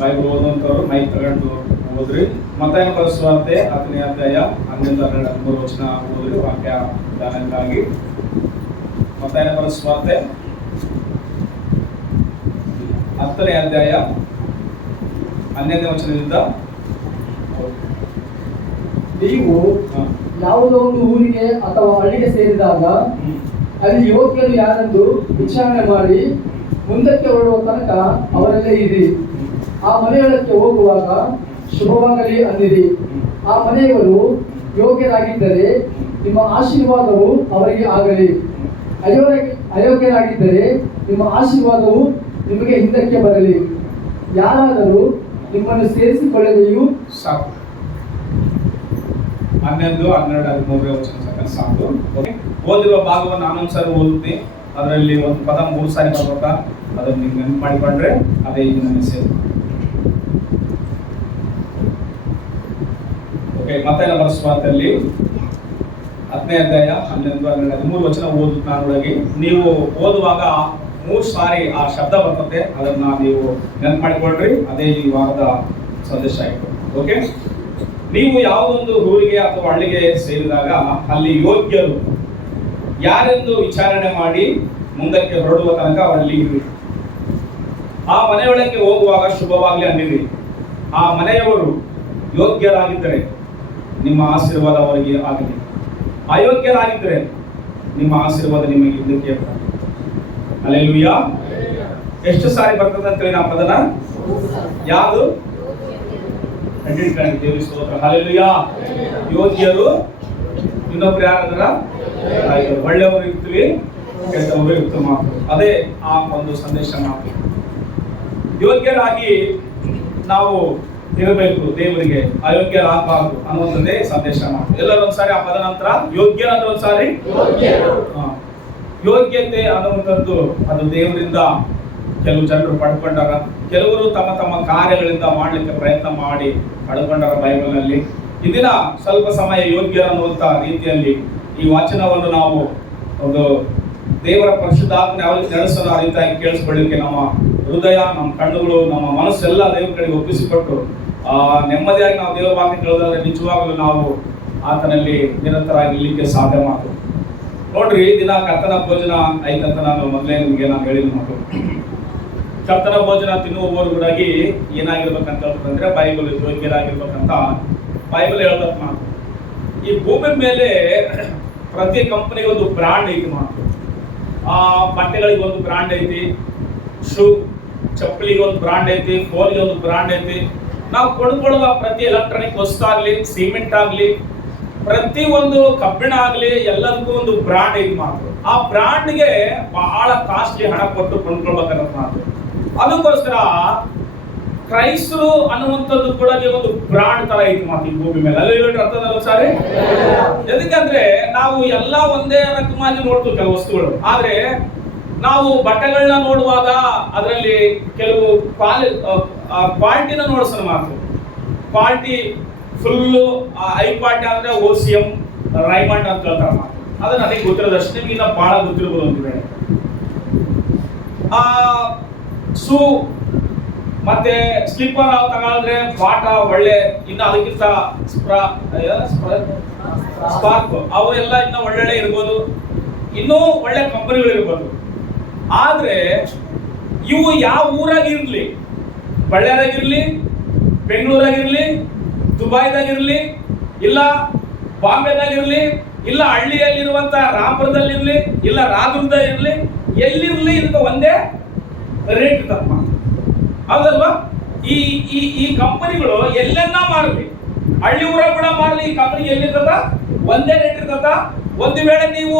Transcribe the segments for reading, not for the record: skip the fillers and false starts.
Bible ಓದುವಂಥವ್ರು mic ತಗೊಂಡು ಓದ್ರಿ. ಮತ್ತಾಯನ ಬರೆದ ಸುವಾರ್ತೆ 10ನೇ ಅಧ್ಯಾಯ 11-13 ವಚನ ಓದ್ರಿ ವಾಕ್ಯ ಧ್ಯಾನಕ್ಕಾಗಿ. ಮತ್ತಾಯನ ಬರೆದ ಸುವಾರ್ತೆ 10ನೇ ಅಧ್ಯಾಯ 11ನೇ ವಚನದಿಂದ. ನೀವು ಯಾವುದೋ ಒಂದು ಊರಿಗೆ ಅಥವಾ ಹಳ್ಳಿಗೆ ಸೇರಿದಾಗ ಅಲ್ಲಿ ಯೋಗ್ಯರು ಯಾರೆಂದು ವಿಚಾರಣೆ ಮಾಡಿ ಮುಂದಕ್ಕೆ ಹೊರಡುವ ತನಕ ಅವರಲ್ಲೇ ಇರಿ. ಆ ಮನೆಯೊಳಕ್ಕೆ ಹೋಗುವಾಗ ಶುಭವಾಗಲಿ ಅನ್ನಿರಿ. ಆ ಮನೆಯವರು ಯೋಗ್ಯರಾಗಿದ್ದರೆ ನಿಮ್ಮ ಆಶೀರ್ವಾದವು ಅವರಿಗೆ ಆಗಲಿ. ಅಯೋಗ್ಯರಾಗಿದ್ದರೆ ನಿಮ್ಮ ಆಶೀರ್ವಾದವು ನಿಮಗೆ ಹಿಂದಕ್ಕೆ ಬರಲಿ. ಯಾರಾದರೂ ನಿಮ್ಮನ್ನು ಸೇರಿಸಿಕೊಳ್ಳದೆಯೂ ಸಾಕು. 11, 12, 13 ವಚನ ಸಾಕು. ಓದಿರುವ ಭಾಗವನ್ನು ನಾನೊಂದು ಸಾರಿ ಓದುತ್ತೀನಿ. ಅದರಲ್ಲಿ ಒಂದು ಪದ 3 ಸಾರಿ ಬರ್ಬೇಕಾ, ಅದನ್ನು ನೀವು ನೆನಪು ಮಾಡಿಕೊಂಡ್ರೆ ಅದೇ ಈಗಿನ ಮೆಸೇಜ್. ಓಕೆ, ಮತ್ತಾಯನ ಬರೆದ ಸುವಾರ್ತೆಯಲ್ಲಿ 10ನೇ ಅಧ್ಯಾಯ 11, 12, 13 ವಚನ ಓದುತ್ತ ನಾನೊಳಗೆ ನೀವು ಓದುವಾಗ 3 ಸಾರಿ ಆ ಶಬ್ದ ಬರ್ತದೆ. ಅದನ್ನ ನೀವು ನೆನಪು ಮಾಡಿಕೊಳ್ಳ್ರಿ. ಅದೇ ಈ ವಾರದ ಸಂದೇಶ ಆಯಿತು. ಓಕೆ, ನೀವು ಯಾವುದೊಂದು ಊರಿಗೆ ಅಥವಾ ಹಳ್ಳಿಗೆ ಸೇರಿದಾಗ ಅಲ್ಲಿ ಯೋಗ್ಯರು ಯಾರೆಂದು ವಿಚಾರಣೆ ಮಾಡಿ ಮುಂದಕ್ಕೆ ಹೊರಡುವ ತನಕ ಅವರಲ್ಲಿ ಇರಿ. ಆ ಮನೆಯೊಳಗೆ ಹೋಗುವಾಗ ಶುಭವಾಗಲಿ ಅನ್ನಿರಿ. ಆ ಮನೆಯವರು ಯೋಗ್ಯರಾಗಿದ್ದರೆ ನಿಮ್ಮ ಆಶೀರ್ವಾದ ಅವರಿಗೆ ಆಗಲಿ. ಅಯೋಗ್ಯರಾಗಿದ್ದರೆ ನಿಮ್ಮ ಆಶೀರ್ವಾದ ನಿಮಗೆ ಹಿಂದಕ್ಕೆ ಬರಲಿ. ಹಲ್ಲೆಲೂಯಾ. ಎಷ್ಟು ಸಾರಿ ಬರ್ತದೆ ಅಂತೇಳಿ ನಾ ಪದನ ಯಾವುದು ದೇವರ ಸ್ತೋತ್ರ. ಹಲ್ಲೆಲೂಯಾ. ಯೋಗ್ಯರು ಇನ್ನೊಬ್ರು ಯಾರಾದ್ರ ಒಳ್ಳೆಯವರು ಇರ್ತೀವಿ, ಕೆಟ್ಟವರು ಇರ್ತೀವಿ ಮಾತು. ಅದೇ ಆ ಒಂದು ಸಂದೇಶ. ನಾವು ಯೋಗ್ಯರಾಗಿ ನಾವು ಇರಬೇಕು ದೇವರಿಗೆ, ಅಯೋಗ್ಯರಾಗಬಾರ್ದು ಅನ್ನುವಂಥದ್ದೇ ಸಂದೇಶ. ಮಾತು ಎಲ್ಲರೂ ಒಂದ್ಸಾರಿ ಆ ಪದ ನಂತರ ಯೋಗ್ಯ ಅಂದ್ರೆ ಒಂದ್ಸಾರಿ ಯೋಗ್ಯತೆ ಅನ್ನುವಂಥದ್ದು ಅದು ದೇವರಿಂದ ಕೆಲವು ಜನರು ಪಡ್ಕೊಂಡಾರ. ಕೆಲವರು ತಮ್ಮ ತಮ್ಮ ಕಾರ್ಯಗಳಿಂದ ಮಾಡಲಿಕ್ಕೆ ಪ್ರಯತ್ನ ಮಾಡಿ ಪಡ್ಕೊಂಡಾರ ಬೈಬಲ್ನಲ್ಲಿ. ಇಂದಿನ ಸ್ವಲ್ಪ ಸಮಯ ಯೋಗ್ಯ ಅನ್ನುವಂಥ ರೀತಿಯಲ್ಲಿ ಈ ವಚನವನ್ನು ನಾವು ಒಂದು ದೇವರ ಪರಿಶುದ್ಧಾತ್ಮನೆ ಯಾವ ರೀತಿ ನಡೆಸೋಣ ಆ ರೀತಿಯಾಗಿ ಕೇಳಿಸ್ಕೊಳ್ಳಿಕ್ಕೆ ನಮ್ಮ ಹೃದಯ, ನಮ್ಮ ಕಣ್ಣುಗಳು, ನಮ್ಮ ಮನಸ್ಸೆಲ್ಲ ದೇವರ ಕಡೆಗೆ ಒಪ್ಪಿಸಿಕೊಟ್ಟು ನೆಮ್ಮದಿಯಾಗಿ ನಾವು ದೇವರ ವಾಕ್ಯ ಕೇಳೋದಾದ್ರೆ ನಿಜವಾಗಲೂ ನಾವು ಆತನಲ್ಲಿ ನಿರಂತರಾಗಿರ್ಲಿಕ್ಕೆ ಸಾಧ್ಯ ಮಾತು. ನೋಡ್ರಿ, ದಿನ ಕರ್ತನ ಭೋಜನ ಐತಂತ ನಾನು ಮೊದಲೇ ನಿಮಗೆ ನಾನು ಹೇಳಿದ ಮಾತು. ಕರ್ತನ ಭೋಜನ ತಿನ್ನುವವರಿಗಾಗಿ ಏನಾಗಿರ್ಬೇಕಂತ ಹೇಳ್ತಂದ್ರೆ ಬೈಬಲ್ ಯೋಗ್ಯರಾಗಿರ್ಬೇಕಂತ ಬೈಬಲ್ ಹೇಳ್ತದ ಮಾತು. ಈ ಭೂಮಿ ಮೇಲೆ ಪ್ರತಿ ಕಂಪನಿಗೆ ಒಂದು ಬ್ರಾಂಡ್ ಐತಿ ಮಾತು. ಬಟ್ಟೆಗಳಿಗೆ ಒಂದು ಬ್ರಾಂಡ್ ಐತಿ, ಶೂ ಚಪ್ಪಲಿಗೆ ಒಂದು ಬ್ರಾಂಡ್ ಐತಿ, ಫೋನ್ಗೆ ಒಂದು ಬ್ರಾಂಡ್ ಐತಿ. ನಾವು ಕೊಂಡ್ಕೊಳ್ಳುವ ಪ್ರತಿ ಎಲೆಕ್ಟ್ರಾನಿಕ್ ವಸ್ತು ಆಗ್ಲಿ, ಸಿಮೆಂಟ್ ಆಗ್ಲಿ, ಪ್ರತಿ ಒಂದು ಕಬ್ಬಿಣ ಆಗ್ಲಿ, ಎಲ್ಲದಕ್ಕೂ ಒಂದು ಬ್ರಾಂಡ್ ಐತಿ ಮಾತು. ಆ ಬ್ರಾಂಡ್ಗೆ ಬಹಳ ಕಾಸ್ಟ್ಲಿ ಹಣ ಕೊಟ್ಟು ಕೊಂಡ್ಕೊಳ್ಬೇಕನ್ನೋ ಮಾತು. ಅದಕ್ಕೋಸ್ಕರ ಕ್ರೈಸ್ತರು ಅನ್ನುವಂಥದ್ದು ಕೂಡ ಒಂದು ಬ್ರಾಂಡ್ ತರ ಐತಿ ಮಾತು ಈ ಭೂಮಿ ಮೇಲೆ. ಅಲ್ಲಿ ಅರ್ಥದಲ್ಲ ಸಾರಿ? ಎದಕ್ಕಂದ್ರೆ ನಾವು ಎಲ್ಲ ಒಂದೇ ರಕಮಾಗಿ ನೋಡ್ತೀವಿ ಕೆಲವು ವಸ್ತುಗಳು. ಆದ್ರೆ ನಾವು ಬಟ್ಟೆಗಳನ್ನ ನೋಡುವಾಗ ಅದರಲ್ಲಿ ಕೆಲವು ಕ್ವಾಲಿಟಿನ ನೋಡ್ಸೋಣ ಮಾತು. ಕ್ವಾಲಿಟಿ ಫುಲ್ಲು ಐ ಕ್ವಾಲಿಟಿ ಅಂದ್ರೆ OCM, ರೈಮಂಡ್ ಅಂತ ಹೇಳ್ತಾರೆ ಮಾತು. ಅದು ನನಗೆ ಗೊತ್ತಿರೋದಷ್ಟು, ನಿಮಗಿನ್ನ ಬಹಳ ಗೊತ್ತಿರ್ಬೋದು ಅಂತ ಹೇಳಿ. ಶೂ ಮತ್ತೆ ಸ್ಲಿಪ್ಪರ್ ತಗೊಂಡ್ರೆ ಬಾಟ ಒಳ್ಳೆ, ಇನ್ನು ಅದಕ್ಕಿಂತ ಸ್ಪಾರ್ಕ್ ಅವು ಎಲ್ಲ ಇನ್ನ ಒಳ್ಳೊಳ್ಳೆ ಇರ್ಬೋದು, ಇನ್ನೂ ಒಳ್ಳೆ ಕಂಪನಿಗಳು ಇರ್ಬೋದು. ಆದ್ರೆ ಇವು ಯಾವ ಊರಾಗಿರ್ಲಿ, ಬಳ್ಳಾರಾಗಿರ್ಲಿ, ಬೆಂಗಳೂರಾಗಿರ್ಲಿ, ದುಬೈದಾಗಿರ್ಲಿ, ಇಲ್ಲ ಬಾಂಬೆದಾಗಿರ್ಲಿ, ಇಲ್ಲ ಹಳ್ಳಿಯಲ್ಲಿರುವಂತ ರಾಮಪುರದಲ್ಲಿರ್ಲಿ, ಇಲ್ಲ ರಾದುರ್ದ ಇರ್ಲಿ, ಎಲ್ಲಿರ್ಲಿ ಇದಕ್ಕೆ ಒಂದೇ ರೇಟ್ ಇರ್ತಪ್ಪ. ಹೌದಲ್ವಾ? ಈ ಕಂಪನಿಗಳು ಎಲ್ಲೆನ್ನ ಮಾರಲಿ, ಹಳ್ಳಿ ಊರ ಕೂಡ ಮಾರಲಿ, ಈ ಕಂಪನಿ ಎಲ್ಲಿರ್ತದ ಒಂದೇ ರೇಟ್ ಇರ್ತದ. ಒಂದು ವೇಳೆ ನೀವು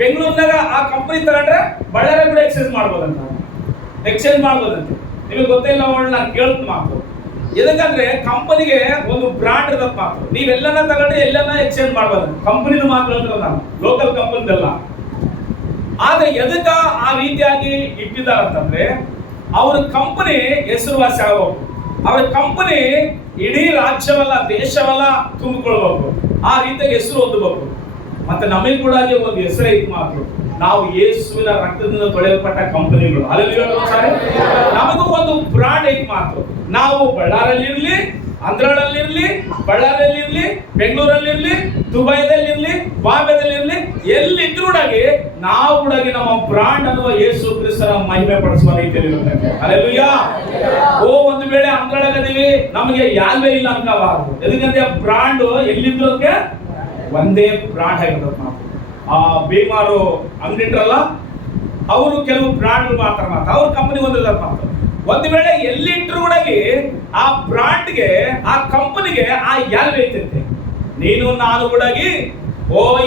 ಬೆಂಗಳೂರಿನಾಗ ಆ ಕಂಪನಿ ತಗೊಂಡ್ರೆ ಬಳ್ಳಾರಿ ಕೂಡ ಎಕ್ಸ್ಚೇಂಜ್ ಮಾಡ್ಬೋದಂತೆ. ನಿಮಗೆ ಗೊತ್ತಿಲ್ಲ, ನಾನು ಕೇಳ್ತ ಮಾತು. ಎದಕ್ಕಂದ್ರೆ ಕಂಪನಿಗೆ ಒಂದು ಬ್ರಾಂಡ್ ಇರತ್ತ ಮಾತು. ನೀವೆಲ್ಲನ ತಗೊಂಡ್ರೆ ಎಲ್ಲೆಲ್ಲ ಎಕ್ಸ್ಚೇಂಜ್ ಮಾಡ್ಬೋದು. ಕಂಪನಿದು ಮಾತು ಹೇಳ್ತಾರೆ ನಾನು, ಲೋಕಲ್ ಕಂಪನಿದೆಲ್ಲ. ಆದ್ರೆ ಎದಕ್ಕ ಆ ರೀತಿಯಾಗಿ ಇಟ್ಟಿದ್ದಾರಂತಂದ್ರೆ ಅವ್ರ ಕಂಪನಿ ಹೆಸರುವಾಸಿ ಆಗಬೇಕು, ಅವ್ರ ಕಂಪನಿ ಇಡೀ ರಾಜ್ಯವಲ್ಲ ದೇಶವಲ್ಲ ತುಂಬಿಕೊಳ್ಬೇಕು, ಆ ರೀತಿಯಾಗಿ ಹೆಸರು ಹೊಂದಬೇಕು. ಮತ್ತೆ ನಮಗೆ ಕೂಡ ಒಂದು ಹೆಸರು ಐತಿ ಮಾತು, ನಾವು ಯೇಸುವಿನ ರಕ್ತದಿಂದ ತೊಳೆಯಲ್ಪಟ್ಟ ಕಂಪನಿಗಳು. ಅಲ್ಲಿ ನಮಗೂ ಒಂದು ಬ್ರಾಂಡ್ ಮಾತು. ನಾವು ಬಳ್ಳಾರಲ್ಲಿರ್ಲಿ, ಆಂಧ್ರದಲ್ಲಿರ್ಲಿ, ಬಳ್ಳಾರಿಯಲ್ಲಿರ್ಲಿ, ಬೆಂಗಳೂರಲ್ಲಿರ್ಲಿ, ದುಬೈದಲ್ಲಿರ್ಲಿ, ಬಾಂಬೆದಲ್ಲಿರ್ಲಿ, ಎಲ್ಲಿದ್ರು ನಾವು ನಮ್ಮ ಬ್ರಾಂಡ್ ಅನ್ನುವ ಯೇಸು ಕ್ರಿಸ್ತನ ಮಹಿಮೆ ಪಡಿಸುವ ರೀತಿಯಲ್ಲಿ ಇರಬೇಕು. ಹಲ್ಲೆಲೂಯಾ. ಒಂದು ವೇಳೆ ಆಂಧ್ರದಲ್ಲಿದ್ದೀವಿ, ನಮಗೆ ಯಾಲ್ವೇ ಇಲ್ಲ ಅನ್ಕೋಬಾರದು. ಎದಕ್ಕಂದ್ರೆ ಬ್ರಾಂಡ್ ಎಲ್ಲಿದ್ರು ಒಂದೇ ಬ್ರಾಂಡ್ ಆಗಿರ್ತದೆ. ನಾವು ಆ ಭೀಮಾರು ಅಂಗಡಿಟ್ರಲ್ಲ, ಅವರು ಕೆಲವು ಬ್ರಾಂಡ್ ಮಾತ್ರ ಅವ್ರ ಕಂಪನಿ ಮಾತ್ರ. ಒಂದು ವೇಳೆ ಎಲ್ಲಿಟ್ರು ಆ ಬ್ರಾಂಡ್ಗೆ, ಆ ಕಂಪನಿಗೆ ಆ ಯಾಲ್ವೇ ಐತಂತೆ. ನೀನು ನಾನು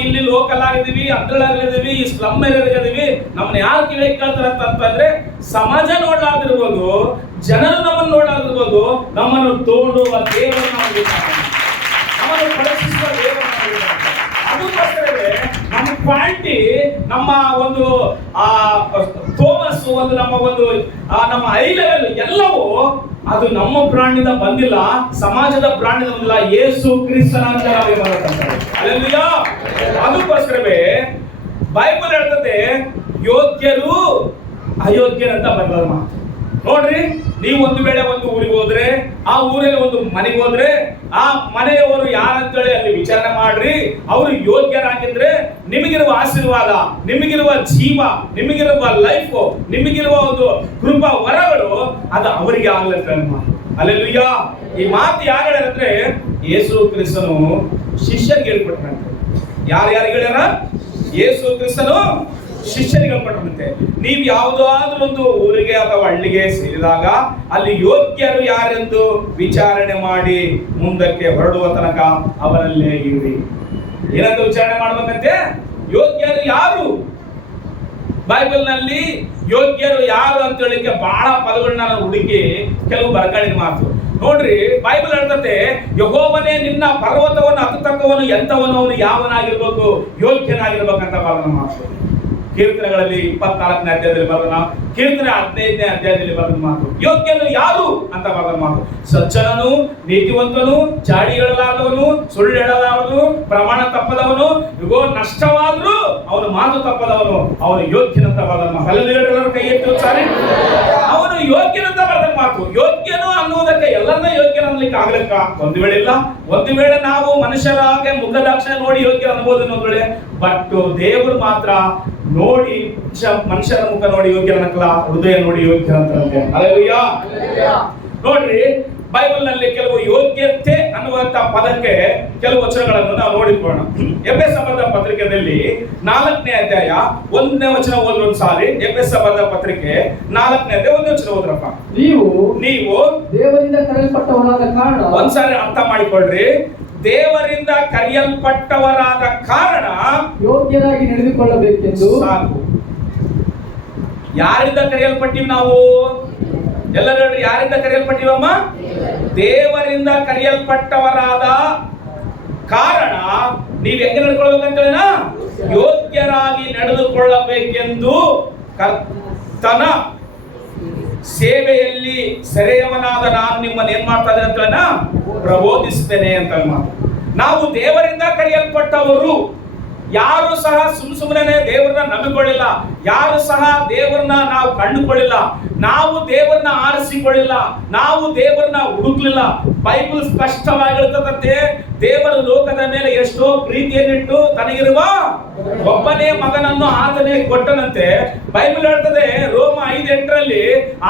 ಇಲ್ಲಿ ಲೋಕಲ್ ಆಗಿದೀವಿ, ಅಂದ್ರಳಾಗಿದ್ದೀವಿ, ಈ ಸ್ಲಮ್ ಏರಿಯಾದಿವಿ, ನಮ್ಮನ್ನ ಯಾರು ಕಿವಿ ಕೇಳ್ತಾರೆ ಅಂತಂದ್ರೆ ಸಮಾಜ ನೋಡ್ಲಾದಿರ್ಬೋದು, ಜನರು ನಮ್ಮನ್ನು ನೋಡ್ಲಾದಿರ್ಬೋದು, ನಮ್ಮನ್ನು ತೋಡುವ ದೇವರನ್ನು ನಮ್ಮನ್ನು ಪರೀಕ್ಷಿಸುವ ದೇವರನ್ನು. ಅದಕ್ಕೋಸ್ಕರವೇ ನಮ್ಮ ಕ್ವಾಲಿಟಿ, ನಮ್ಮ ಒಂದು ಥೋಮಸ್, ಒಂದು ನಮ್ಮ ಐ ಲೆವೆಲ್ ಎಲ್ಲವೂ ಅದು ನಮ್ಮ ಬ್ರಾಂಡಿಂದ ಬಂದಿಲ್ಲ, ಸಮಾಜದ ಬ್ರಾಂಡಿಂದ ಬಂದಿಲ್ಲ, ಯೇಸು ಕ್ರಿಸ್ತನ ಹಲ್ಲೆಲೂಯಾ. ಅದಕ್ಕೋಸ್ಕರವೇ ಬೈಬಲ್ ಹೇಳ್ತದೆ ಯೋಗ್ಯರು ಅಯೋಗ್ಯರಂತ ಬದಲಾದ ಮಾತು. ನೋಡ್ರಿ, ನೀವು ಒಂದು ವೇಳೆ ಒಂದು ಊರಿಗೆ ಹೋದ್ರೆ, ಆ ಊರಲ್ಲಿ ಒಂದು ಮನೆಗೆ ಹೋದ್ರೆ, ಆ ಮನೆಯವರು ಯಾರಂತೇಳಿ ಅಲ್ಲಿ ವಿಚಾರಣೆ ಮಾಡ್ರಿ. ಅವರು ಯೋಗ್ಯರಾಗಿದ್ರೆ ನಿಮಗಿರುವ ಆಶೀರ್ವಾದ, ನಿಮಗಿರುವ ಜೀವ, ನಿಮಗಿರುವ ಲೈಫ್, ನಿಮಗಿರುವ ಒಂದು ಕೃಪಾ ವರಗಳು ಅದು ಅವರಿಗೆ ಆಗ್ಲಂತ. ಹಲ್ಲೆಲೂಯಾ. ಈ ಮಾತು ಯಾರು ಹೇಳ್ಯಾರಂದ್ರೆ ಯೇಸು ಕ್ರಿಸ್ತನು ಶಿಷ್ಯರಿಗೆ ಹೇಳ್ಕೊಟ್ರಂತೆ. ಯಾರ್ಯಾರಿಗೆ ಹೇಳ್ಯಾರ? ಯೇಸು ಕ್ರಿಸ್ತನು ಶಿಷ್ಯರಿಗೆ ಹೇಳ್ಕೊಟ್ರಂತೆ. ನೀವು ಯಾವುದಾದ್ರೂ ಒಂದು ಊರಿಗೆ ಅಥವಾ ಹಳ್ಳಿಗೆ ಸೇರಿದಾಗ ಅಲ್ಲಿ ಯೋಗ್ಯರು ಯಾರೆಂದು ವಿಚಾರಣೆ ಮಾಡಿ ಮುಂದಕ್ಕೆ ಹೊರಡುವ ತನಕ ಅವರಲ್ಲೇ ಇರಿ. ಏನಂತ ವಿಚಾರಣೆ ಮಾಡ್ಬೇಕಂತೆ? ಯೋಗ್ಯರು ಯಾರು? ಬೈಬಲ್ ನಲ್ಲಿ ಯೋಗ್ಯರು ಯಾರು ಅಂತ ಹೇಳಿಕ್ಕೆ ಬಹಳ ಪದಗಳನ್ನ ನಾನು ಹುಡುಕಿ ಕೆಲವು ಬರ್ಕೊಂಡಿನ ಮಾತು. ನೋಡ್ರಿ, ಬೈಬಲ್ ಹೇಳ್ತತೆ, ಯೆಹೋವನೇ ನಿನ್ನ ಪರ್ವತವನ್ನು ಹತ್ತತಕ್ಕವನು ಎಂತವನು, ಅವನು ಯಾವನಾಗಿರ್ಬೇಕು, ಯೋಗ್ಯನಾಗಿರ್ಬೇಕಂತ ಬರೆದ ಮಾತು. ಕೀರ್ತನೆಗಳಲ್ಲಿ 24ನೇ ಅಧ್ಯಾಯದಲ್ಲಿ ಬರೆದ, ಕೀರ್ತನೆ 15ನೇ ಅಧ್ಯಾಯದಲ್ಲಿ ಬರೆದ ಮಾತು. ಯೋಗ್ಯನು ಯಾರು ಅಂತ ಬರೆದ ಮಾತು. ಸಜ್ಜನನು, ನೀತಿವಂತನು, ಚಾಡಿ ಹೇಳಲಾದವನು, ಸುಳ್ಳು ಹೇಳಲಾರದು, ಪ್ರಮಾಣ ತಪ್ಪದವನು, ಇಗೋ ನಷ್ಟವಾದ್ರೂ ಅವನು ಮಾತು ತಪ್ಪದವನು, ಅವನು ಯೋಗ್ಯನಂತ ಬರೆದ ಮಾತು. ಹಲ್ಲೆಲೂಯಾ. ಕೈ ಎತ್ತಿ ಸಾರಿ, ಅವನು ಯೋಗ್ಯನಂತ ಬರೆದ ಮಾತು. ಯೋಗ್ಯನು ಅನ್ನುವುದಕ್ಕೆ ಎಲ್ಲರನ್ನ ಯೋಗ್ಯನ ಅನ್ಲಿಕ್ಕೆ ಆಗ್ಲಿಕ್ಕ ಒಂದು ವೇಳೆ ಇಲ್ಲ. ಒಂದು ವೇಳೆ ನಾವು ಮನುಷ್ಯರಾಗೆ ಮುಖದಾಕ್ಷಿಣ್ಯ ನೋಡಿ ಯೋಗ್ಯ ಅನ್ಬೋದು ಒಂದು ವೇಳೆ, ಬಟ್ ದೇವರು ಮಾತ್ರ ನೋಡಿ, ಮನುಷ್ಯರ ಮುಖ ನೋಡಿ ಯೋಗ್ಯ ಅನ್ನಕ್ಕಲ್ಲ, ಹೃದಯ ನೋಡಿ ಯೋಗ್ಯ ಅಂತಾರಂತೆ. ಹಲ್ಲೆಲೂಯಾ. ನೋಡ್ರಿ, ಬೈಬಲ್ ನಲ್ಲಿ ಕೆಲವು ಯೋಗ್ಯತೆ ಅನ್ನುವಂತ ಪದಕ್ಕೆ ಕೆಲವು ವಚನಗಳನ್ನು ನಾವು ನೋಡಿಕೊಳ್ಳೋಣ. ಎಫೆಸ ಬರೆದ ಪತ್ರಿಕೆಯಲ್ಲಿ 4ನೇ ಅಧ್ಯಾಯ 1ನೇ ವಚನ ಓದೋದು ಸಾರಿ. ಎಫೆಸ ಬರೆದ ಪತ್ರಿಕೆ 4ನೇ ಅಧ್ಯಾಯ 1ನೇ ವಚನ ಓದ್ರಪ್ಪ. ನೀವು ದೇವರಿಂದ ಕರೆಯಲ್ಪಟ್ಟವರಾದ ಕಾರಣ, ಒಂದ್ಸಾರಿ ಅರ್ಥ ಮಾಡಿಕೊಳ್ಳ್ರಿ, ದೇವರಿಂದ ಕರೆಯಲ್ಪಟ್ಟವರಾದ ಕಾರಣ ಯೋಗ್ಯರಾಗಿ ನಡೆದುಕೊಳ್ಳಬೇಕೆಂದು. ಸಾಕು. ಯಾರಿಂದ ಕರೆಯಲ್ಪಟ್ಟಿವಿ ನಾವು? ಎಲ್ಲರೂ ಹೇಳ್ರಿ, ಯಾರಿಂದ ಕರೆಯಲ್ಪಟ್ಟಿವಮ್ಮ? ದೇವರಿಂದ ಕರೆಯಲ್ಪಟ್ಟವರಾದ ಕಾರಣ ನೀವು ಹೆಂಗೆ ನಡ್ಕೊಳ್ಬೇಕಂತ ಯೋಗ್ಯರಾಗಿ ನಡೆದುಕೊಳ್ಳಬೇಕೆಂದು ಕರ್ತನ ಸೇವೆಯಲ್ಲಿ ಸೆರೆಯವನಾದ ನಾನು ನಿಮ್ಮನ್ನು ಏನ್ ಮಾಡ್ತಾ ಇದ್ದೇನೆ ಅಂತ ಪ್ರಬೋಧಿಸ್ತೇನೆ ಅಂತ ಮಾತು. ನಾವು ದೇವರಿಂದ ಕರೆಯಲ್ಪಟ್ಟವರು. ಯಾರು ಸಹ ಸುಮ್ಮನೆ ದೇವರನ್ನ ನಂಬಿಕೊಳ್ಳಿಲ್ಲ, ಯಾರು ಸಹ ದೇವರನ್ನ ನಾವು ಕಂಡುಕೊಳ್ಳಿಲ್ಲ, ನಾವು ದೇವರನ್ನ ಆರಿಸಿಕೊಳ್ಳಿಲ್ಲ, ನಾವು ದೇವರನ್ನ ಹುಡುಕ್ಲಿಲ್ಲ. ಬೈಬಲ್ ಸ್ಪಷ್ಟವಾಗಿ ಹೇಳ್ತದಂತೆ, ದೇವರ ಲೋಕದ ಮೇಲೆ ಎಷ್ಟೋ ಪ್ರೀತಿಯನ್ನಿಟ್ಟು ತನಗಿರುವ ಒಬ್ಬನೇ ಮಗನನ್ನು ಆತನೇ ಕೊಟ್ಟನಂತೆ. ಬೈಬಲ್ ಹೇಳ್ತದೆ ರೋಮ 5:8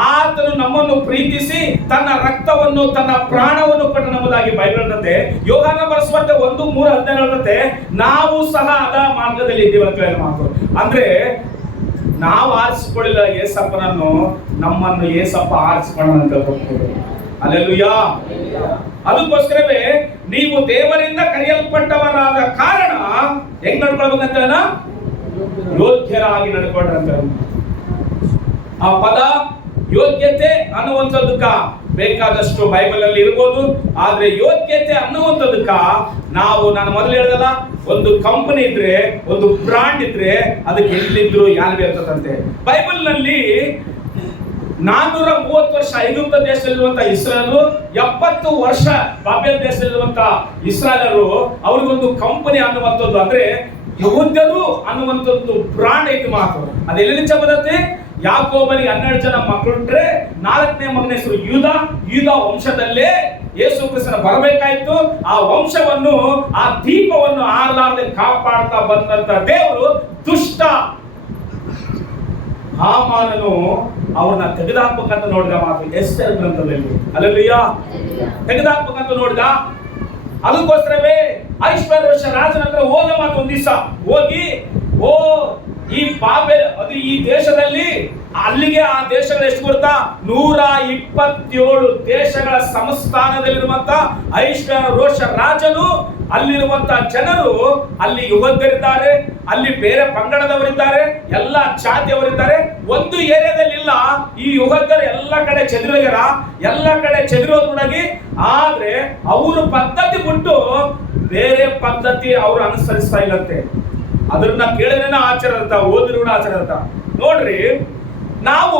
ಆತನು ನಮ್ಮನ್ನು ಪ್ರೀತಿಸಿ ತನ್ನ ರಕ್ತವನ್ನು, ತನ್ನ ಪ್ರಾಣವನ್ನು ಕೊಟ್ಟನೆಂಬುದಾಗಿ ಬೈಬಲ್ ಹೇಳ್ತದೆ. ಯೋಹಾನ ಬರೆಸುವಂತೆ 1:3-17 ಹೇಳ್ತದೆ, ನಾವು ಸಹ ಅದ ಮಾರ್ಗದಲ್ಲಿ ಇದ್ದೀವಿ ಅಂತ ಹೇಳಿ ಮಾತು. ಅಂದ್ರೆ ನಾವು ಆರಿಸಿಕೊಳ್ಳಿಲ್ಲ ಏಸಪ್ಪನನ್ನು, ನಮ್ಮನ್ನು ಏಸಪ್ಪ ಆರಿಸಿಕೊಳ್ಳಂತ ಹೋಗ್ತೇವೆ. ಹಲ್ಲೆಲೂಯಾ. ಅದಕ್ಕೋಸ್ಕರವೇ ನೀವು ದೇವರಿಂದ ಕರೆಯಲ್ಪಟ್ಟವರಾದ ಕಾರಣ ಹೆಂಗ್ ನಡ್ಕೊಳ್ಬೇಕಂತ ಯೋಗ್ಯರಾಗಿ ನಡ್ಕೊಂಡ್ರಂತ. ಆ ಪದ ಯೋಗ್ಯತೆ ಅನ್ನುವಂಥದ್ದಕ್ಕ ಬೇಕಾದಷ್ಟು ಬೈಬಲ್ ಅಲ್ಲಿ ಇರ್ಬೋದು, ಆದ್ರೆ ಯೋಗ್ಯತೆ ಅನ್ನುವಂಥದ್ದಕ್ಕ ನಾನು ಮೊದಲು ಹೇಳಿದಲ್ಲ, ಒಂದು ಕಂಪನಿ ಇದ್ರೆ, ಒಂದು ಬ್ರಾಂಡ್ ಇದ್ರೆ ಅದಕ್ಕೆ ಎಲ್ಲಿದ್ರು ಯಾಲ್ವೇ ಇರ್ತದಂತೆ. ಬೈಬಲ್ ನಲ್ಲಿ 430 ವರ್ಷ ಐಗುಪ್ತ ದೇಶದಲ್ಲಿರುವಂತಹ ಇಸ್ರಾಯೇಲರು, 70 ವರ್ಷ ಬಾಬೆಲ್ ದೇಶದಲ್ಲಿರುವಂತಹ ಇಸ್ರಾಯೇಲರು, ಅವ್ರಿಗೊಂದು ಕಂಪನಿ ಅನ್ನುವಂಥದ್ದು, ಅಂದ್ರೆ ಯಹೂದ್ಯರು ಅನ್ನುವಂಥದ್ದು ಬ್ರಾಂಡ್ ಐತಿ ಮಾತು. ಅದೆಲ್ಲಿ ಬರುತ್ತೆ? ಯಾಕೋಬನಿಗೆ 12 ಜನ ಮಕ್ಕಳಿಟ್ರೆ 4ನೇ ಮಗನ ಹೆಸರು ಯೂದ ವಂಶದಲ್ಲೇ ಯೇಸು ಕ್ರಿಸ್ತನ ಬರಬೇಕಾಯ್ತು. ಆ ವಂಶವನ್ನು, ಆ ದೀಪವನ್ನು ಆರಲಾರದೆ ಕಾಪಾಡ್ತಾ ಬಂದಂತ ದೇವರು ದುಷ್ಟ ಹಾಮಾನನು ಅವ್ರನ್ನ ತೆಗೆದಾಕ್ಬೇಕಂತ ನೋಡಿದ ಮಾತು ಎಸ್ತೇರ್ ಗ್ರಂಥದಲ್ಲಿ. ಹಲ್ಲೆಲೂಯಾ. ತೆಗೆದಾಕ್ಬೇಕಂತ ನೋಡಿದ. ಅದಕ್ಕೋಸ್ಕರವೇ ಐಶ್ವರ್ಯ ರಾಜನ ಹತ್ರ ಹೋದ ಮಾತು ಒಂದ್ ದಿವಸ ಹೋಗಿ, ಈ ಬಾಬೆಲ್ ಅದು ಈ ದೇಶದಲ್ಲಿ, ಅಲ್ಲಿಗೆ ಆ ದೇಶಗಳು ಎಷ್ಟು ಗೊತ್ತಾ, 127 ದೇಶಗಳ ಸಂಸ್ಥಾನದಲ್ಲಿರುವಂತ ಐಶ್ವರ್ಯ ರಾಜನು, ಅಲ್ಲಿರುವಂತ ಜನರು, ಅಲ್ಲಿ ಯುವಕರಿದ್ದಾರೆ, ಅಲ್ಲಿ ಬೇರೆ ಪಂಗಡದವರಿದ್ದಾರೆ, ಎಲ್ಲ ಜಾತಿಯವರಿದ್ದಾರೆ. ಒಂದು ಏರಿಯಾದಲ್ಲಿ ಇಲ್ಲ, ಈ ಯುವಕರು ಎಲ್ಲ ಕಡೆ ಚೆದರೋಗ್ಯಾರ, ಎಲ್ಲ ಕಡೆ ಚೆದರೋದ್ರೊಳಗೆ. ಆದ್ರೆ ಅವರು ಪದ್ಧತಿ ಬಿಟ್ಟು ಬೇರೆ ಪದ್ಧತಿ ಅವರು ಅನುಸರಿಸ್ತಾ ಇಲ್ಲಂತೆ. ಅದನ್ನ ಕೇಳಿದ್ರೆ ಆಚಾರ ಅಂತ, ಓದಿದ್ರು ಕೂಡ ಆಚಾರ ಅಂತ. ನೋಡ್ರಿ, ನಾವು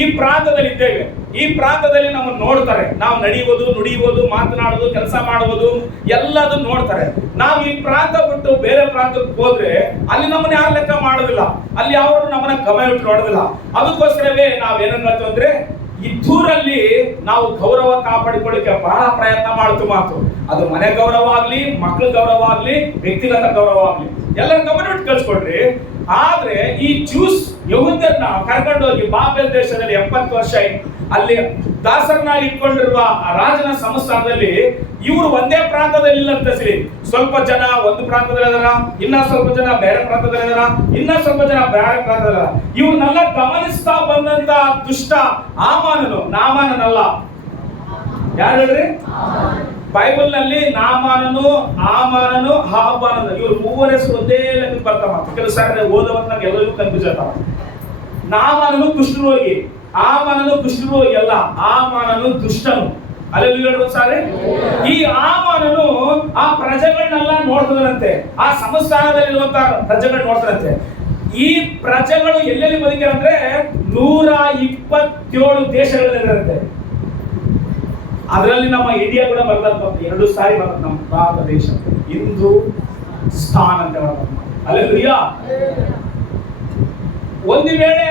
ಈ ಪ್ರಾಂತದಲ್ಲಿ ಇದ್ದೇವೆ. ಈ ಪ್ರಾಂತದಲ್ಲಿ ನಮ್ಮನ್ನು ನೋಡ್ತಾರೆ. ನಾವು ನಡೆಯುವುದು, ನುಡಿಯುವುದು, ಮಾತನಾಡುವುದು, ಕೆಲಸ ಮಾಡುವುದು ಎಲ್ಲದನ್ನು ನೋಡ್ತಾರೆ. ನಾವು ಈ ಪ್ರಾಂತ ಬಿಟ್ಟು ಬೇರೆ ಪ್ರಾಂತಕ್ಕೆ ಹೋದ್ರೆ ಅಲ್ಲಿ ನಮ್ಮನ್ನ ಯಾರು ಲೆಕ್ಕ ಮಾಡೋದಿಲ್ಲ, ಅಲ್ಲಿ ಅವರು ನಮ್ಮನ್ನ ಗಮನ ಇಟ್ಟು ನೋಡೋದಿಲ್ಲ. ಅದಕ್ಕೋಸ್ಕರವೇ ನಾವೇನಂತ ಅಂದ್ರೆ, ಈ ದೂರಲ್ಲಿ ನಾವು ಗೌರವ ಕಾಪಾಡಿಕೊಳ್ಳಿಕ್ಕೆ ಬಹಳ ಪ್ರಯತ್ನ ಮಾಡ್ತು ಮಾತು. ಅದು ಮನೆ ಗೌರವ ಆಗ್ಲಿ, ಮಕ್ಕಳ ಗೌರವ ಆಗ್ಲಿ, ವ್ಯಕ್ತಿಗತ ಗೌರವ ಆಗ್ಲಿ, ಎಲ್ಲರ ಗಮನ ಇಟ್ಟು ಕಳ್ಸ್ಕೊಡ್ರಿ. ಆದ್ರೆ ಈ ಜ್ಯೂಸ್ ಯಹೂದ್ಯರನ್ನ ಕರ್ಕೊಂಡು ಹೋಗಿ ಬಾಬೆಲ್ ದೇಶದಲ್ಲಿ 70 ವರ್ಷ ಅಲ್ಲಿ ದಾಸರನ್ನಾಗಿ ಇಟ್ಕೊಂಡಿರುವ ಆ ರಾಜನ ಸಂಸ್ಥಾನದಲ್ಲಿ ಇವರು ಒಂದೇ ಪ್ರಾಂತದಲ್ಲಿ ಇಲ್ಲ ಅಂತ ಸರಿ. ಸ್ವಲ್ಪ ಜನ ಒಂದು ಪ್ರಾಂತದಲ್ಲಿ ಇದಾರ, ಇನ್ನ ಸ್ವಲ್ಪ ಜನ ಬೇರೆ ಪ್ರಾಂತದಲ್ಲಿ ಇದಾರ, ಇನ್ನ ಸ್ವಲ್ಪ ಜನ ಬೇರೆ ಪ್ರಾಂತದಲ್ಲಿ. ಇವ್ರನ್ನೆಲ್ಲ ಗಮನಿಸ್ತಾ ಬಂದಂತ ದುಷ್ಟ ಹಾಮಾನನು, ನಾಮಾನನಲ್ಲ, ಯಾರು ಹೇಳ್ರಿ? ಬೈಬಲ್ ನಲ್ಲಿ ನಾಮಾನನು, ಹಾಮಾನನು, ಹಾಮಾನನು, ಇವ್ರು ಮೂವರ ಹೆಸರು ಒಂದೇ ಲೆಕ್ಕಕ್ಕೆ ಬರ್ತಾವ. ಕೆಲವು ಸಾರಿ ಓದೋವಾಗ ನಮ್ಗೆ ಎಲ್ಲರಿಗೂ ಕನ್ಫ್ಯೂಸ್ ಆಗ್ತಾವ. ನಾಮಾನನು ಕುಷ್ಠರೋಗಿ, ಹಾಮಾನನು ಕುಷ್ಠರೋಗಿ ಅಲ್ಲ, ಹಾಮಾನನು ದುಷ್ಟನು. ಅಲ್ಲಿ ಸಾರಿ, ಈ ಹಾಮಾನನು ಆ ಪ್ರಜೆಗಳನ್ನೆಲ್ಲ ನೋಡ್ತದಂತೆ, ಆ ಸಂಸ್ಥಾನದಲ್ಲಿರುವಂತ ಪ್ರಜೆಗಳು ನೋಡ್ತಾರಂತೆ. ಈ ಪ್ರಜೆಗಳು ಎಲ್ಲೆಲ್ಲಿ ಬದುಕಿರಂದ್ರೆ 127 ದೇಶಗಳಲ್ಲಿರುತ್ತೆ. ಅದರಲ್ಲಿ ನಮ್ಮ ಇಂಡಿಯಾ ಕೂಡ ಬರ್ತದೆ, 2 ಸಾರಿ ಬರ್ತದೆ. ನಮ್ಮ ಭಾರತ ದೇಶ ಹಿಂದೂ ಸ್ಥಾನ ಅಂತ ಬರ್ತದೆ. ಹಲ್ಲೆಲೂಯಾ. ಒಂದು ವೇಳೆ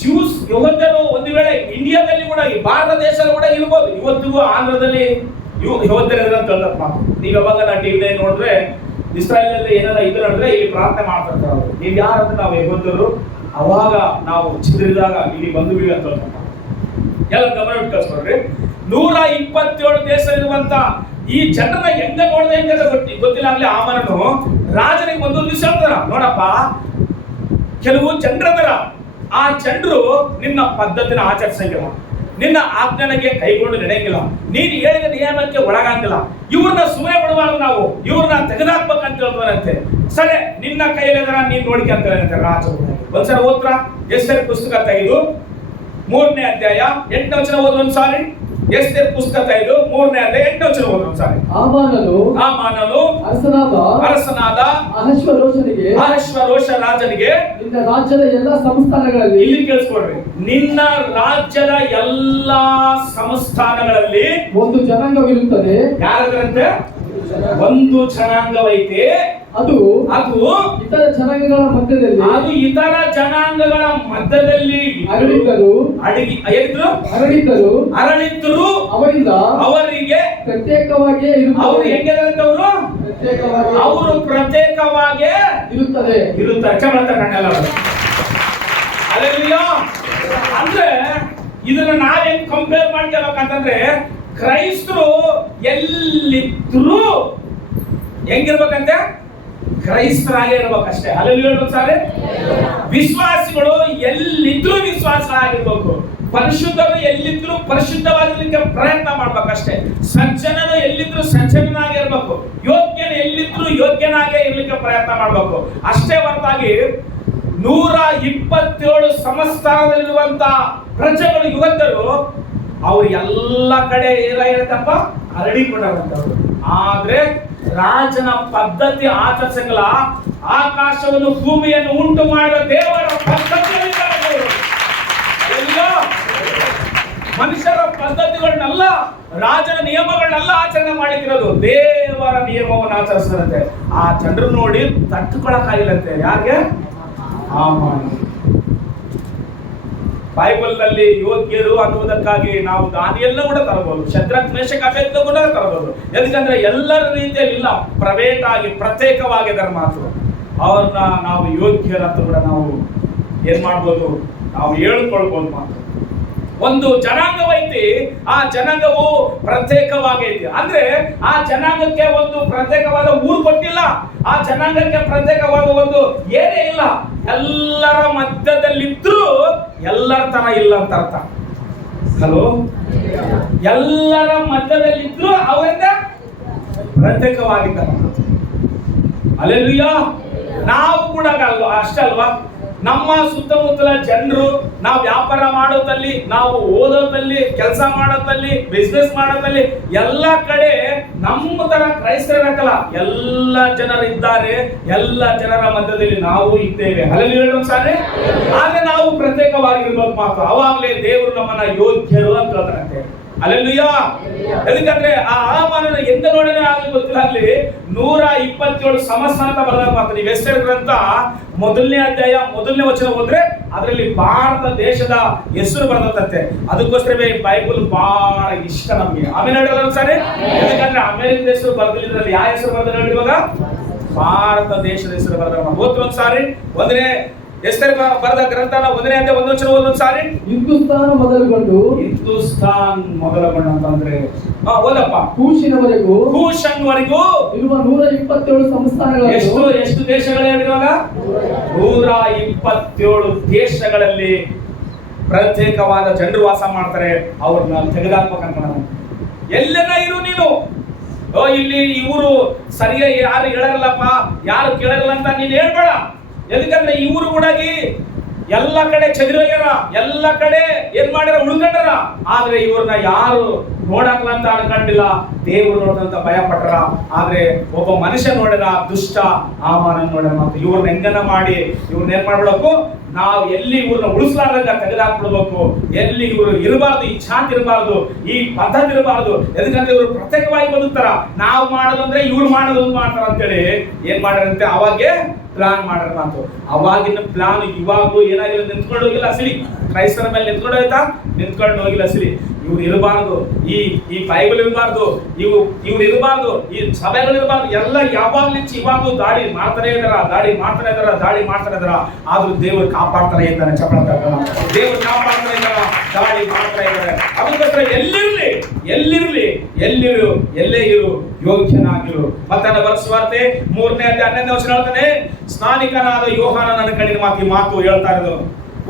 ಜ್ಯೂಸ್ ಯಹೂದ್ಯರು ಒಂದು ವೇಳೆ ಇಂಡಿಯಾದಲ್ಲಿ ಕೂಡ, ಈ ಭಾರತ ದೇಶದಲ್ಲಿ ಕೂಡ ಇರ್ಬೋದು. ಇವತ್ತಿಗೂ ಆಂಧ್ರದಲ್ಲಿ ಯಹೂದ್ಯರು ಅಂತ ಹೇಳ್ತಾರೆ ಮಾತು. ನೀವು ಯಾವಾಗ ನಾ ಟಿವಿ ನೋಡಿದ್ರೆ ಇಸ್ರಾಯೇಲ್ ಅಲ್ಲಿ ಏನಾರ ಇದು ನಡೆದ್ರೆ ಇಲ್ಲಿ ಪ್ರಾರ್ಥನೆ ಮಾಡ್ತಿರ್ತಾರೆ ಅವರು. ನೀವು ಯಾರಂದ್ರೆ ನಾವು ಯಹೂದ್ಯರು, ಅವಾಗ ನಾವು ಚಿದ್ರಿದಾಗ ಇಲ್ಲಿ ಬಂದು ಬೀಳಿ ಅಂತ ಹೇಳ್ತಾರೆ. ಎಲ್ಲ ಗಮನ ಇಟ್ಟು ಕಳ್ಸ್ಕೊಡ್ರಿ. 127 ದೇಶ ಇರುವಂತ ಈ ಜನರನ್ನ ಹೆಂಗ ನೋಡಿದೆ ಹೆಂಗ ಗೊತ್ತಿಲ್ಲ. ಆಗ್ಲಿ ಹಾಮಾನನು ರಾಜನಿಗೆ ಒಂದು ದಿವಸ ಹೇಳ್ತಾರ, ನೋಡಪ್ಪ, ಕೆಲವು ಜನರದರ, ಆ ಜನರು ನಿನ್ನ ಪದ್ಧತಿನ ಆಚರಿಸಂಗಿಲ್ಲ, ನಿನ್ನ ಆಜ್ಞೆಗೆ ಕೈಗೊಂಡು ನಡೆಯಂಗಿಲ್ಲ, ನೀನು ಹೇಳಿದ ನಿಯಮಕ್ಕೆ ಒಳಗಾಗಿಲ್ಲ. ಇವ್ರನ್ನ ಸುಮ್ಮನೆ ಬಿಡಬಾರ್ದು, ನಾವು ಇವ್ರನ್ನ ತೆಗೆದಾಕ್ಬೇಕಂತ ಹೇಳ್ತಾರಂತೆ. ಸರಿ, ನಿನ್ನ ಕೈಯಲ್ಲಿದಾರ, ನೀನ್ ನೋಡಿಕೆ ಅಂತ ಹೇಳ್ತಾರೆ ರಾಜ. ಒಂದ್ಸಲ ಓದ್ರ ಎಸ್ತೇರ್ ಪುಸ್ತಕ ತೆಗೆದು 3ನೇ ಅಧ್ಯಾಯ 8ನೇ ವಚನ ಓದ್ ಒಂದ್ಸಾರಿ. ಎಸ್ತೇರ್ ಪುಸ್ತಕ ತೆಗೆದು 3ನೇ ಅಧ್ಯಾಯ 8ನೇ ವಚನ ಓದ್ ಒಂದ್ಸಾರಿ. ಹಾಮಾನನು ಅರಸನಾದ ಅಹಷ್ವೇರೋಷ ರಾಜನಿಗೆ, ನಿನ್ನ ರಾಜ್ಯದ ಎಲ್ಲಾ ಸಂಸ್ಥಾನಗಳಲ್ಲಿ, ಇಲ್ಲಿ ಕೇಳಿಸ್ಕೊಡ್ರಿ, ನಿನ್ನ ರಾಜ್ಯದ ಎಲ್ಲಾ ಸಂಸ್ಥಾನಗಳಲ್ಲಿ ಒಂದು ಜನಾಂಗವಿರುತ್ತದೆ. ಯಾರಂತೆ? ಒಂದು ಜನಾಂಗವೈತೆ. ಅದು ಇತರ ಜನಾಂಗಗಳ ಮಧ್ಯದಲ್ಲಿ, ಅದು ಇತರ ಜನಾಂಗಗಳ ಮಧ್ಯದಲ್ಲಿ ಅರಳಿದ್ರು ಅವರಿಂದ ಅವರಿಗೆ ಪ್ರತ್ಯೇಕವಾಗಿ ಅವರು ಹೆಂಗಿರಂತವ್ರು ಅವರು ಪ್ರತ್ಯೇಕವಾಗಿ ಇರುತ್ತದೆ. ಅಂದ್ರೆ ಇದನ್ನ ನಾವ್ ಹೆಂಗ್ ಕಂಪೇರ್ ಮಾಡ್ಕೋಬೇಕಂತಂದ್ರೆ, ಕ್ರೈಸ್ತರು ಎಲ್ಲಿದ್ರು ಹೆಂಗಿರ್ಬೇಕಂತೆ? ಕ್ರೈಸ್ತರಾಗೇ ಇರ್ಬೇಕಷ್ಟೇ. ಅಲ್ಲಿ ಹೇಳ್ಬೇಕು ಸಾರಿ, ವಿಶ್ವಾಸಿಗಳು ಎಲ್ಲಿದ್ರು ವಿಶ್ವಾಸರಾಗಿರ್ಬೇಕು. ಪರಿಶುದ್ಧರು ಎಲ್ಲಿದ್ರು ಪರಿಶುದ್ಧವಾಗಿರ್ಲಿಕ್ಕೆ ಪ್ರಯತ್ನ ಮಾಡ್ಬೇಕಷ್ಟೇ. ಸಜ್ಜನರು ಎಲ್ಲಿದ್ರು ಸಜ್ಜನಾಗಿರ್ಬೇಕು. ಯೋಗ್ಯನ ಎಲ್ಲಿದ್ರು ಯೋಗ್ಯನಾಗೇ ಇರ್ಲಿಕ್ಕೆ ಪ್ರಯತ್ನ ಮಾಡ್ಬೇಕು ಅಷ್ಟೇ ಹೊರತಾಗಿ 127 ಸಂಸ್ಥಾನದಲ್ಲಿರುವಂತ ಪ್ರಜೆಗಳು ಯುವಕರು ಅವ್ರು ಎಲ್ಲ ಕಡೆ ಏನಾಗಿರುತ್ತಪ್ಪ ಹರಡಿಕೊಂಡಂತವ್ರು. ಆದ್ರೆ ರಾಜನ ಪದ್ಧತಿ ಆಚರಿಸಂಗಿಲ್ಲ. ಆಕಾಶವನ್ನು ಭೂಮಿಯನ್ನು ಉಂಟು ಮಾಡಿದ ದೇವರ ಪದ್ಧತಿಯಲ್ಲಿ ಮನುಷ್ಯರ ಪದ್ಧತಿಗಳನ್ನೆಲ್ಲ, ರಾಜನ ನಿಯಮಗಳನ್ನೆಲ್ಲ ಆಚರಣೆ ಮಾಡಿದಿರೋದು. ದೇವರ ನಿಯಮವನ್ನು ಆಚರಿಸಿದಂತೆ ಆ ಜನರು ನೋಡಿ ತಟ್ಟುಕೊಳಕ್ಕಾಗಿಲ್ಲಂತೆ. ಯಾಕೆ? ಬೈಬಲ್ ನಲ್ಲಿ ಯೋಗ್ಯರು ಅನ್ನುವುದಕ್ಕಾಗಿ ನಾವು ದಾನಿಯೆಲ್ಲ ಕೂಡ ತರಬಹುದು, ಶದ್ರಕ್ ಮೇಷಕ್ ಅಬೇದ್ನೆಗೋ ಕೂಡ ತರಬಹುದು. ಯಾಕಂದ್ರೆ ಎಲ್ಲರ ರೀತಿಯಲ್ಲಿ ಇಲ್ಲ, ಪ್ರೈವೇಟ್ ಆಗಿ ಪ್ರತ್ಯೇಕವಾಗಿ ಅದರ ಮಾತು ಅವ್ರನ್ನ ನಾವು ಯೋಗ್ಯರಂತ ಕೂಡ ನಾವು ಏನ್ ಮಾಡ್ಬೋದು, ನಾವು ಹೇಳ್ಕೊಳ್ಬಹುದು. ಮಾತು ಒಂದು ಜನಾಂಗವೈತಿ, ಆ ಜನಾಂಗವು ಪ್ರತ್ಯೇಕವಾಗೈತಿ. ಅಂದ್ರೆ ಆ ಜನಾಂಗಕ್ಕೆ ಒಂದು ಪ್ರತ್ಯೇಕವಾದ ಊರು ಕೊಟ್ಟಿಲ್ಲ, ಆ ಜನಾಂಗಕ್ಕೆ ಪ್ರತ್ಯೇಕವಾದ ಒಂದು ಏನೇ ಇಲ್ಲ. ಎಲ್ಲರ ಮಧ್ಯದಲ್ಲಿದ್ರು ಎಲ್ಲರ ತರ ಇಲ್ಲ ಅಂತ ಅರ್ಥ. ಹಲೋ, ಎಲ್ಲರ ಮಧ್ಯದಲ್ಲಿದ್ರು ಅವರಿಂದ ಪ್ರತ್ಯೇಕವಾಗಿದ್ದಾರೆ. ಹಲ್ಲೆಲೂಯಾ. ನಾವು ಕೂಡ ಅಷ್ಟಲ್ವಾ, ನಮ್ಮ ಸುತ್ತಮುತ್ತಲ ಜನರು, ನಾವು ವ್ಯಾಪಾರ ಮಾಡೋದಲ್ಲಿ, ನಾವು ಓದೋದಲ್ಲಿ, ಕೆಲಸ ಮಾಡೋದಲ್ಲಿ, ಬಿಸ್ನೆಸ್ ಮಾಡೋದಲ್ಲಿ ಎಲ್ಲ ಕಡೆ ನಮ್ಮ ತರ ಕ್ರೈಸ್ತರಕ್ಕಲ್ಲ, ಎಲ್ಲ ಜನರು ಇದ್ದಾರೆ. ಎಲ್ಲ ಜನರ ಮಧ್ಯದಲ್ಲಿ ನಾವು ಇದ್ದೇವೆ. ಹಲ್ಲೆಲೂಯಾ ಸಾರೆ. ಆದ್ರೆ ನಾವು ಪ್ರತ್ಯೇಕವಾಗಿರ್ಬೇಕು ಮಾತ್ರ, ಅವಾಗಲೇ ದೇವರು ನಮ್ಮನ್ನ ಯೋಗ್ಯರು ಅಂತ ಹೇಳ್ತಾರಂತೆ. ಹಲ್ಲೆಲೂಯಾ. ಯಾಕಂದ್ರೆ ಆ ಹಾಮಾನನ ಎಂದ ನೋಡನೆ ಆಗಲಿ ಗೊತ್ತಿಲ್ಲ, ಅಲ್ಲಿ 127 ಸಮಸ್ಯೆ ಅಂತ ಬರೆದಾಗ ಮಾತ್ರ. ನೀವು ಎಸ್ತೇರ್ ಗ್ರಂಥ 1ನೇ ಅಧ್ಯಾಯ 1ನೇ ವಚನ ಹೋದ್ರೆ ಅದರಲ್ಲಿ ಭಾರತ ದೇಶದ ಹೆಸರು ಬರ್ತದಂತೆ. ಅದಕ್ಕೋಸ್ಕರವೇ ಬೈಬಲ್ ಬಹಳ ಇಷ್ಟ ನಮ್ಗೆ. ಆಮೇಲೆ ಹೇಳಿದ್ರು ಸರಿ, ಯಾಕಂದ್ರೆ ಅಮೆರಿಕ ಹೆಸರು ಬರ್ದಿದ್ರಲ್ಲಿ ಯಾವ ಹೆಸರು ಬರ್ದ ನೋಡಿ, ಇವಾಗ ಭಾರತ ದೇಶದ ಹೆಸರು ಬರ್ದ. ಓದ್ತು ಒಂದ್ಸಾರಿ 1ನೇ ಎಸ್ತೇರ್ ಬರೆದ ಗ್ರಂಥನ 1ನೇ ಅಧ್ಯಾಯ 1ನೇ ವಚನ ಒಂದೊಂದ್ಸಾರಿ. ಹಿಂದೂಸ್ತಾನ್ ಮೊದಲುಗೊಂಡು ಅಂತಂದ್ರೆ ಓದಪ್ಪ. ಕೂಶನ್ವರೆಗೂ ಇರುವ 127 ಸಂಸ್ಥಾನಗಳು. ಎಷ್ಟು ದೇಶಗಳಿರುವಾಗ 127 ದೇಶಗಳಲ್ಲಿ ಪ್ರತ್ಯೇಕವಾದ ಜನರು ವಾಸ ಮಾಡ್ತಾರೆ. ಅವ್ರನ್ನ ತೆಗೆದಾಕ್ಬೇಕಂತ ನಾವು. ಎಲ್ಲೆಲ್ಲ ಇರು ನೀನು, ಇಲ್ಲಿ ಇವರು ಸರಿಯಾಗಿ ಯಾರು ಹೇಳಲ್ಲಪ್ಪ, ಯಾರು ಕೇಳಲ್ಲ ಅಂತ ನೀನು ಹೇಳ್ಬೇಡ. ಯಾಕಂದ್ರೆ ಇವರು ಕೂಡ ಎಲ್ಲ ಕಡೆ ಚದುರೋಗ್ಯಾರ, ಎಲ್ಲ ಕಡೆ ಏನ್ ಮಾಡ್ಯಾರ, ಉಳ್ಕೊಂಡಾರ. ಆದ್ರೆ ಇವ್ರನ್ನ ಯಾರು ನೋಡಕ್ಲ ಅಂತ ಅನ್ಕೊಂಡಿಲ್ಲ, ದೇವರು ನೋಡಿದಂತ ಭಯ ಪಟ್ಟಾರ. ಆದ್ರೆ ಒಬ್ಬ ಮನುಷ್ಯ ನೋಡಿದ, ದುಷ್ಟ ಹಾಮಾನನ ನೋಡಿದ. ಮತ್ತು ಇವ್ರನ್ನ ಹೆಂಗನ ಮಾಡಿ ಇವ್ರನ್ನ ಏನ್ ಮಾಡ್ಬಿಡಬೇಕು, ನಾವು ಎಲ್ಲಿ ಇವ್ರನ್ನ ಉಳಿಸ್ಲಾರ್ದಂಗ ತೆಗೆದಾಕ್ಬಿಡ್ಬೇಕು. ಎಲ್ಲಿ ಇವರು ಇರಬಾರ್ದು, ಈ ಛಾತ್ ಇರಬಾರ್ದು, ಈ ಪದ್ಧತಿ ಇರಬಾರ್ದು. ಯಾಕಂದ್ರೆ ಇವರು ಪ್ರತ್ಯೇಕವಾಗಿ ಬದುಕ್ತಾರ. ನಾವು ಮಾಡೋದಂದ್ರೆ ಇವ್ರು ಮಾಡೋದು ಮಾಡ್ತಾರ ಅಂತೇಳಿ ಏನ್ ಮಾಡ್ಯಾರಂತೆ, ಅವಾಗೆ ಪ್ಲಾನ್ ಮಾಡ್ಯಾರ. ಮಾತು ಅವಾಗಿನ ಪ್ಲಾನ್ ಇವಾಗ್ಲೂ ಏನಾಗಿಲ್ಲ, ನಿಂತ್ಕೊಂಡು ಹೋಗಿಲ್ಲ ಸಿಲಿ. ಕ್ರೈಸ್ತರ ಮೇಲೆ ನಿಂತ್ಕೊಂಡು ಹೋಯ್ತಾ, ನಿಂತ್ಕೊಂಡು ಹೋಗಿಲ್ಲ ಸಿಲಿ. ಇವ್ರು ಇರಬಾರ್ದು, ಈ ಬೈಬಲ್ ಇರಬಾರ್ದು, ಇವ್ರು ಇರಬಾರ್ದು, ಈ ಸಭೆಗಳು ಇರಬಾರ್ದು. ಎಲ್ಲ ಯಾವಾಗ್ಲಿಂಚ ಇವಾಗ್ಲೂ ದಾಳಿ ಮಾಡ್ತಾನೆ ಇದಾರ. ಆದ್ರೂ ದೇವರು ಕಾಪಾಡ್ತಾನೆ ಇದ್ದಾನೆ. ಚಪ್ಪಳ ದೇವರು ಕಾಪಾಡ್ತಾನೆ ಇದ್ದಾರ, ದಾಳಿ ಮಾಡ್ತಾ ಇದ್ದಾರೆ. ಅದಕ್ಕೋಸ್ಕರ ಎಲ್ಲೇ ಇರು ಯೋಗ್ಯನಾಗಿರು. ಮತ್ತೆ ಬರೆಸುವಾರ್ತೆ 3ನೇ ಅಧ್ಯಾಯ 11ನೇ ವಚನ ಹೇಳ್ತಾನೆ, ಸ್ನಾನಿಕನಾದ ಯೋಹಾನ ನನ್ನ ಕಣ್ಣಿನ ಮಾತು ಹೇಳ್ತಾ ಇರೋದು.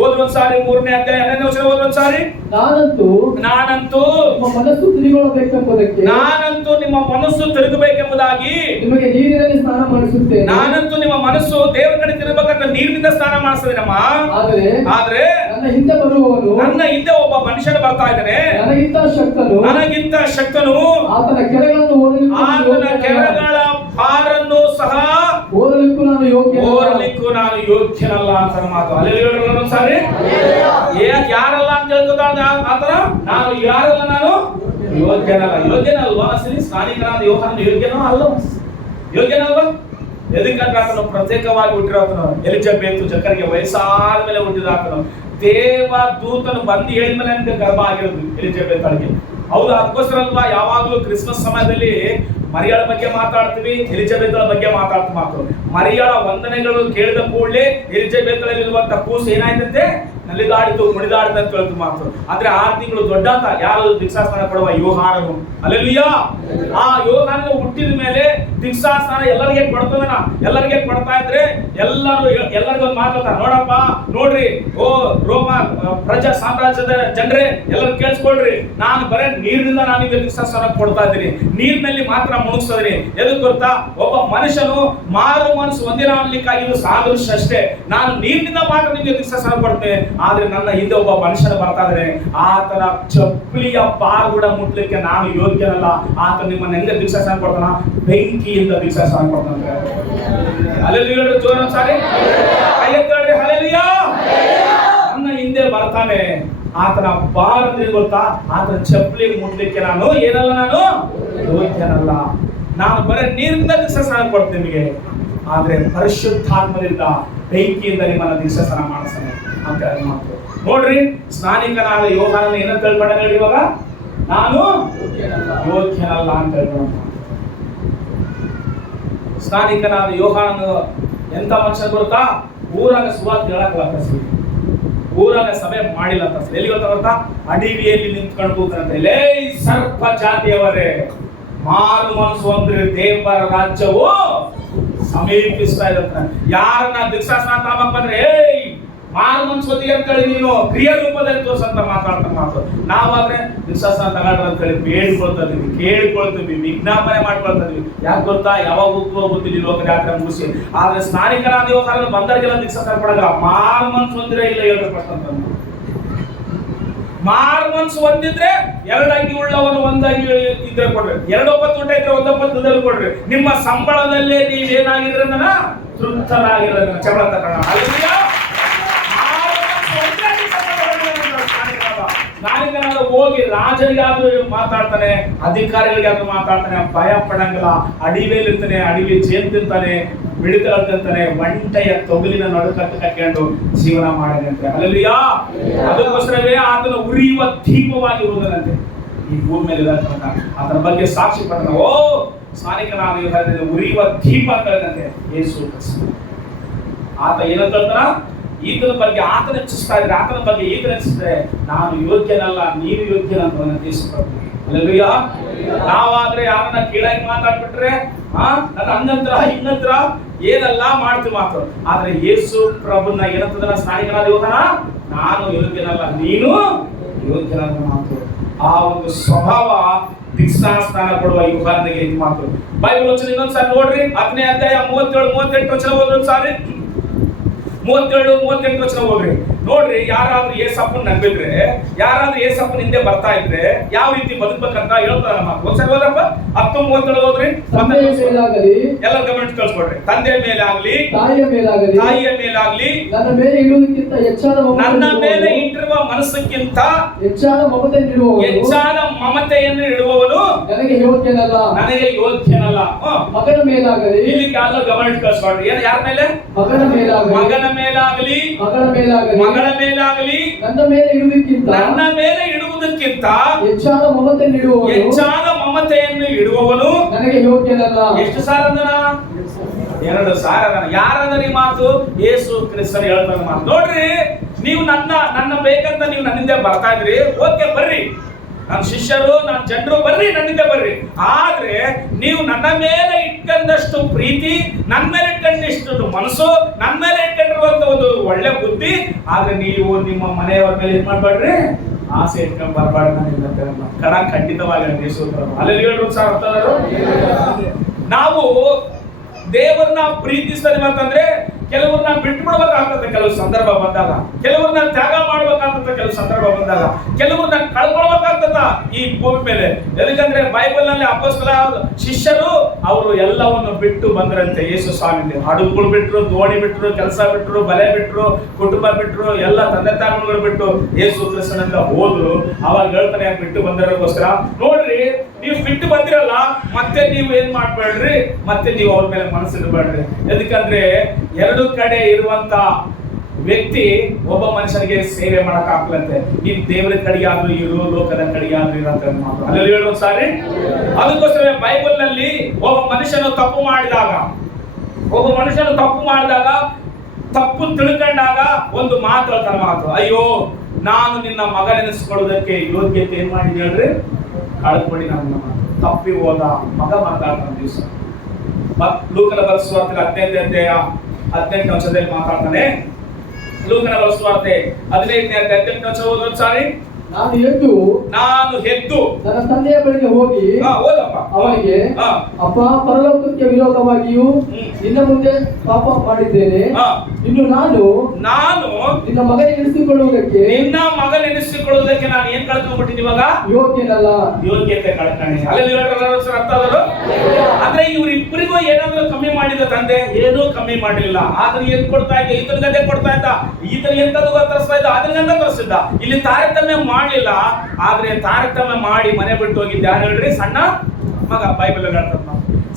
ಓದೊಂದ್ಸಾರಿ 3ನೇ ಅಧ್ಯಾಯ 11ನೇ ವಚನ ಓದೊಂದ್ಸಾರಿ. ನಾನಂತೂ ನಿಮ್ಮ ಮನಸ್ಸು ತಿರುಗಬೇಕೆಂಬುದಾಗಿ ನಿಮಗೆ ನೀರಿನಲ್ಲಿ ಸ್ನಾನ ಮಾಡಿಸುತ್ತೇನೆ. ನಾನಂತೂ ನಿಮ್ಮ ಮನಸ್ಸು ದೇವರ ಕಡೆ ತಿರುಗಬೇಕಂತ ನೀರಿನಿಂದ ಸ್ನಾನ ಮಾಡಿಸ್ತೇನಮ್ಮ. ಆದ್ರೆ ನನ್ನ ಹಿಂದೆ ಒಬ್ಬ ಮನುಷ್ಯನು ಬರ್ತಾ ಇದ್ದಾನೆ, ನನಗಿಂತ ಶಕ್ತನು. ಆತನ ಕೆರಗಳ ಭಾರನ್ನು ಸಹ ಓರಲಿಕ್ಕೂ ನಾನು ಯೋಗ್ಯನಲ್ಲ ಅಂತ ಮಾತು. ಅಲ್ಲಿ ಸಾರಿ ಯಾರಲ್ಲ ಅಂತ ಹೇಳ್ತಾನೆ ಆತರ, ನಾನು ಯಾರಲ್ಲ, ನಾನು ಯೋಗ್ಯನಲ್ವಾ. ಸ್ನಾನಿಕನಾದ ಯೋಹಾನ ಯೋಗ್ಯನಲ್ವಾ. ಎದಕ್ಕಂದ್ರೆ ಆತನು ಪ್ರತ್ಯೇಕವಾಗಿ ಹುಟ್ಟಿರೋತನು. ಎಲಿಜಬೆತ್ ಜಕರಿಗೆ ವಯಸ್ಸಾದ ಮೇಲೆ ಹುಟ್ಟಿದ ಆತನು. ದೇವ ದೂತನು ಬಂದು ಹೇಳಿದ್ಮೇಲೆ ಅಂತ ಗರ್ಭ ಆಗಿರೋದು ಎಲಿಜಬೆತ್ ಅಳಿಗೆ. ಹೌದು, ಅದಕ್ಕೋಸ್ಕರ ಅಲ್ವಾ ಯಾವಾಗ್ಲೂ ಕ್ರಿಸ್ಮಸ್ ಸಮಯದಲ್ಲಿ ಮರಿಯಾಳ ಬಗ್ಗೆ ಮಾತಾಡ್ತೀವಿ, ಎಲಿಜಬೆತ್ ಬಗ್ಗೆ ಮಾತಾಡ್ತೀವಿ. ಮರಿಯಾಳ ವಂದನೆಗಳು ಕೇಳಿದ ಕೂಡಲೇ ಎಲಿಜಬೆತ್ ಇರುವಂತ ಕೂಸು ಏನಾಯ್ತಂತೆ, ನಲಿದಾಡಿತು, ಮುಡಿದಾಡಿತು ಅಂತ ಹೇಳ್ತು ಮಾತು. ಅಂದ್ರೆ 6 ತಿಂಗಳು ದೊಡ್ಡಾತ ಯಾರು ದೀಕ್ಷಾಸ್ನಾನ ಕೊಡುವ ಯೋಹಾನನು. ಹಲ್ಲೆಲೂಯಾ. ಆ ಯೋಹಾನನು ಹುಟ್ಟಿದ ಮೇಲೆ ದೀಕ್ಷಾಸ್ನಾನ ಎಲ್ಲರಿಗೆ ಕೊಡ್ತದನ. ಎಲ್ಲರಿಗೆ ಕೊಡ್ತಾ ಇದ್ರೆ ಎಲ್ಲರಿಗೂ ಒಂದು ಮಾತಾಡ್ತಾರೆ, ನೋಡಪ್ಪ ನೋಡ್ರಿ, ಓ ರೋಮ ಪ್ರಜಾ ಸಾಮ್ರಾಜ್ಯದ ಜನರೇ ಎಲ್ಲರೂ ಕೇಳಿಸ್ಕೊಳ್ರಿ, ನಾನು ಬರೇ ನೀರಿನಿಂದ ನಾನೀಗ ದೀಕ್ಷಾಸ್ನಾನ ಕೊಡ್ತಾ ಇದ್ದೀನಿ, ನೀರಿನಲ್ಲಿ ಮಾತ್ರ ಮುಳುಗಿಸ್ತೀನಿ. ಎದಕ್ಕೆ ಗೊತ್ತಾ, ಒಬ್ಬ ಮನುಷ್ಯನು ಮಾರು ಮನಸ್ಸು ಹೊಂದಿನ ಅನ್ಲಿಕ್ಕಾಗಿ ಇದು ಸಾದೃಶ್ಯ ಅಷ್ಟೇ. ನಾನು ನೀರಿನಿಂದ ಮಾತ್ರ ನಿಮಗೆ ದೀಕ್ಷಾಸ್ನಾನ ಕೊಡ್ತೇನೆ. ಆದ್ರೆ ನನ್ನ ಹಿಂದೆ ಒಬ್ಬ ಮನುಷ್ಯನ ಬರ್ತಾ ಇದ್ರೆ, ಆತನ ಚಪ್ಪಲಿಯ ಪಾರ್ ಕೂಡ ಮುಟ್ಲಿಕ್ಕೆ ನಾನು ಯೋಗ್ಯನಲ್ಲ. ಆತ ನಿಮ್ಮನ್ನ ಹೆಂಗ ದೀಕ್ಷಾಸ್ನಾನ ಕೊಡ್ತಾನ, ಬೆಂಕಿಯಿಂದ ದೀಕ್ಷಾಸ್ನಾನ ಕೊಡ್ತಾನೆ. ಹಲ್ಲೆಲೂಯಾ. ಜೋರ ಸಾರಿ ಕೈ ಎತ್ತಳ್ರಿ. ಹಲ್ಲೆಲೂಯಾ. ನನ್ನ ಹಿಂದೆ ಬರ್ತಾನೆ, ಆತನ ಬಾರ್ ಅಂದ್ರೆ ಗೊತ್ತಾ, ಆತನ ಚಪ್ಪಲಿ ಮುಟ್ಲಿಕ್ಕೆ ನಾನು ಏನಲ್ಲ, ನಾನು ಯೋಗ್ಯನಲ್ಲ. ನಾನು ಬರೀ ನೀರಿಂದ ದೀಕ್ಷಾಸ್ನಾನ ಕೊಡ್ತೇನೆ ನಿಮಗೆ, ಆದ್ರೆ ಪರಿಶುದ್ಧಾತ್ಮದಿಂದ ಬೆಂಕಿಯಿಂದ ನಿಮ್ಮನ್ನ ದೀಕ್ಷಾಸ್ನಾನ ಮಾಡಿಸ್ತಾನೆ ಅಂತ ಮಾತು. ನೋಡ್ರಿ, ಸ್ನಾನಿಕನಾದ ಯೋಹಾನನ ಏನಂತ ಹೇಳ್ಕೊಂಡ ಹೇಳಿ, ಇವಾಗ ನಾನು ಯೋಗ್ಯನಲ್ಲ ಅಂತ ಹೇಳ್ಕೊಂಡ. ಸ್ನಾನಿಕನಾದ ಯೋಹಾನನು ಎಂತ ಮನುಷ್ಯ ಗೊತ್ತಾ? ಊರಾಗ ಸುವಾರ್ತೆ ಹೇಳಕ್ಕಲ್ಲ ಕಳಿಸಿ, ಊರಾಗ ಸಭೆ ಮಾಡಿಲ್ಲ ಅಂತ. ಎಲ್ಲಿ ಗೊತ್ತಾ? ಅಡಿವಿಯಲ್ಲಿ ನಿಂತ್ಕೊಂಡು ಕೂತ್ರಂತೆ, ಲೇ ಸರ್ಪ ಜಾತಿಯವರೇ, ಮಾರು ಮನಸ್ಸು ಅಂದ್ರೆ ದೇವರ ರಾಜ್ಯವು ಸಮೀಪಿಸ್ತಾ ಇರತ್ತ. ಯಾರನ್ನ ದೀಕ್ಷಾಸ್ನಾನ ತಗೊಂಡ್ ಬಂದ್ರೆ, ಏಯ್ ಮಾರು ಮನ್ಸೊತ್ತಿಗೆ ಅಂತೇಳಿ ನೀನು ಕ್ರಿಯಾ ರೂಪದಲ್ಲಿ ತೋರ್ಸಂತ ಮಾತಾಡ್ತಾನೆ ಮಾತು. ನಾವಾದ್ರೆ ದೀಕ್ಷಾಸ್ನಾನ ತಗೊಂಡ್ರ ಅಂತೇಳಿ ಬೇಡ್ಕೊಳ್ತೀವಿ, ಕೇಳ್ಕೊಳ್ತೀವಿ, ವಿಜ್ಞಾಪನೆ ಮಾಡ್ಕೊಳ್ತೀವಿ. ಯಾಕೆ ಗೊತ್ತಾ? ಯಾವಾಗ ಹೋಗ್ತೀವಿ ಲೋಕಯಾತ್ರೆ ಮುಗಿಸಿ. ಆದ್ರೆ ಸ್ನಾನಿಕನಾದ ಯೋಹಾನನ ಬಂದರಿಗೆಲ್ಲ ದೀಕ್ಷಾಸ್ನಾನ ಕೊಡಲ್ಲ. ಮಾರು ಮನ್ಸು ಒಂದಿದ್ರೆ ಇಲ್ಲ ಹೇಳ್ಬೇಕಂತ. ಮಾರು ಮನ್ಸು ಒಂದಿದ್ರೆ 2 ಅಂಗಿ ಉಳ್ಳವನು 1 ಅಂಗಿ ಇದ್ರೆ ಕೊಡ್ರಿ, 2 ಒಪ್ಪತ್ತು ಊಟ ಇದ್ರೆ 1 ಒಪ್ಪತ್ತು ದುಡ್ಡು ಕೊಡ್ರಿ. ನಿಮ್ಮ ಸಂಬಳದಲ್ಲೇ ನೀವೇನಾಗಿರೋದನ್ನ ತೃಪ್ತರಾಗಿರೋದನ್ನ ಚಬಳ ತಗೋಣ. ಸ್ನಾನಿಕನಾದ ಹೋಗಿ ರಾಜರಿಗಾದ್ರೂ ಮಾತಾಡ್ತಾನೆ, ಅಧಿಕಾರಿಗಳಿಗಾದ್ರೂ ಮಾತಾಡ್ತಾನೆ, ಭಯ ಪಡಂಗಿಲ್ಲ. ಅಡಿವೆಯಲ್ಲಿ ಇರ್ತಾನೆ, ಅಡಿವೆ ಜೇನ್ ತಿಂತಾನೆ, ಬಿಡಿತಾನೆ, ಒಂಟೆಯ ತೊಗಲಿನ ನಡುಕಟ್ಟು ಕಟ್ಕೊಂಡು ಜೀವನ ಮಾಡಿದಂತೆ. ಅಲ್ಲಲ್ಲಿಯಾ, ಅದಕ್ಕೋಸ್ಕರವೇ ಆತನ ಉರಿಯುವ ದೀಪವಾಗಿ ಹೋದನಂತೆ ಈ ಭೂಮಿ ಮೇಲೆ. ಅದರ ಬಗ್ಗೆ ಸಾಕ್ಷಿ ಪಟ್ಟಣ. ಓ ಸ್ನಾನಿಕನಾದ ಉರಿಯುವ ದೀಪ ಅಂತ ಹೇಳಿದಂತೆ ಯೇಸು ಕ್ರಿಸ್ತ. ಆತ ಏನಂತ ಹೇಳ್ತಾನ? ಈತನ ಬಗ್ಗೆ ಆತನ ಹೆಚ್ಚಿಸ್ತಾ ಇದ್ರೆ, ಆತನ ಬಗ್ಗೆ ಈತನ ಹೆಚ್ಚಿಸಿದ್ರೆ, ನಾನು ಯೋಗ್ಯನಲ್ಲ, ನೀನು ಯೋಗ್ಯನಂತ ಅಲ್ಲಲ್ಲಿಯಾ. ನಾವಾದ್ರೆ ಯಾರನ್ನ ಕೀಳಾಗಿ ಮಾತಾಡ್ಬಿಟ್ರೆ, ನನ್ನ ಹಂಗಂತ್ರ ಹಿಂಗಂತ್ರ ಏನೆಲ್ಲ ಮಾಡ್ತೀವಿ ಮಾತು. ಆದ್ರೆ ಯೇಸು ಪ್ರಭುನ ಏನಂತದನ್ನ ಸ್ನಾನಿಕನಾದ ಯೋಹಾನ, ನಾನು ಯೋಗ್ಯನಲ್ಲ, ನೀನು ಯೋಗ್ಯನಂತ ಮಾತು. ಆ ಒಂದು ಸ್ವಭಾವ ದೀಕ್ಷಾಸ್ನಾನ ಕೊಡುವ ಯೋಹಾನನಿಗೆ ಇದು ಮಾತು. ಬೈಬಲ್ ವಚನ ಇನ್ನೊಂದ್ಸಾರಿ ನೋಡ್ರಿ, 10ನೇ ಅಧ್ಯಾಯ 37-38 ವಚನ ಓದೊಂದ್ಸಾರಿ. 37-38 ವಚನ ಹೋಗ್ರಿ. ನೋಡ್ರಿ, ಯಾರಾದ್ರೂ ಏಸಪ್ಪನ ನಂಬಿದ್ರೆ, ಯಾರಾದ್ರೂ ಏಸಪ್ಪನ ಹಿಂದೆ ಬರ್ತಾ ಇದ್ರೆ ಯಾವ ರೀತಿ ಬದುಕ್ಬೇಕಂತ ಹೇಳ್ತಾರ ಮಾತು. ಒಂದ್ಸರಿ ಹೋದ್ರಪ್ಪ 10-37 ಹೋದ್ರಿ. ಎಲ್ಲ ಗಮನಿಸಿ ಕಳ್ಸ್ಕೊಡ್ರಿ. ತಂದೆಯ ಮೇಲೆ ಆಗ್ಲಿ, ತಾಯಿಯ ಮೇಲಾಗ್ಲಿ, ನನ್ನ ಮೇಲೆ ಇಟ್ಟಿರುವ ಮನಸ್ಸಕ್ಕಿಂತ ಹೆಚ್ಚಾದ ಮಮತೆಯನ್ನು ಇಡುವವನು ನನಗೆ ಯೋಗ್ಯನಲ್ಲ. ಮಗನ ಮೇಲಾಗಲಿ, ಇಲ್ಲಿ ಎಲ್ಲ ಗಮನಿಸಿ ಕಳ್ಸ್ಕೊಡ್ರಿ. ಯಾರ ಮೇಲೆ? ಮಗನ ಮೇಲಾಗಲಿ, ಮಗಳ ಮೇಲಾಗಲಿ, ನನ್ನ ಮೇಲೆ ಇಡುವುದಕ್ಕಿಂತ ಹೆಚ್ಚಾದ ಮಮತೆಯನ್ನು ಇಡುವವನು ನನಗೆ ಯೋಗ್ಯನಲ್ಲ. ಎಷ್ಟು ಸಾರ ಅಂದನ? 2 ಸಾರ. ಯಾರಂದ್ರೆ ಈ ಮಾತು? ಯೇಸು ಕ್ರಿಸ್ತನ ಹೇಳ್ತಾನೆ ಮಾತು. ನೋಡ್ರಿ, ನೀವು ನನ್ನ ಬೇಕಂತ ನೀವು ನನ್ನಿಂದ ಬರ್ತಾ ಇದ್ರಿ, ಓಕೆ ಬರ್ರಿ, ನನ್ನ ಶಿಷ್ಯರು, ನನ್ನ ಜನರು ಬರ್ರಿ, ನನ್ನಿಂದ ಬರ್ರಿ. ಆದ್ರೆ ನೀವು ನನ್ನ ಮೇಲೆ ಇಟ್ಕೊಂಡಷ್ಟು ಪ್ರೀತಿ, ನನ್ನ ಮೇಲೆ ಇಟ್ಕೊಂಡಷ್ಟು ಮನಸ್ಸು, ನನ್ನ ಮೇಲೆ ಇಟ್ಕೊಂಡಿರುವಂತ ಒಂದು ಒಳ್ಳೆ ಬುದ್ಧಿ, ಆದ್ರೆ ನೀವು ನಿಮ್ಮ ಮನೆಯವರ ಮೇಲೆ ಇದು ಮಾಡ್ಬೇಡ್ರಿ, ಆಸೆ ಇಟ್ಕೊಂಡು ಬರ್ಬಾರ್ದು. ಕಡ ಖಂಡಿತವಾಗಿ ಅಲ್ಲಿ ಹೇಳು ಸರ್. ನಾವು ದೇವರನ್ನ ಪ್ರೀತಿಸ್ತಾರೆ ಅಂತಂದ್ರೆ ಕೆಲವ್ರನ್ನ ಬಿಟ್ಟು ಬಿಡ್ಬೇಕಾಗ್ತದೆ ಕೆಲವು ಸಂದರ್ಭ ಬಂದಾಗ, ಕೆಲವ್ರನ್ನ ತ್ಯಾಗ ಮಾಡ್ಬೇಕಾಗ್ತದೆ ಕೆಲವು ಸಂದರ್ಭ ಬಂದಾಗ, ಕೆಲವ್ರನ್ನ ಕಳ್ಕೊಳ್ಬೇಕಾಗ್ತದ ಈ ಭೂಮಿ ಮೇಲೆ. ಎದಕ್ಕಂದ್ರೆ ಬೈಬಲ್ ನಲ್ಲಿ ಅಪೊಸ್ತಲ ಶಿಷ್ಯರು ಅವರು ಎಲ್ಲವನ್ನು ಬಿಟ್ಟು ಬಂದ್ರಂತೆ ಯೇಸು ಸ್ವಾಮಿ. ಹಡಗುಗಳು ಬಿಟ್ರು, ದೋಣಿ ಬಿಟ್ರು, ಕೆಲಸ ಬಿಟ್ರು, ಬಲೆ ಬಿಟ್ರು, ಕುಟುಂಬ ಬಿಟ್ರು, ಎಲ್ಲ ತಂದೆ ತಾಯಿಗಳು ಬಿಟ್ಟು ಯೇಸು ಕ್ರಿಸ್ತನಿಂದ ಹೋದ್ರು. ಅವಾಗ ಹೇಳ್ತಾನೆ ಬಿಟ್ಟು ಬಂದಿರೋಕ್ಕೋಸ್ಕರ. ನೋಡ್ರಿ, ನೀವು ಬಿಟ್ಟು ಬಂದಿರಲ್ಲ, ಮತ್ತೆ ನೀವು ಏನ್ ಮಾಡ್ಬೇಡ್ರಿ, ಮತ್ತೆ ನೀವು ಅವ್ರ ಮೇಲೆ ಮನಸ್ಸಿಡಬೇಡ್ರಿ. ಎದಕ್ಕಂದ್ರೆ 2 ಕಡೆ ಇರುವಂತ ವ್ಯಕ್ತಿ ಒಬ್ಬ ಮನುಷ್ಯನಿಗೆ ಸೇವೆ ಮಾಡಕ್ ಆಗ್ಲಂತೆ. ನೀನ್ ದೇವರ ಕಡೆಗೆ ಆದ್ರೂ ಇರು, ಲೋಕದ ಕಡೆಗೆ ಆದ್ರೂ ಇರಂತ ಮಾತು. ಅಲ್ಲಿ ಹೇಳೋ ಸಾರಿ. ಅದಕ್ಕೋಸ್ಕರ ಬೈಬಲ್ ನಲ್ಲಿ ಒಬ್ಬ ಮನುಷ್ಯನು ತಪ್ಪು ಮಾಡಿದಾಗ ತಪ್ಪು ತಿಳ್ಕೊಂಡಾಗ ಒಂದು ಮಾತು ಹೇಳ್ತಾನೆ ಮಾತು. ಅಯ್ಯೋ, ನಾನು ನಿನ್ನ ಮಗನೆನಿಸ್ಕೊಳ್ಳೋದಕ್ಕೆ ಯೋಗ್ಯತೆ ಏನ್ ಮಾಡಿದ್ದೆ ಹೇಳ್ರಿ, ಕಳ್ಕೊಳ್ಳಿ. ನನ್ನ ತಪ್ಪಿ ಹೋದ ಮಗ ಮಾತಾಡ್ತಾನೆ ದಿವಸ. ಲೂಕನ ಬರೆಸುವಾರ್ತೆ 15ನೇ ಅಧ್ಯಾಯ 18ನೇ ವಚನದಲ್ಲಿ ಮಾತಾಡ್ತಾನೆ. ಲೂಕನ ಬರೆಸುವಾರ್ತೆ 15ನೇ ಅಧ್ಯಾಯ 18ನೇ ವಚನ ಓದೋದು ಸಾರಿ. ನಾನು ಎದ್ದು ನನ್ನ ತಂದೆಯ ಬಳಿಗೆ ಹೋಗಿ ಅವನಿಗೆ, ಅಪ್ಪ, ಪರಲೋಕಕ್ಕೆ ವಿರೋಧವಾಗಿಯೂ ನಿನ್ನ ಮುಂದೆ ಪಾಪ ಮಾಡಿದ್ದೇನೆ. ಇನ್ನು ನಾನು ನಿನ್ನ ಮಗನೆನಿಸಿಕೊಳ್ಳುವುದಕ್ಕೆ ನಾನು ಏನ್ ಕಳ್ಕೊಂಡ್ಬಿಟ್ಟಿನಿ, ಇವಾಗ ಯೋಗ್ಯತೆ ಕಳ್ಕೊಂಡಿ. ಅಲ್ಲಿ ಅರ್ಥ ಆದರು. ಅಂದ್ರೆ ಇವ್ರಿಬ್ಬರಿಗೂ ಏನಾದ್ರು ಕಮ್ಮಿ ಮಾಡಿದ ತಂದೆ? ಏನೂ ಕಮ್ಮಿ ಮಾಡಲಿಲ್ಲ. ಆದ್ರೆ ಏನ್ ಕೊಡ್ತಾ ಇದ್ದ? ಈತನ ಗದೆ ಕೊಡ್ತಾ ಇದ್ದ, ಈತನ ಎಂತದ್ದು ತರಿಸ್ತಾ ಇದ್ದ, ಅದನ್ನ ಗಂಧ ತರಿಸಿದ್ದ. ಇಲ್ಲಿ ತಾರತಮ್ಯ ಮಾಡಲಿಲ್ಲ. ಆದ್ರೆ ತಾರತಮ್ಯ ಮಾಡಿ ಮನೆ ಬಿಟ್ಟು ಹೋಗಿದ್ದ ಯಾರು ಹೇಳ್ರಿ? ಸಣ್ಣ ಮಗ. ಬೈಬಲ್ ಹೇಳ್ತಾರೆ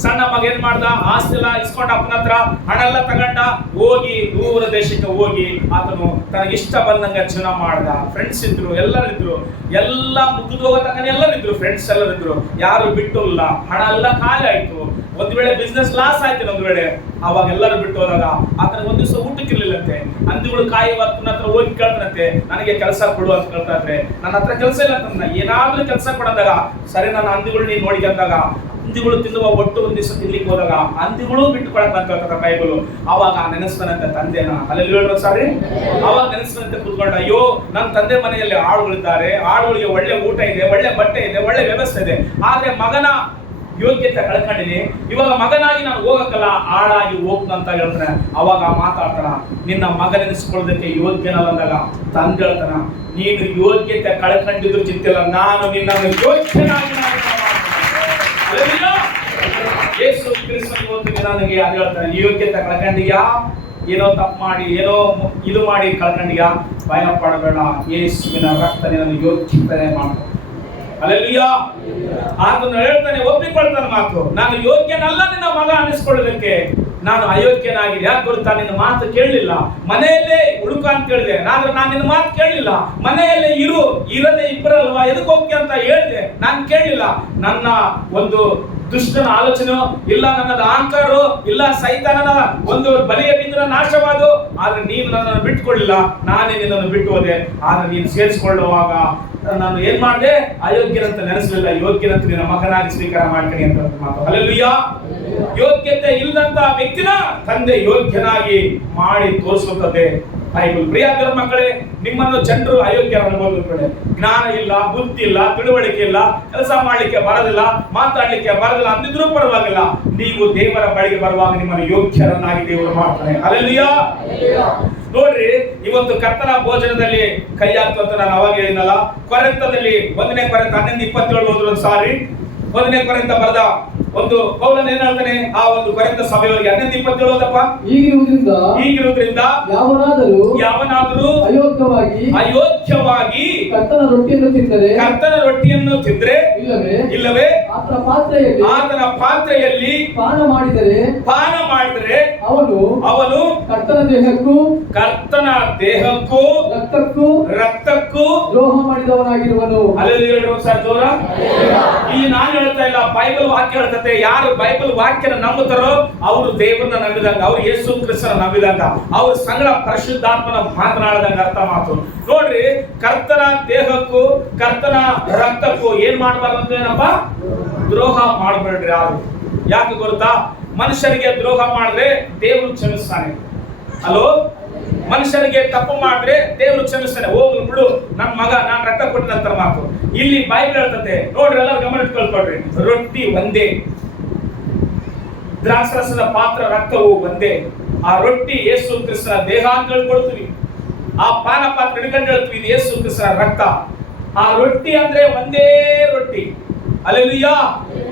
ಸಣ್ಣ ಮಗ ಏನ್ ಮಾಡ್ದ, ಆಸ್ತಿ ಎಲ್ಲ ಇಸ್ಕೊಂಡ ಅಪ್ಪನ ಹತ್ರ, ಹಣ ಎಲ್ಲ ತಗೊಂಡ ಹೋಗಿ ದೂರ ದೇಶಕ್ಕೆ ಹೋಗಿ ಆತನು ತನಗಿಷ್ಟ ಬಂದಂಗ ಜೀವನ ಮಾಡ್ದ. ಫ್ರೆಂಡ್ಸ್ ಇದ್ರು, ಎಲ್ಲರಿದ್ರು, ಎಲ್ಲ ಮುಗಿದು ಹೋಗೋ ತನಕ ಎಲ್ಲರಿದ್ರು, ಫ್ರೆಂಡ್ಸ್ ಎಲ್ಲರಿದ್ರು, ಯಾರು ಬಿಟ್ಟು ಇಲ್ಲ. ಹಣ ಎಲ್ಲ ಖಾಲಿ ಆಯ್ತು. ಒಂದ್ ವೇಳೆ ಬಿಸ್ನೆಸ್ ಲಾಸ್ ಆಯ್ತು, ಒಂದ್ ವೇಳೆ ಅವಾಗ ಎಲ್ಲರೂ ಬಿಟ್ಟು ಹೋದಾಗ ಆತನಿಗೆ ಒಂದ್ ದಿವಸ ಊಟಕ್ಕಿರ್ಲಿಲ್ಲಂತೆ. ಹಂದಿಗಳು ಕಾಯುವ ಅಪ್ಪನ ಹತ್ರ ಹೋಗಿ ಕೇಳ್ತಾನಂತೆ, ನನಗೆ ಕೆಲಸ ಕೊಡು ಅಂತ ಕೇಳ್ತಾ ಇದ್ರೆ, ನನ್ನ ಹತ್ರ ಕೆಲಸ ಇಲ್ಲ ಅಂತ, ಏನಾದ್ರೂ ಕೆಲಸ ಕೊಡಂದಾಗ, ಸರಿ ನನ್ನ ಹಂದಿಗಳು ನೀನ್ ನೋಡಿ ಅಂದಾಗ, ಹಂದಿಗಳು ತಿನ್ನುವ ಒಟ್ಟು ಒಂದ್ ದಿವಸ ತಿನ್ಲಿಕ್ಕೆ ಹೋದಾಗ ಹಂದಿಗಳು ಬಿಟ್ಟುಕೊಳಕ್ ಅಂತ ಹೇಳ್ತಾರೆ ಬೈಬಲ್. ಅವಾಗ ನೆನೆಸ್ತಾನಂತೆ ತಂದೆನ. ಅಲ್ಲಿ ಹೇಳ್ರು ಸಾರಿ, ಅವಾಗ ನೆನೆಸ್ತಾನಂತೆ ಕೂತ್ಕೊಂಡ, ಅಯ್ಯೋ ನನ್ನ ತಂದೆ ಮನೆಯಲ್ಲಿ ಆಳುಗಳಿದ್ದಾರೆ, ಆಳುಗಳಿಗೆ ಒಳ್ಳೆ ಊಟ ಇದೆ, ಒಳ್ಳೆ ಬಟ್ಟೆ ಇದೆ, ಒಳ್ಳೆ ವ್ಯವಸ್ಥೆ ಇದೆ, ಆದ್ರೆ ಮಗನ ಯೋಗ್ಯತೆ ಕಳ್ಕೊಂಡಿನಿ, ಇವಾಗ ಮಗನಾಗಿ ನಾನು ಹೋಗಕ್ಕಲ್ಲ, ಆಳಾಗಿ ಹೋಗ್ತಂತ ಹೇಳ್ತಾನೆ. ಅವಾಗ ಮಾತಾಡ್ತಾನ, ನಿನ್ನ ಮಗನೆನಿಸ್ಕೊಳ್ಳೋದಕ್ಕೆ ಯೋಗ್ಯನಲ್ಲ ಅಂದಾಗ ತಂದೆ ಹೇಳ್ತಾನ, ನೀನು ಯೋಗ್ಯತೆ ಕಳ್ಕೊಂಡಿದ್ರು ಚಿಂತಿಲ್ಲ, ನಾನು ನಿನ್ನನ್ನು ಯೋಗ್ಯನಾಗಿ ಯೇಸು ಕ್ರಿಸ್ತನು ಇವತ್ತು ನನಗೆ ಅದು ಹೇಳ್ತಾನೆ, ಯೋಗ್ಯತೆ ಕಳ್ಕೊಂಡಿದ್ಯಾ, ಏನೋ ತಪ್ಪು ಮಾಡಿ, ಏನೋ ಇದು ಮಾಡಿ ಕಳ್ಕೊಂಡಿದ್ಯಾ, ಭಯ ಪಡಬೇಡ, ಯೇಸುವಿನ ರಕ್ತ ನಿನ್ನನ್ನು ಯೋಗ್ಯತೆ ಮಾಡ್ತಾನೆ. ಹಲ್ಲೆಲೂಯಾ. ಆತನು ಹೇಳ್ತಾನೆ, ಒಪ್ಪಿಕೊಳ್ತಾನೆ ಮಾತು, ನಾನು ಯೋಗ್ಯನಲ್ಲ ನಿನ್ನ ಮಗ ಅನಿಸ್ಕೊಳ್ಳೋದಕ್ಕೆ, ನಾನು ಅಯೋಗ್ಯನಾಗಿದೆ. ಯಾಕೆ ಗೊತ್ತಾ, ನಿನ್ನ ಮಾತು ಕೇಳಲಿಲ್ಲ, ಮನೆಯಲ್ಲೇ ಉಳುಕ ಅಂತ ಹೇಳಿದೆ, ಆದ್ರೆ ನಾನು ನಿನ್ನ ಮಾತು ಕೇಳಲಿಲ್ಲ. ಮನೆಯಲ್ಲೇ ಇರದೆ ಇಬ್ಬರಲ್ವಾ, ಎದಕ್ಕೆ ಹೋಗ್ತೀಯ ಅಂತ ಹೇಳಿದೆ, ನಾನು ಕೇಳಲಿಲ್ಲ. ನನ್ನ ಒಂದು ದುಷ್ಟನ ಆಲೋಚನೆ ಇಲ್ಲ, ನನ್ನದ ಅಹಂಕಾರ ಇಲ್ಲ, ಸೈತಾನನ ಒಂದು ಬಲಿಯ ಬಿದ್ದು ನಾಶವಾದು, ಆದ್ರೆ ನೀನು ನನ್ನನ್ನು ಬಿಟ್ಟುಕೊಳ್ಳಿಲ್ಲ, ನಾನೇ ನಿನ್ನನ್ನು ಬಿಟ್ಟು ಹೋದೆ. ಆದ್ರೆ ನೀನು ಸೇರಿಸಿಕೊಳ್ಳುವಾಗ ನಾನು ಏನ್ ಮಾಡಿದೆ, ಅಯೋಗ್ಯರಂತ ನೆನೆಸಲಿಲ್ಲ, ಯೋಗ್ಯರಂತ ನಿನ್ನ ಮಗನಾಗಿ ಸ್ವೀಕಾರ ಮಾಡ್ತೀನಿ ಅಂತ ಮಾತು. ಹಲ್ಲೆಲೂಯಾ. ಯೋಗ್ಯತೆ ಇಲ್ಲದಂತ ವ್ಯಕ್ತಿನ ತಂದೆ ಯೋಗ್ಯನಾಗಿ ಮಾಡಿ ತೋರಿಸುತ್ತದೆ ಬೈಬಲ್. ಪ್ರಿಯಾದರ ಮಕ್ಕಳೇ, ನಿಮ್ಮನ್ನು ಜನರು ಅಯೋಗ್ಯ ಅನ್ಬೋದು. ಜ್ಞಾನ ಇಲ್ಲ, ಬುದ್ಧಿ ಇಲ್ಲ, ತಿಳುವಳಿಕೆ ಇಲ್ಲ, ಕೆಲಸ ಮಾಡ್ಲಿಕ್ಕೆ ಬರೋದಿಲ್ಲ, ಮಾತಾಡ್ಲಿಕ್ಕೆ ಬರೋದಿಲ್ಲ ಅಂದಿದ್ರೂ ಪರವಾಗಿಲ್ಲ, ನೀವು ದೇವರ ಬಳಿಗೆ ಬರುವಾಗ ನಿಮ್ಮನ್ನು ಯೋಗ್ಯರನ್ನಾಗಿ ದೇವರು ಮಾಡ್ತಾನೆ. ಹಲ್ಲೆಲೂಯಾ. ನೋಡ್ರಿ, ಇವತ್ತು ಕರ್ತನ ಭೋಜನದಲ್ಲಿ ಕೈ ಹಾಕುವಂತ ನಾನು ಅವಾಗ ಹೇಳಿದ್ನಲ್ಲ, ಕೊರಿಂಥದಲ್ಲಿ 1ನೇ ಕೊರಿಂಥ 11:27 ಓದುವ ಸಾರಿ, 1ನೇ ಕೊರಿಂಥ ಬರೆದ ಒಂದು ಪೌಲನು ಏನ್ ಹೇಳ್ತಾನೆ, ಆ ಒಂದು ಕೊರಿಂಥ ಸಭೆಯವರಿಗೆ 11:27 ಓದಪ್ಪ. ಹೀಗಿರುವುದರಿಂದ ಯಾವನಾದರೂ ಅಯೋಗ್ಯವಾಗಿ ಕರ್ತನ ರೊಟ್ಟಿಯನ್ನು ತಿಂದರೆ ಇಲ್ಲವೇ ಆತನ ಪಾತ್ರೆಯಲ್ಲಿ ಪಾನ ಮಾಡಿದರೆ ಅವನು ಕರ್ತನ ದೇಹಕ್ಕೂ ರಕ್ತಕ್ಕೂ ದ್ರೋಹ ಮಾಡಿದವನಾಗಿರುವನು. ಇಲ್ಲಿ ನಾನು ಹೇಳ್ತಾ ಇಲ್ಲ, ಬೈಬಲ್ ವಾಕ್ಯ ಹೇಳ್ತದೆ. ಯಾರು ಬೈಬಲ್ ವಾಕ್ಯನ ನಂಬುತ್ತಾರೋ ಅವರು ದೇವರನ್ನ ನಂಬಿದಂಗ, ಅವ್ರು ಯೇಸು ಕ್ರಿಸ್ತನ ನಂಬಿದಂಗ, ಅವ್ರ ಸಂಗಡ ಪರಿಶುದ್ಧಾತ್ಮನ ಮಾತನಾಡದಂಗ ಅರ್ಥ ಮಾತು. ನೋಡ್ರಿ, ಕರ್ತನ ದೇಹಕ್ಕೂ ಕರ್ತನ ರಕ್ತಕ್ಕೂ ಏನ್ ಮಾಡಬಾರ್ದು, ಏನಪ್ಪ, ದ್ರೋಹ ಮಾಡಬೇಡ್ರಿ ಯಾರು. ಯಾಕೆ ಗೊತ್ತಾ, ಮನುಷ್ಯರಿಗೆ ದ್ರೋಹ ಮಾಡಿದ್ರೆ ದೇವರು ಕ್ಷಮಿಸ್ತಾನೆ. ಹಲೋ, ಮನುಷ್ಯನಿಗೆ ತಪ್ಪು ಮಾಡಿದ್ರೆ ದೇವರು ಕ್ಷಮಿಸ್ತಾನೆ. ಹೋಗ್ಲಿ ಬಿಡು, ನನ್ನ ಮಗ ನಾನು ರಕ್ತ ಕೊಟ್ಟಿದಂತ ಮಾತು ಇಲ್ಲಿ ಬೈಬಲ್ ಹೇಳ್ತದೆ. ನೋಡ್ರಿ, ಎಲ್ಲರೂ ಗಮನ ಇಟ್ಕೊಳ್ಕೊಳ್ರಿ. ರೊಟ್ಟಿ ಒಂದೇ, ದ್ರಾಕ್ಷರಸದ ಪಾತ್ರ ರಕ್ತವು ಒಂದೇ. ಆ ರೊಟ್ಟಿ ಯೇಸು ಕ್ರಿಸ್ತನ ದೇಹ ಅಂತ ಹೇಳ್ಕೊಡ್ತೀವಿ, ಆ ಪಾನ ಪಾತ್ರ ಹಿಡ್ಕೊಂಡು ಹೇಳ್ತೀವಿ ಇದು ಯೇಸು ಕ್ರಿಸ್ತನ ರಕ್ತ. ಆ ರೊಟ್ಟಿ ಅಂದ್ರೆ ಒಂದೇ ರೊಟ್ಟಿ. ಹಲ್ಲೆಲೂಯಾ.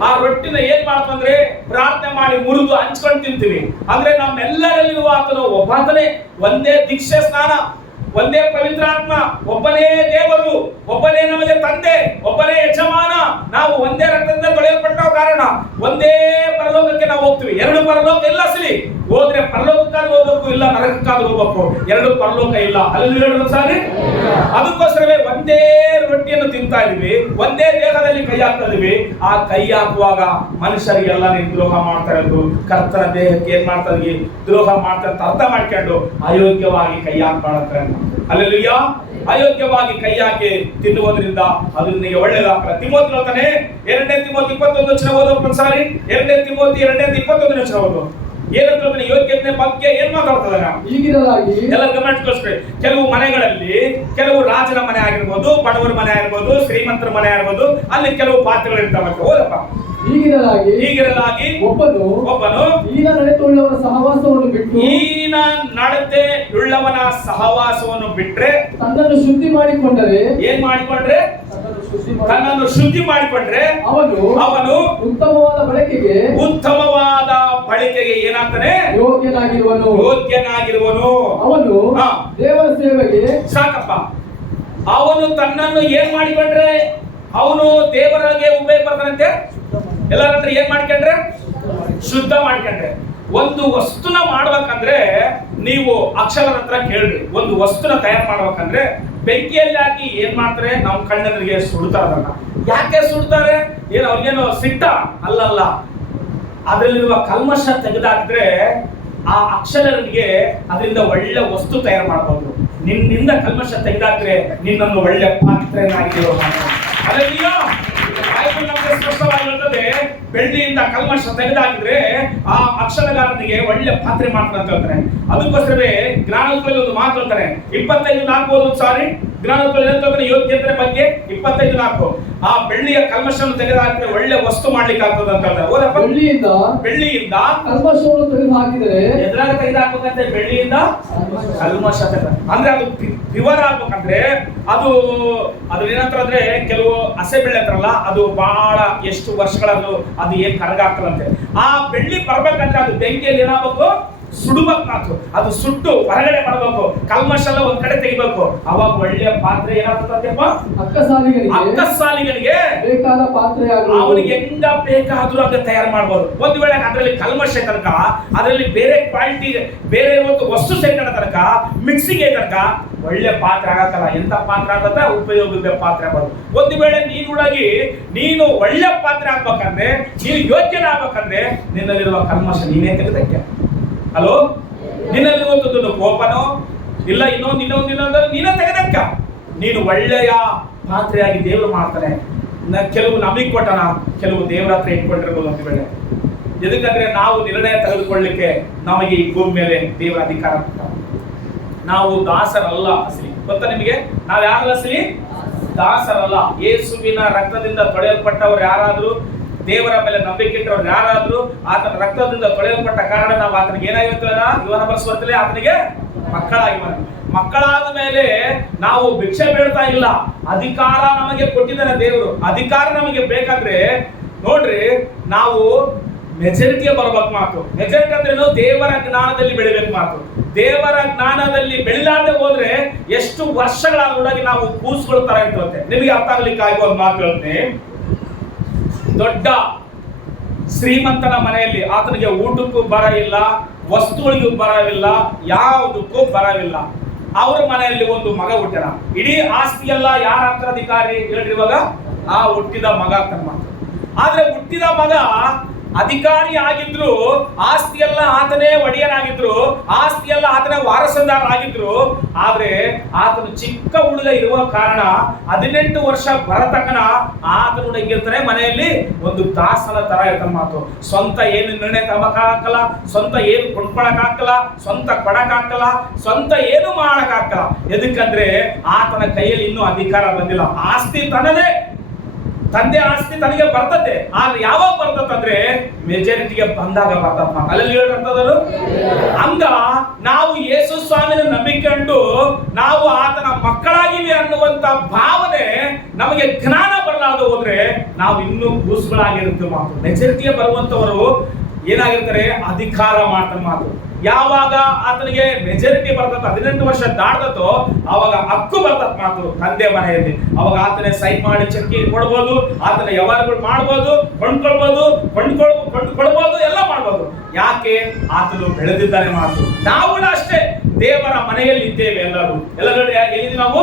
ಆ ರೊಟ್ಟಿನ ಏನ್ ಮಾಡ್ತಂದ್ರೆ ಪ್ರಾರ್ಥನೆ ಮಾಡಿ ಮುರಿದು ಹಂಚ್ಕೊಂಡು ತಿಂತೀವಿ. ಅಂದ್ರೆ ನಮ್ಮೆಲ್ಲರಲ್ಲಿರುವ ಆತನು ಒಬ್ಬಾತನೇ, ಒಂದೇ ದೀಕ್ಷೆ ಸ್ನಾನ, ಒಂದೇ ಪವಿತ್ರಾತ್ಮ, ಒಬ್ಬನೇ ದೇವರು, ಒಬ್ಬನೇ ನಮಗೆ ತಂದೆ, ಒಬ್ಬನೇ ಯಜಮಾನ. ನಾವು ಒಂದೇ ರಕ್ತದಿಂದ ತೊಳೆಯಲ್ಪಟ್ಟ ಕಾರಣ ಒಂದೇ ಪರಲೋಕಕ್ಕೆ ನಾವು ಹೋಗ್ತೀವಿ. ಎರಡು ಪರಲೋಕ ಇಲ್ಲ, ಸಿಲಿ ಹೋದ್ರೆ ಪರಲೋಕಕ್ಕಾಗಿ ಹೋಗ್ಬೇಕು, ಇಲ್ಲ ನರಕಕ್ಕಾಗಿ ಹೋಗ್ಬೇಕು. ಎರಡು ಪರಲೋಕ ಇಲ್ಲ. ಅಲ್ಲಿ ಸಾರಿ, ಅದಕ್ಕೋಸ್ಕರವೇ ಒಂದೇ ರೊಟ್ಟಿಯನ್ನು ತಿಂತಾ ಇದೀವಿ, ಒಂದೇ ದೇಹದಲ್ಲಿ ಕೈ ಹಾಕ್ತಾ ಇದೀವಿ. ಆ ಕೈ ಹಾಕುವಾಗ ಮನುಷ್ಯರಿಗೆಲ್ಲ ನೀವು ದ್ರೋಹ ಮಾಡ್ತಾ ಇರೋದು, ಕರ್ತನ ದೇಹಕ್ಕೆ ಏನ್ ಮಾಡ್ತಾ ಇದೀವಿ, ದ್ರೋಹ ಮಾಡ್ತಾ ಅಂತ ಅರ್ಥ ಮಾಡ್ಕೊಂಡು ಅಯೋಗ್ಯವಾಗಿ ಕೈ ಹಾಕ್ಬಾರ್ದು. ಹಲ್ಲೆಲೂಯಾ. ಅಯೋಗ್ಯವಾಗಿ ಕೈ ಹಾಕಿ ತಿನ್ನುವುದರಿಂದ ಅದು ನಿಮಗೆ ಒಳ್ಳೆಯದಾಗ್ತದೆ. ತಿಮೋತಿ ಹೇಳ್ತಾನೆ, 2ನೇ ತಿಮೋತಿ 21 ಓದೋದು ಸಾರಿ, 2ನೇ ತಿಮೋತಿ 2:21 ಓದು. ಏನಂತ ಯೋಗ್ಯತೆ ಬಗ್ಗೆ ಏನ್ ಮಾತಾಡ್ತದ, ಎಲ್ಲ ಗಮನ ಇಟ್ಕೊಳ್ಸ್ರಿ. ಕೆಲವು ಮನೆಗಳಲ್ಲಿ, ಕೆಲವು ರಾಜನ ಮನೆ ಆಗಿರ್ಬೋದು, ಬಡವರ ಮನೆ ಆಗಿರ್ಬೋದು, ಶ್ರೀಮಂತರ ಮನೆ ಆಗಿರ್ಬೋದು, ಅಲ್ಲಿ ಕೆಲವು ಪಾತ್ರಗಳು ಇರ್ತಾವೆ. ಓದಪ್ಪ. ಹೀಗಿರಲಾಗಿ ಒಬ್ಬನು ಹೀನ ನಡತೆಯುಳ್ಳವನ ಸಹವಾಸವನ್ನು ಬಿಟ್ರೆ ತನ್ನನ್ನು ಶುದ್ಧಿ ಮಾಡಿಕೊಂಡರೆ, ಏನ್ ಮಾಡಿಕೊಂಡ್ರೆ, ತನ್ನನ್ನು ಶುದ್ಧಿ ಮಾಡಿಕೊಂಡ್ರೆ ಅವನು ಉತ್ತಮವಾದ ಬಳಕೆಗೆ ಏನಾಗ್ತಾನೆ, ಯೋಗ್ಯನಾಗಿರುವನು. ಅವನು ದೇವರ ಸೇವೆಗೆ ಸಾಕಪ್ಪ. ಅವನು ತನ್ನನ್ನು ಏನ್ ಮಾಡಿಕೊಂಡ್ರೆ ಅವನು ದೇವರಿಗೆ ಉಪಯೋಗ ಬರ್ತಾನಂತೆ. ಎಲ್ಲರ ಏನ್ ಮಾಡ್ಕೊಂಡ್ರೆ ಶುದ್ಧ ಮಾಡ್ಕೊಂಡ್ರೆ. ಒಂದು ವಸ್ತುನ ಮಾಡ್ಬೇಕಂದ್ರೆ ನೀವು ಅಕ್ಷರದ ಹತ್ರ ಕೇಳ್ರಿ. ಒಂದು ವಸ್ತುನ ತಯಾರು ಮಾಡ್ಬೇಕಂದ್ರೆ ಬೆಂಕಿಯಲ್ಲಿ ಹಾಕಿ ಏನ್ ಮಾಡ್ತಾರೆ, ನಾವು ಕಣ್ಣೆದುರಿಗೆ ಸುಡ್ತಾರೆ ಅದನ್ನ. ಯಾಕೆ ಸುಡ್ತಾರೆ? ಏನು ಅವ್ರಿಗೇನು ಸಿಟ್ಟ? ಅಲ್ಲಲ್ಲ, ಅದರಲ್ಲಿರುವ ಕಲ್ಮಶ ತೆಗೆದಾಕಿದ್ರೆ ಆ ಅಕ್ಷರರಿಗೆ ಅದರಿಂದ ಒಳ್ಳೆ ವಸ್ತು ತಯಾರು ಮಾಡಬಹುದು. ನಿನ್ನಿಂದ ಕಲ್ಮಶ ತೆಗೆದಾಕ್ರೆ ನಿನ್ನನ್ನು ಒಳ್ಳೆ ಪಾತ್ರೆನಾಗಿರೋ ಅದರಲ್ಲಿ ನಮಗೆ ಸ್ಪಷ್ಟವಾಗಿ ಹೇಳ್ತದೆ, ಬೆಳ್ಳಿಯಿಂದ ಕಲ್ಮಶ ತೆಗೆದಾಕಿದ್ರೆ ಆ ಅಕ್ಷರಗಾರನಿಗೆ ಒಳ್ಳೆ ಪಾತ್ರೆ ಮಾಡ್ತಾರೆ ಅಂತ ಹೇಳ್ತಾರೆ. ಅದಕ್ಕೋಸ್ಕರವೇ ಜ್ಞಾನೋತ್ಪಲ್ಲಿ ಒಂದು ಮಾತು ಹೇಳ್ತಾರೆ, 25:4 ಜ್ಞಾನೋತ್ಪಲ್ಲಿ ಹೇಳ್ತಾರೆ ಯೋಗ್ಯತೆ ಬಗ್ಗೆ 25:4. ಆ ಬೆಳ್ಳಿಯ ಕಲ್ಮಶವನ್ನು ತೆಗೆದಾಕಿದ್ರೆ ಒಳ್ಳೆ ವಸ್ತು ಮಾಡ್ಲಿಕ್ಕೆ ಆಗ್ತದೆ ಅಂತ ಹೇಳ್ತಾರೆ. ಓದಪ್ಪ. ಬೆಳ್ಳಿಯಿಂದ ಕಲ್ಮಶವನ್ನು ತೆಗೆದು ಹಾಕಿದರೆ ಎದುರಾಗ ತೆಗೆದಾಕ್ಬೇಕಂತೆ. ಬೆಳ್ಳಿಯಿಂದ ಕಲ್ಮಶ ಅಂದ್ರೆ ಅದು ಪ್ಯೂರ್ ಆಗ್ಬೇಕಂದ್ರೆ ಅದು ಏನಂತ ಅಂದ್ರೆ ಕೆಲವು ಹಸೆ ಬೆಳ್ಳಿ ಅಂತಾರಲ್ಲ, ಅದು ಬಹಳ ಎಷ್ಟು ವರ್ಷಗಳದ್ದು ಅದು ಏನ್ ಕರಗಾಗ್ತದಂತೆ. ಆ ಬೆಳ್ಳಿ ಬರ್ಬೇಕಂದ್ರೆ ಅದು ಬೆಂಕಿಯಲ್ಲಿ ಏನಾಗಬೇಕು, ಸುಡಬೇಕು ಮಾತು. ಅದು ಸುಟ್ಟು ಹೊರಗಡೆ ಮಾಡಬೇಕು, ಕಲ್ಮಶ ಎಲ್ಲ ಒಂದ್ ಕಡೆ ತೆಗಿಬೇಕು. ಅವಾಗ ಒಳ್ಳೆಯ ಪಾತ್ರೆ ಏನಾಗ್ತದಪ್ಪ, ಅಕ್ಕಸಾಲಿಗಳಿಗೆ ಬೇಕಾದ ಪಾತ್ರೆ ಅವನಿಗೆ ಹೆಂಗ ಬೇಕಾದ್ರೂ ಅದ ತಯಾರು ಮಾಡ್ಬೋದು. ಒಂದ್ ವೇಳೆ ಅದರಲ್ಲಿ ಕಲ್ಮಶ ತನಕ, ಅದರಲ್ಲಿ ಬೇರೆ ಕ್ವಾಲಿಟಿ ಬೇರೆ ಒಂದು ವಸ್ತು ಸೇರ್ಕೊಂಡ ತನಕ, ಮಿಕ್ಸಿಂಗ್ ತನಕ ಒಳ್ಳೆ ಪಾತ್ರೆ ಆಗತ್ತಲ್ಲ. ಎಂತ ಪಾತ್ರೆ ಆಗತ್ತ, ಉಪಯೋಗದ ಪಾತ್ರೆ ಆಗೋದು. ಒಂದು ವೇಳೆ ನೀನು ಒಳ್ಳೆ ಪಾತ್ರೆ ಆಗ್ಬೇಕಂದ್ರೆ, ನೀನು ಯೋಗ್ಯನ ಆಗ್ಬೇಕಂದ್ರೆ ನಿನ್ನಲ್ಲಿರುವ ಕಲ್ಮಶ ನೀನೇ ತೆಗೆದಕ್ಕೆ. ಹಲೋ, ನಿನ್ನಲ್ಲಿರುವಂತದ್ದು ಕೋಪನೋ ಇಲ್ಲ ಇನ್ನೊಂದು ನೀನೇ ತೆಗೆದಕ್ಕ. ನೀನು ಒಳ್ಳೆಯ ಪಾತ್ರೆಯಾಗಿ ದೇವರು ಮಾಡ್ತಾನೆ. ಕೆಲವು ನಮಗೆ ಕೊಟ್ಟನ, ಕೆಲವು ದೇವರ ಹತ್ರ ಇಟ್ಕೊಂಡಿರ್ಬೋದು ಒಂದು ವೇಳೆ. ಎದಕ್ಕಂದ್ರೆ ನಾವು ನಿರ್ಣಯ ತೆಗೆದುಕೊಳ್ಳಿಕ್ಕೆ ನಮಗೆ ಈ ಭೂಮಿ ಮೇಲೆ ದೇವರ ಅಧಿಕಾರ ಕೊಟ್ಟ. ನಾವು ದಾಸರಲ್ಲ ಅಸಲಿ. ಗೊತ್ತಾ ನಿಮಗೆ? ನಾವು ಯಾರಲ್ಲ ಅಸಲಿ? ದಾಸರಲ್ಲ. ಯೇಸುವಿನ ರಕ್ತದಿಂದ ತೊಳೆಯಲ್ಪಟ್ಟವ್ರು ಯಾರಾದ್ರೂ, ದೇವರ ಮೇಲೆ ನಂಬಿಕೆ ಇಟ್ಟವ್ರು ಯಾರಾದ್ರೂ, ಆತನ ರಕ್ತದಿಂದ ತೊಳೆಯಲ್ಪಟ್ಟ ಕಾರಣ ನಾವು ಆತನಿಗೆ ಏನಾಗಿರ್ತೇವೆ, ಇವನ ಬರೆಸುವತ್ತಲೇ ಆತನಿಗೆ ಮಕ್ಕಳಾಗಿ ಮಕ್ಕಳಾದ ಮೇಲೆ ನಾವು ಭಿಕ್ಷೆ ಬೇಡ್ತಾ ಇಲ್ಲ. ಅಧಿಕಾರ ನಮಗೆ ಕೊಟ್ಟಿದ್ದಾನೆ ದೇವರು. ಅಧಿಕಾರ ನಮಗೆ ಬೇಕಂದ್ರೆ ನೋಡ್ರಿ, ನಾವು ಮೆಜಾರಿಟಿಗೆ ಬರ್ಬೇಕು ಮಾತು. ಮೆಜಾರಿಟಿ ಅಂದ್ರೆ ದೇವರ ಜ್ಞಾನದಲ್ಲಿ ಬೆಳಿಬೇಕು ಮಾತು. ದೇವರ ಜ್ಞಾನದಲ್ಲಿ ಬೆಳಿಲಾರ್ದೆ ಹೋದ್ರೆ ಎಷ್ಟು ವರ್ಷಗಳಾಗಿ ನಾವು ಕೂಸುಗಳು ತರ ಇರ್ತವಂತೆ. ನಿಮಗೆ ಅರ್ಥ ಆಗ್ಲಿಕ್ಕೆ ಆಗಿ ಒಂದು ಮಾತು ಹೇಳ್ತೀನಿ. ದೊಡ್ಡ ಶ್ರೀಮಂತನ ಮನೆಯಲ್ಲಿ ಆತನಿಗೆ ಊಟಕ್ಕೂ ಬರ ಇಲ್ಲ, ವಸ್ತುಗಳಿಗೂ ಬರವಿಲ್ಲ, ಯಾವುದಕ್ಕೂ ಬರವಿಲ್ಲ. ಅವ್ರ ಮನೆಯಲ್ಲಿ ಒಂದು ಮಗ ಹುಟ್ಟಣ. ಇಡೀ ಆಸ್ತಿ ಎಲ್ಲ ಯಾರ ಅಧಿಕಾರಿ ಹೇಳ್ರಿ ಇವಾಗ? ಆ ಹುಟ್ಟಿದ ಮಗ ಆಗ್ತಾನ ಮಾತು. ಆದ್ರೆ ಹುಟ್ಟಿದ ಮಗ ಅಧಿಕಾರಿ ಆಗಿದ್ರು, ಆಸ್ತಿ ಎಲ್ಲ ಆತನೇ ಒಡೆಯನಾಗಿದ್ರು, ಆಸ್ತಿ ಎಲ್ಲ ಆತನ ವಾರಸದಾರ ಆಗಿದ್ರು. ಆದ್ರೆ ಆತನು ಚಿಕ್ಕ ಹುಡುಗ ಇರುವ ಕಾರಣ 18 ವರ್ಷ ಬರತಕ್ಕನ ಆತನು ಹೆಂಗಿರ್ತಾನೆ, ಮನೆಯಲ್ಲಿ ಒಂದು ದಾಸನ ತರ ಇರ್ತಾನ ಮಾತು. ಸ್ವಂತ ಏನು ನಿರ್ಣಯ ತಗೋಕ್ಕಾಗಲ್ಲ, ಸ್ವಂತ ಏನು ಕೊಂಡ್ಕೊಳಕ್ಕಾಗಲ್ಲ, ಸ್ವಂತ ಕೊಡಕ್ಕಾಗಲ್ಲ, ಸ್ವಂತ ಏನು ಮಾಡಕ್ಕಾಗಲ್ಲ. ಎದಕ್ಕಂದ್ರೆ ಆತನ ಕೈಯಲ್ಲಿ ಇನ್ನೂ ಅಧಿಕಾರ ಬಂದಿಲ್ಲ. ಆಸ್ತಿ ತನ್ನದೇ, ತಂದೆ ಆಸ್ತಿ ತನಗೆ ಬರ್ತದೆ. ಆದ್ರೆ ಯಾವಾಗ ಬರ್ತದಂದ್ರೆ ಮೆಜಾರಿಟಿಗೆ ಬಂದಾಗ ಬರ್ತಪ್ಪ. ಅಲ್ಲಿ ಹೇಳ್ತದರು ಹಂಗ ನಾವು ಯೇಸು ಸ್ವಾಮಿನ ನಂಬಿಕೊಂಡು ನಾವು ಆತನ ಮಕ್ಕಳಾಗಿವೆ ಅನ್ನುವಂತ ಭಾವನೆ ನಮಗೆ ಜ್ಞಾನ ಬರಲಾದ ಹೋದ್ರೆ ನಾವು ಇನ್ನೂ ಕೂಸುಗಳಾಗಿರುತ್ತೆ ಮಾತು. ಮೆಜಾರಿಟಿಗೆ ಬರುವಂತವರು ಏನಾಗಿರ್ತಾರೆ, ಅಧಿಕಾರ ಮಾಡ್ತಾನೆ ಮಾತು. ಯಾವಾಗ ಆತನಿಗೆ ಮೆಜಾರಿಟಿ ಬರ್ತದ, 18 ವರ್ಷ ದಾಟದತ್ತೋ ಅವಾಗ ಹಕ್ಕು ಬರ್ತದ ಮಾತು ತಂದೆ ಮನೆಯಲ್ಲಿ. ಅವಾಗ ಆತನೇ ಸೈನ್ ಮಾಡಿ ಚೆಕ್ ಕೊಡ್ಬೋದು, ಆತನ ವ್ಯವಹಾರಗಳು ಮಾಡ್ಬೋದು, ಕೊಂಡ್ಕೊಳ್ಬೋದು, ಎಲ್ಲ ಮಾಡ್ಬೋದು. ಯಾಕೆ? ಆತನು ಬೆಳೆದಿದ್ದಾನೆ ಮಾತು. ನಾವು ಅಷ್ಟೇ ದೇವರ ಮನೆಯಲ್ಲಿ ಇದ್ದೇವೆ. ಎಲ್ಲರೂ ಎಲ್ಲಿದ್ದೀವಿ? ನಾವು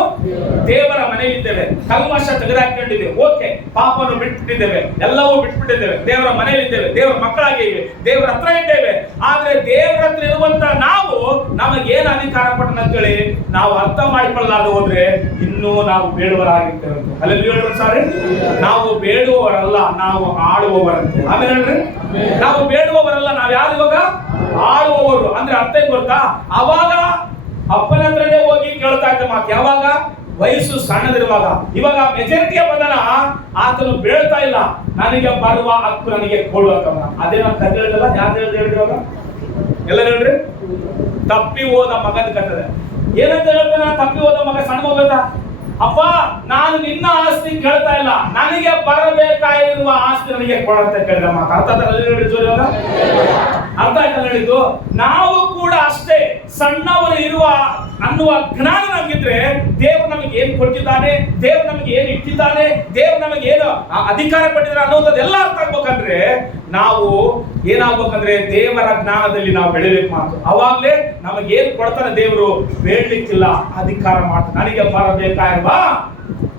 ದೇವರ ಮನೆಯಲ್ಲಿ ಇದ್ದೇವೆ. ಕಲ್ಮಶ ತೆಗೆದುಹಾಕೊಂಡಿದ್ದೇವೆ. ಓಕೆ, ಪಾಪವನ್ನು ಬಿಟ್ಬಿಟ್ಟಿದ್ದೇವೆ, ಎಲ್ಲವೂ ಬಿಟ್ಬಿಟ್ಟಿದ್ದೇವೆ. ದೇವರ ಮನೆಯಲ್ಲಿ ಇದ್ದೇವೆ, ದೇವರ ಮಕ್ಕಳಾಗಿದ್ದೇವೆ, ದೇವರ ಹತ್ರ ಇದ್ದೇವೆ. ಆದ್ರೆ ದೇವರ ಹತ್ರ ಇರುವಂತ ನಾವು ನಮಗೇನು ಅಧಿಕಾರ ಕೊಟ್ಟನ ಅಂತೇಳಿ ನಾವು ಅರ್ಥ ಮಾಡಿಕೊಳ್ಳಲಾದ ಹೋದ್ರೆ ಇನ್ನೂ ನಾವು ಬೇಡುವರಾಗಿರ್ತೇವೆ. ಅಲ್ಲಿ ಸಾರಿ, ನಾವು ಬೇಡುವವರಲ್ಲ, ನಾವು ಆಳುವವರಂತೆ. ಆಮೇಲೆ ಹೇಳ್ರಿ, ನಾವು ಬೇಡುವವರಲ್ಲ, ನಾವು ಯಾರು ಇವಾಗ ಆಳುವವರು. ಅಂದ್ರೆ ಅರ್ಥ ಏನ್ ಗೊತ್ತಾ? ಅವಾಗ ಅಪ್ಪನ ಹತ್ರನೇ ಹೋಗಿ ಕೇಳ್ತಾ ಇದ್ದ ಮಾತು. ಯಾವಾಗ? ವಯಸ್ಸು ಸಣ್ಣದಿರುವಾಗ. ಇವಾಗ ಮೆಜಾರಿಟಿಯ ಬಂದನ ಆತನು ಬೇಳ್ತಾ ಇಲ್ಲ, ನನಗೆ ಬರುವ ಹಕ್ಕು ನನಗೆ ಕೊಡುವ. ಅದೇ ನಾವು ಕತೆ ಹೇಳಿದಲ್ಲ, ಯಾರು ಹೇಳಿವಾಗ ಎಲ್ಲ ಹೇಳ್ರಿ. ತಪ್ಪಿ ಹೋದ ಮಗನ ಕತ್ತದೆ ಏನಂತ ಹೇಳ್ತಾನ? ತಪ್ಪಿ ಹೋದ ಮಗ ಸಣ್ಣ ಮಗದ, ಅಪ್ಪ ನಾನು ನಿನ್ನ ಆಸ್ತಿ ಕೇಳ್ತಾ ಇಲ್ಲ, ನನಗೆ ಬರಬೇಕಾಗಿರುವ ಆಸ್ತಿ ನನಗೆ ಕೊಡಂತ ಕೇಳಿದ ಮಾತು. ಅರ್ಥ ಅರ್ಥ ಆಯ್ತಲ್ಲ ಹೇಳಿದ್ದು? ನಾವು ಕೂಡ ಅಷ್ಟೇ ಸಣ್ಣವರು ಇರುವ ಅನ್ನುವ ಜ್ಞಾನ ನಮಗಿದ್ರೆ ದೇವರು ನಮಗೆ ಏನ್ ಕೊಟ್ಟಿದ್ದಾನೆ, ದೇವರು ನಮಗೆ ಏನ್ ಇಟ್ಟಿದ್ದಾನೆ, ದೇವರು ನಮಗೆ ಏನು ಅಧಿಕಾರ ಕೊಟ್ಟಿದ್ದಾನೆ ಅನ್ನೋದೆಲ್ಲ ಅರ್ಥ ಆಗ್ಬೇಕಂದ್ರೆ ನಾವು ಏನಾಗ್ಬೇಕಂದ್ರೆ ದೇವರ ಜ್ಞಾನದಲ್ಲಿ ನಾವು ಬೆಳಿಬೇಕು ಮಾತು. ಅವಾಗ್ಲೇ ನಮಗೆ ಏನ್ ಕೊಡ್ತಾನೆ ದೇವರು ಬೇಡ್ಲಿಕ್ಕಿಲ್ಲ, ಅಧಿಕಾರ ಮಾಡ್ತಾನೆ. ನನಗೆ ಬರಬೇಕಾಯಲ್ವಾ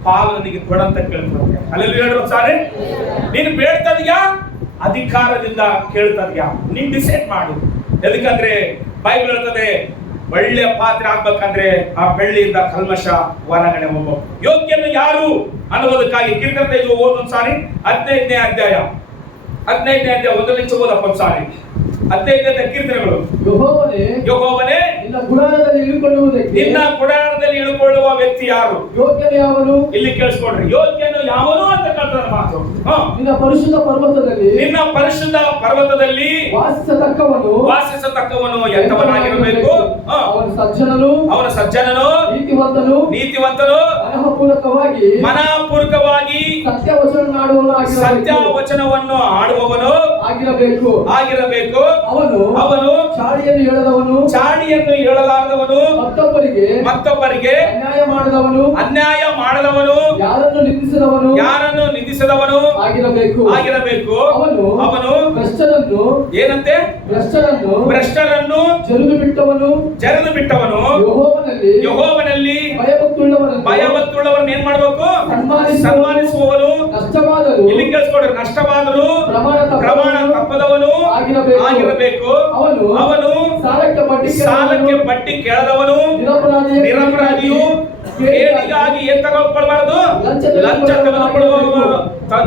ಪಾಲನಿಗೆ ಕೊಡಂತ ಕೇಳ್ತಾರೆ. ಅಲ್ಲಿ ಹೇಳಿದ್ರು ಸಾರಿ, ನೀನು ಬೇಡ್ತದ್ಯಾ ಅಧಿಕಾರದಿಂದ ಕೇಳ್ತದ್ಯಾ, ನೀನ್ ಡಿಸೈಡ್ ಮಾಡು. ಎದಕ್ಕಂದ್ರೆ ಬೈಬಲ್ ಹೇಳ್ತದೆ ಒಳ್ಳೆಯ ಪಾತ್ರೆ ಆಗ್ಬೇಕಂದ್ರೆ ಆ ಬೆಳ್ಳಿಯಿಂದ ಕಲ್ಮಶ ಹೊರಗಡೆ ಹೋಗ್ಬೇಕು. ಯೋಗ್ಯನು ಯಾರು ಅನ್ನುವುದಕ್ಕಾಗಿ ಕೀರ್ತನೆ ಓದೊಂದು ಸಾರಿ 15ನೇ ಅಧ್ಯಾಯ 15ನೇ ಒಂದರಿಂದ ಓದಪ್ಪ ಒಂದು ಸಾರಿ 15ನೇ ಕೀರ್ತನೆಗಳು. ಯೆಹೋವನೇ ನಿನ್ನ ಗುಡಾರದಲ್ಲಿ ಇಳುಕೊಳ್ಳುವ ವ್ಯಕ್ತಿ ಯಾರು? ಯೋಗ್ಯನು ಯಾವನು? ಇಲ್ಲಿ ಕೇಳಿಸ್ಕೊಡ್ರಿ, ಯೋಗ್ಯನು ಯಾವನು ಅಂತ ಕೇಳ್ತಾರ ಮಾತು. ನಿನ್ನ ಪರಿಶುದ್ಧ ಪರ್ವತದಲ್ಲಿ ವಾಸಿಸತಕ್ಕವನು ಎಂತವನಾಗಿರಬೇಕು? ಅವನ ಸಜ್ಜನನು ನೀತಿವಂತನು ಮನಃಪೂರ್ವಕವಾಗಿ ಸತ್ಯವಚನವನ್ನು ಆಡುವವನು ಆಗಿರಬೇಕು. ಅವನು ಚಾಡಿಯನ್ನು ಹೇಳಲಾರದವನು, ಮತ್ತೊಬ್ಬರಿಗೆ ಅನ್ಯಾಯ ಮಾಡದವನು, ಯಾರನ್ನು ನಿಂದಿಸದವನು ಆಗಿರಬೇಕು. ಅವನು ಏನಂತೆ ಭ್ರಷ್ಟರನ್ನು ಜರಿದು ಬಿಟ್ಟವನು ಯೆಹೋವನಲ್ಲಿ ಭಯಭಕ್ತಿಯುಳ್ಳವರನ್ನು ಏನ್ ಮಾಡಬೇಕು? ಸನ್ಮಾನಿಸುವವನು. ಇಲ್ಲಿ ಕೇಳಿಸ್ಕೊಡ್ರಿ, ನಷ್ಟವಾದರೂ ಪ್ರಮಾಣ ತಪ್ಪದವನು ಆಗಿರಬೇಕು. ಅವನು ಸಾಲಕ್ಕೆ ಬಡ್ಡಿ ಕೇಳದವನು, ನಿರಪರಾಧಿಯು, ಕೇಡಿಗಾಗಿ ಏನ್ ತಗೊಳ್ಬಾರದು, ಲಂಚ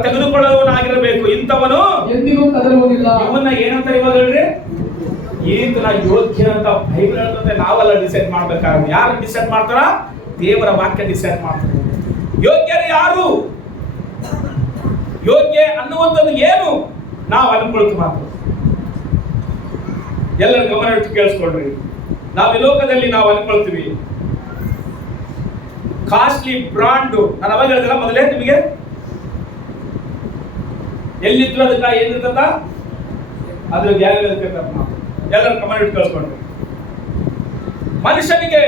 ತೆಗೆದುಕೊಳ್ಳುವವನಾಗಿರಬೇಕು. ಇಂಥವನು ಎಂದಿಗೂ ಕದಲುವುದಿಲ್ಲ. ಇವನ್ನ ಏನಂತಾರೆ ಇವಾಗ ಹೇಳ್ರಿ, ಈಗ ನಾ ಯೋಗ್ಯ ಅಂತ ಬೈಬಲ್ ಹೇಳ್ತಂತೆ. ನಾವೆಲ್ಲ ಡಿಸೈಡ್ ಮಾಡ್ಬೇಕಾದ್ರೆ ಯಾರು ಡಿಸೈಡ್ ಮಾಡ್ತಾರ? ದೇವರ ವಾಕ್ಯ ಡಿಸೈಡ್ ಮಾಡ್ತಾರೆ. ಯೋಗ್ಯರು ಯಾರು, ಯೋಗ್ಯ ಅನ್ನುವಂಥದ್ದು ಏನು ನಾವು ಅನ್ಕೊಳ್ತೀವಿ ಮಾತು. ಎಲ್ಲರ ಗಮನ ಇಟ್ಟು ಕೇಳಿಸ್ಕೊಡ್ರಿ. ನಾವು ಈ ಲೋಕದಲ್ಲಿ ನಾವು ಅನ್ಕೊಳ್ತೀವಿ ಕಾಸ್ಟ್ಲಿ ಬ್ರಾಂಡ್. ನಾನು ಅವಾಗ ಹೇಳಿದ್ರ ಮೊದಲೇ ನಿಮಗೆ, ಎಲ್ಲಿದ್ರು ಅದಕ್ಕ ಏನಿರ್ತದ ಅದ್ರ ವ್ಯಾಲ್ಯೂ ಇರ್ತೈತ. ಎಲ್ಲರ ಗಮನ ಇಟ್ಟು ಕೇಳಿಸ್ಕೊಡ್ರಿ. ಮನುಷ್ಯನಿಗೆ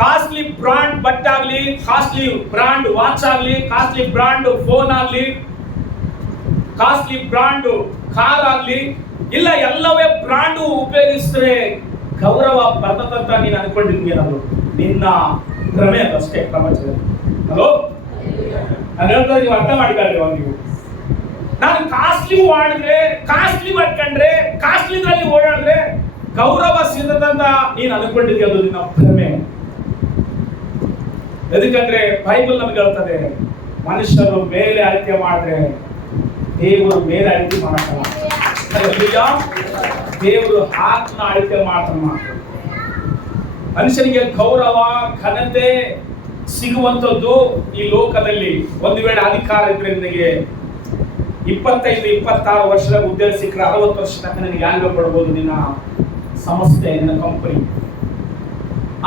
ಕಾಸ್ಟ್ಲಿ ಬ್ರಾಂಡ್ ಬಟ್ಟೆ ಆಗ್ಲಿ, ಕಾಸ್ಟ್ಲಿ ಬ್ರಾಂಡ್ ವಾಚ್ ಆಗ್ಲಿ, ಕಾಸ್ಟ್ಲಿ ಬ್ರಾಂಡ್ ಫೋನ್ ಆಗ್ಲಿ, ಕಾಸ್ಟ್ಲಿ ಬ್ರಾಂಡ್ ಕಾರ್ ಆಗ್ಲಿ, ಇಲ್ಲ ಎಲ್ಲವೇ ಬ್ರಾಂಡ್ ಉಪಯೋಗಿಸಿದ್ರೆ ಗೌರವ ಬರ್ತದಂತ ನೀನು ಅನ್ಕೊಂಡಿದ್ವಿ. ಏನಾದ್ರು ನಿನ್ನ ಭ್ರಮೆ ಅದಷ್ಟೇ ಪ್ರಪಂಚದಲ್ಲಿ. ಹಲೋ, ನಾನು ಹೇಳ್ತಾ ನೀವು ಅರ್ಥ ಮಾಡಿಕೊಳ್ಳಿ. ನೀವು ನಾನು ಕಾಸ್ಟ್ಲಿ ಮಾಡಿದ್ರೆ, ಕಾಸ್ಟ್ಲಿ ಮಾಡ್ಕೊಂಡ್ರೆ, ಕಾಸ್ಟ್ಲಿದ್ರಲ್ಲಿ ಓಡಾಡಿದ್ರೆ ಗೌರವ ಸಿಗದಂತ ನೀನು ಅನ್ಕೊಂಡಿದ್ಯ, ಅದು ನಿನ್ನ ಭ್ರಮೆ. ಎದಕ್ಕಂದ್ರೆ ಬೈಬಲ್ ನಮ್ಗೆ ಹೇಳ್ತದೆ, ಮನುಷ್ಯರು ಮೇಲೆ ಅಳತೆ ಮಾಡಿದ್ರೆ ದೇವರು ಮೇಲೆ ಅಳತೆ ಮಾಡಲ್ಲ. ದೇವರು ಆತ್ಮ ಅಳತೆ ಮಾಡ್ತಾನ. ಮನುಷ್ಯನಿಗೆ ಗೌರವ ಘನತೆ ಸಿಗುವಂಥದ್ದು ಈ ಲೋಕದಲ್ಲಿ ಒಂದು ವೇಳೆ ಅಧಿಕಾರ ಇದ್ರೆ, ನಿನಗೆ 25-26 ವರ್ಷದ ಉದ್ಯೋಗ ಸಿಕ್ಕರೆ 60 ವರ್ಷ ತನಕ ನಿನಗೆ ಯಾರಿಗೂ ಕೊಡ್ಬೋದು ನಿನ್ನ ಸಂಸ್ಥೆ, ನಿನ್ನ ಕಂಪನಿ.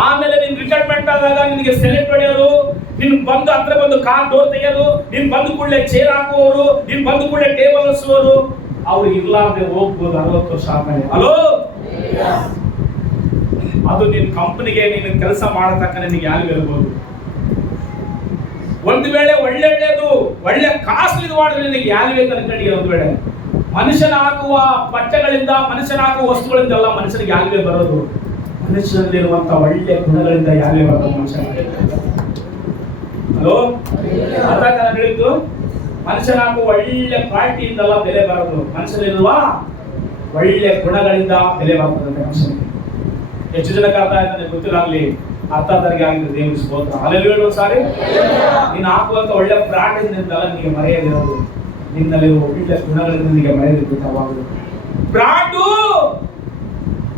ಆಮೇಲೆ ನೀನ್ ರಿಟೈರ್ಮೆಂಟ್ ಆದಾಗ ನಿನಗೆ ಸೆಲೆಕ್ಟ್ ಹೊಡೆಯೋರು, ನಿನ್ ಬಂದು ಹತ್ರ ಬಂದು ಕಾರ್ ಡೋರ್ ತೆಗೆಯೋರು, ನೀನ್ ಬಂದು ಕೂಡಲೇ ಚೇರ್ ಹಾಕುವವರು, ನೀನ್ ಬಂದು ಕೂಡಲೇ ಟೇಬಲ್ ಹಸುವವರು, ಅವ್ರು ಇರ್ಲಾರ್ದೆ ಹೋಗ್ಬೋದು 60 ವರ್ಷ ಆದ್ಮೇಲೆ. ಹಲೋ, ಅದು ನಿನ್ ಕಂಪನಿಗೆ ನೀನು ಕೆಲಸ ಮಾಡತಕ್ಕ ನಿನಗೆ ಯಾರು ಇರ್ಬೋದು. ಒಂದು ವೇಳೆ ಒಳ್ಳೆ ಕಾಸ್ಟ್ಲಿ ಮಾಡಿದ್ರೆ ನಿನಗೆ ಯಾರು ಅನ್ಕೊಂಡಿ. ಒಂದು ವೇಳೆ ಮನುಷ್ಯನ ಹಾಕುವ ಬಟ್ಟೆಗಳಿಂದ, ಮನುಷ್ಯನ ಹಾಕುವ ವಸ್ತುಗಳಿಂದ ಎಲ್ಲ ಮನುಷ್ಯನಿಗೆ ಯಾರಿಗೇ ಬರೋದು, ಮನುಷ್ಯನಲ್ಲಿರುವಂತ ಒಳ್ಳೆ ಗುಣಗಳಿಂದ ಯಾರೇ ಬರೋದು ಮನುಷ್ಯನ. ಹಲೋ, ಅರ್ಥ ಹೇಳಿದ್ದು, ಮನುಷ್ಯನ ಹಾಕುವ ಒಳ್ಳೆ ಕ್ವಾಲಿಟಿಯಿಂದಲ್ಲ ಬೆಲೆ ಬರೋದು, ಮನುಷ್ಯನಿರುವ ಒಳ್ಳೆ ಗುಣಗಳಿಂದ ಬೆಲೆ ಬರ್ತದೆ ಮನುಷ್ಯನಿಗೆ. ಎಷ್ಟು ಜನಕ್ಕೆ ಅರ್ಥ ಆಯ್ತು ನನಗೆ ಗೊತ್ತಿರಾಗ್ಲಿ, ಅರ್ಥದಾರಿಗೆ ಆಗಿದ್ರೆ ದೇವ್ರ ಸ್ತೋತ್ರ. ಅಲ್ಲೆಲ್ಲ ಸಾರಿ, ನೀನು ಹಾಕುವಂತ ಒಳ್ಳೆ ಬ್ರಾಂಡಿಂದಲ್ಲ ನಿನಗೆ ಮರೆಯದಿರೋದು, ನಿನ್ನಲ್ಲಿರುವ ಒಳ್ಳೆ ಗುಣಗಳಿಂದ ನಿನಗೆ ಮರೆಯದಿರುತ್ತೆ. ಅವಾಗಲೂ ಬ್ರಾಂಡು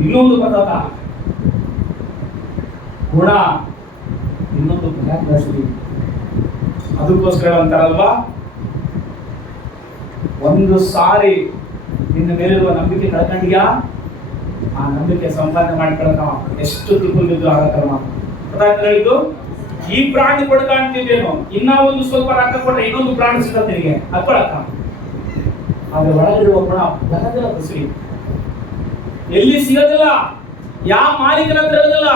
ಇನ್ನೊಂದು ಪದಾರ್ಥ, ಗುಣ ಇನ್ನೊಂದು ಪದಾರ್ಥ. ಅದಕ್ಕೋಸ್ಕರ ಅಂತಾರಲ್ವಾ, ಒಂದು ಸಾರಿ ನಿನ್ನ ಮೇಲಿರುವ ನಂಬಿಕೆ ಕಳ್ಕೊಂಡಿಯಾ, ಆ ನಂಬಿಕೆ ಸಂಪಾದನೆ ಮಾಡ್ಕೊಳಕ ಎಷ್ಟು ತಿಪ್ಪಲು ಬಿದ್ದು ಆಗತ್ತಲ್ಲ. ಹೇಳಿದ್ದು, ಈ ಬ್ರಾಂಡ್ ಕೊಡ್ಕೊಂತಿದ್ದೇನೋ, ಇನ್ನ ಒಂದು ಸ್ವಲ್ಪ ರೊಕ್ಕ ಕೊಟ್ರೆ ಇನ್ನೊಂದು ಬ್ರಾಂಡ್ ಸಿಗತ್ತೆ ನಿನಗೆ, ಹಾಕೊಳಕ. ಆದ್ರೆ ಒಳಗಿರುವ ಗುಣ ಬರದಿಲ್ಲ, ಖುಷಿ ಎಲ್ಲಿ ಸಿಗೋದಿಲ್ಲ. ಯಾವ ಮಾಲೀಕನ ಹತ್ರ ಇರೋದಿಲ್ಲ,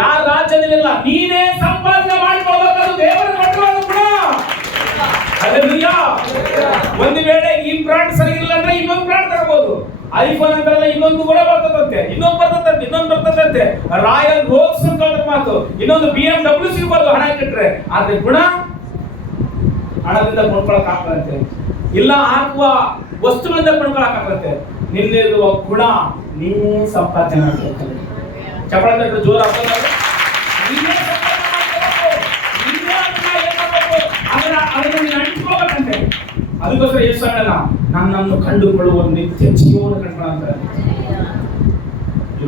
ಯಾರ ರಾಜ್ಯದಲ್ಲಿಲ್ಲ, ನೀನೇ ಸಂಪಾದನೆ ಮಾಡಿಕೊಳ್ಳಬೇಕಾದ್ರು ದೇವರ ಕೊಟ್ಟಿರುವ ಗುಣ. ಹಲ್ಲೆಲೂಯಾ. ಒಂದು ವೇಳೆ ಈ ಬ್ರಾಂಡ್ ಸರಿ ಇಲ್ಲ ಅಂದ್ರೆ ಇನ್ನೊಂದು ಬ್ರಾಂಡ್ ತರಬಹುದು. ಐಫೋನ್ ಅಂತಾರಲ್ಲ, ಇನ್ನೊಂದು ಕೂಡ ಬರ್ತದಂತೆ, ಇನ್ನೊಂದು ಬರ್ತದಂತೆ, ರಾಯಲ್ ರೋಲ್ಸ್ ಅಂತ ಮಾತು, ಇನ್ನೊಂದು BMW ಸಿಗಬಹುದು ಹಣ ಇಟ್ಟಿಟ್ರೆ. ಆದ್ರೆ ಗುಣ ಹಣದಿಂದ ಕೊಂಡ್ಕೊಳಕ್ ಆಗ್ತದಂತೆ, ಇಲ್ಲ ಹಾಕುವ ವಸ್ತುಗಳಿಂದ ಕೊಂಡ್ಕೊಳಕ್ ಆಗ್ತದಂತೆ. ನಿನ್ನಿರುವ ಗುಣ ನೀನೇ ಸಂಪಾದನೆ ಮಾಡ್ಬೇಕು. ಚಪ್ಪಳ ತಟ್ಟರು ಜೋರ ಅಂಟಿಸ್ಕೋಬೇಕಂತೆ. ಅದಕ್ಕೋಸ್ಕರ ಯೇಸು ನನ್ನನ್ನು ಕಂಡುಕೊಳ್ಳುವ ನಿತ್ಯ ಜೀವನ ಕಂಡುಕೊಳ್ಳ.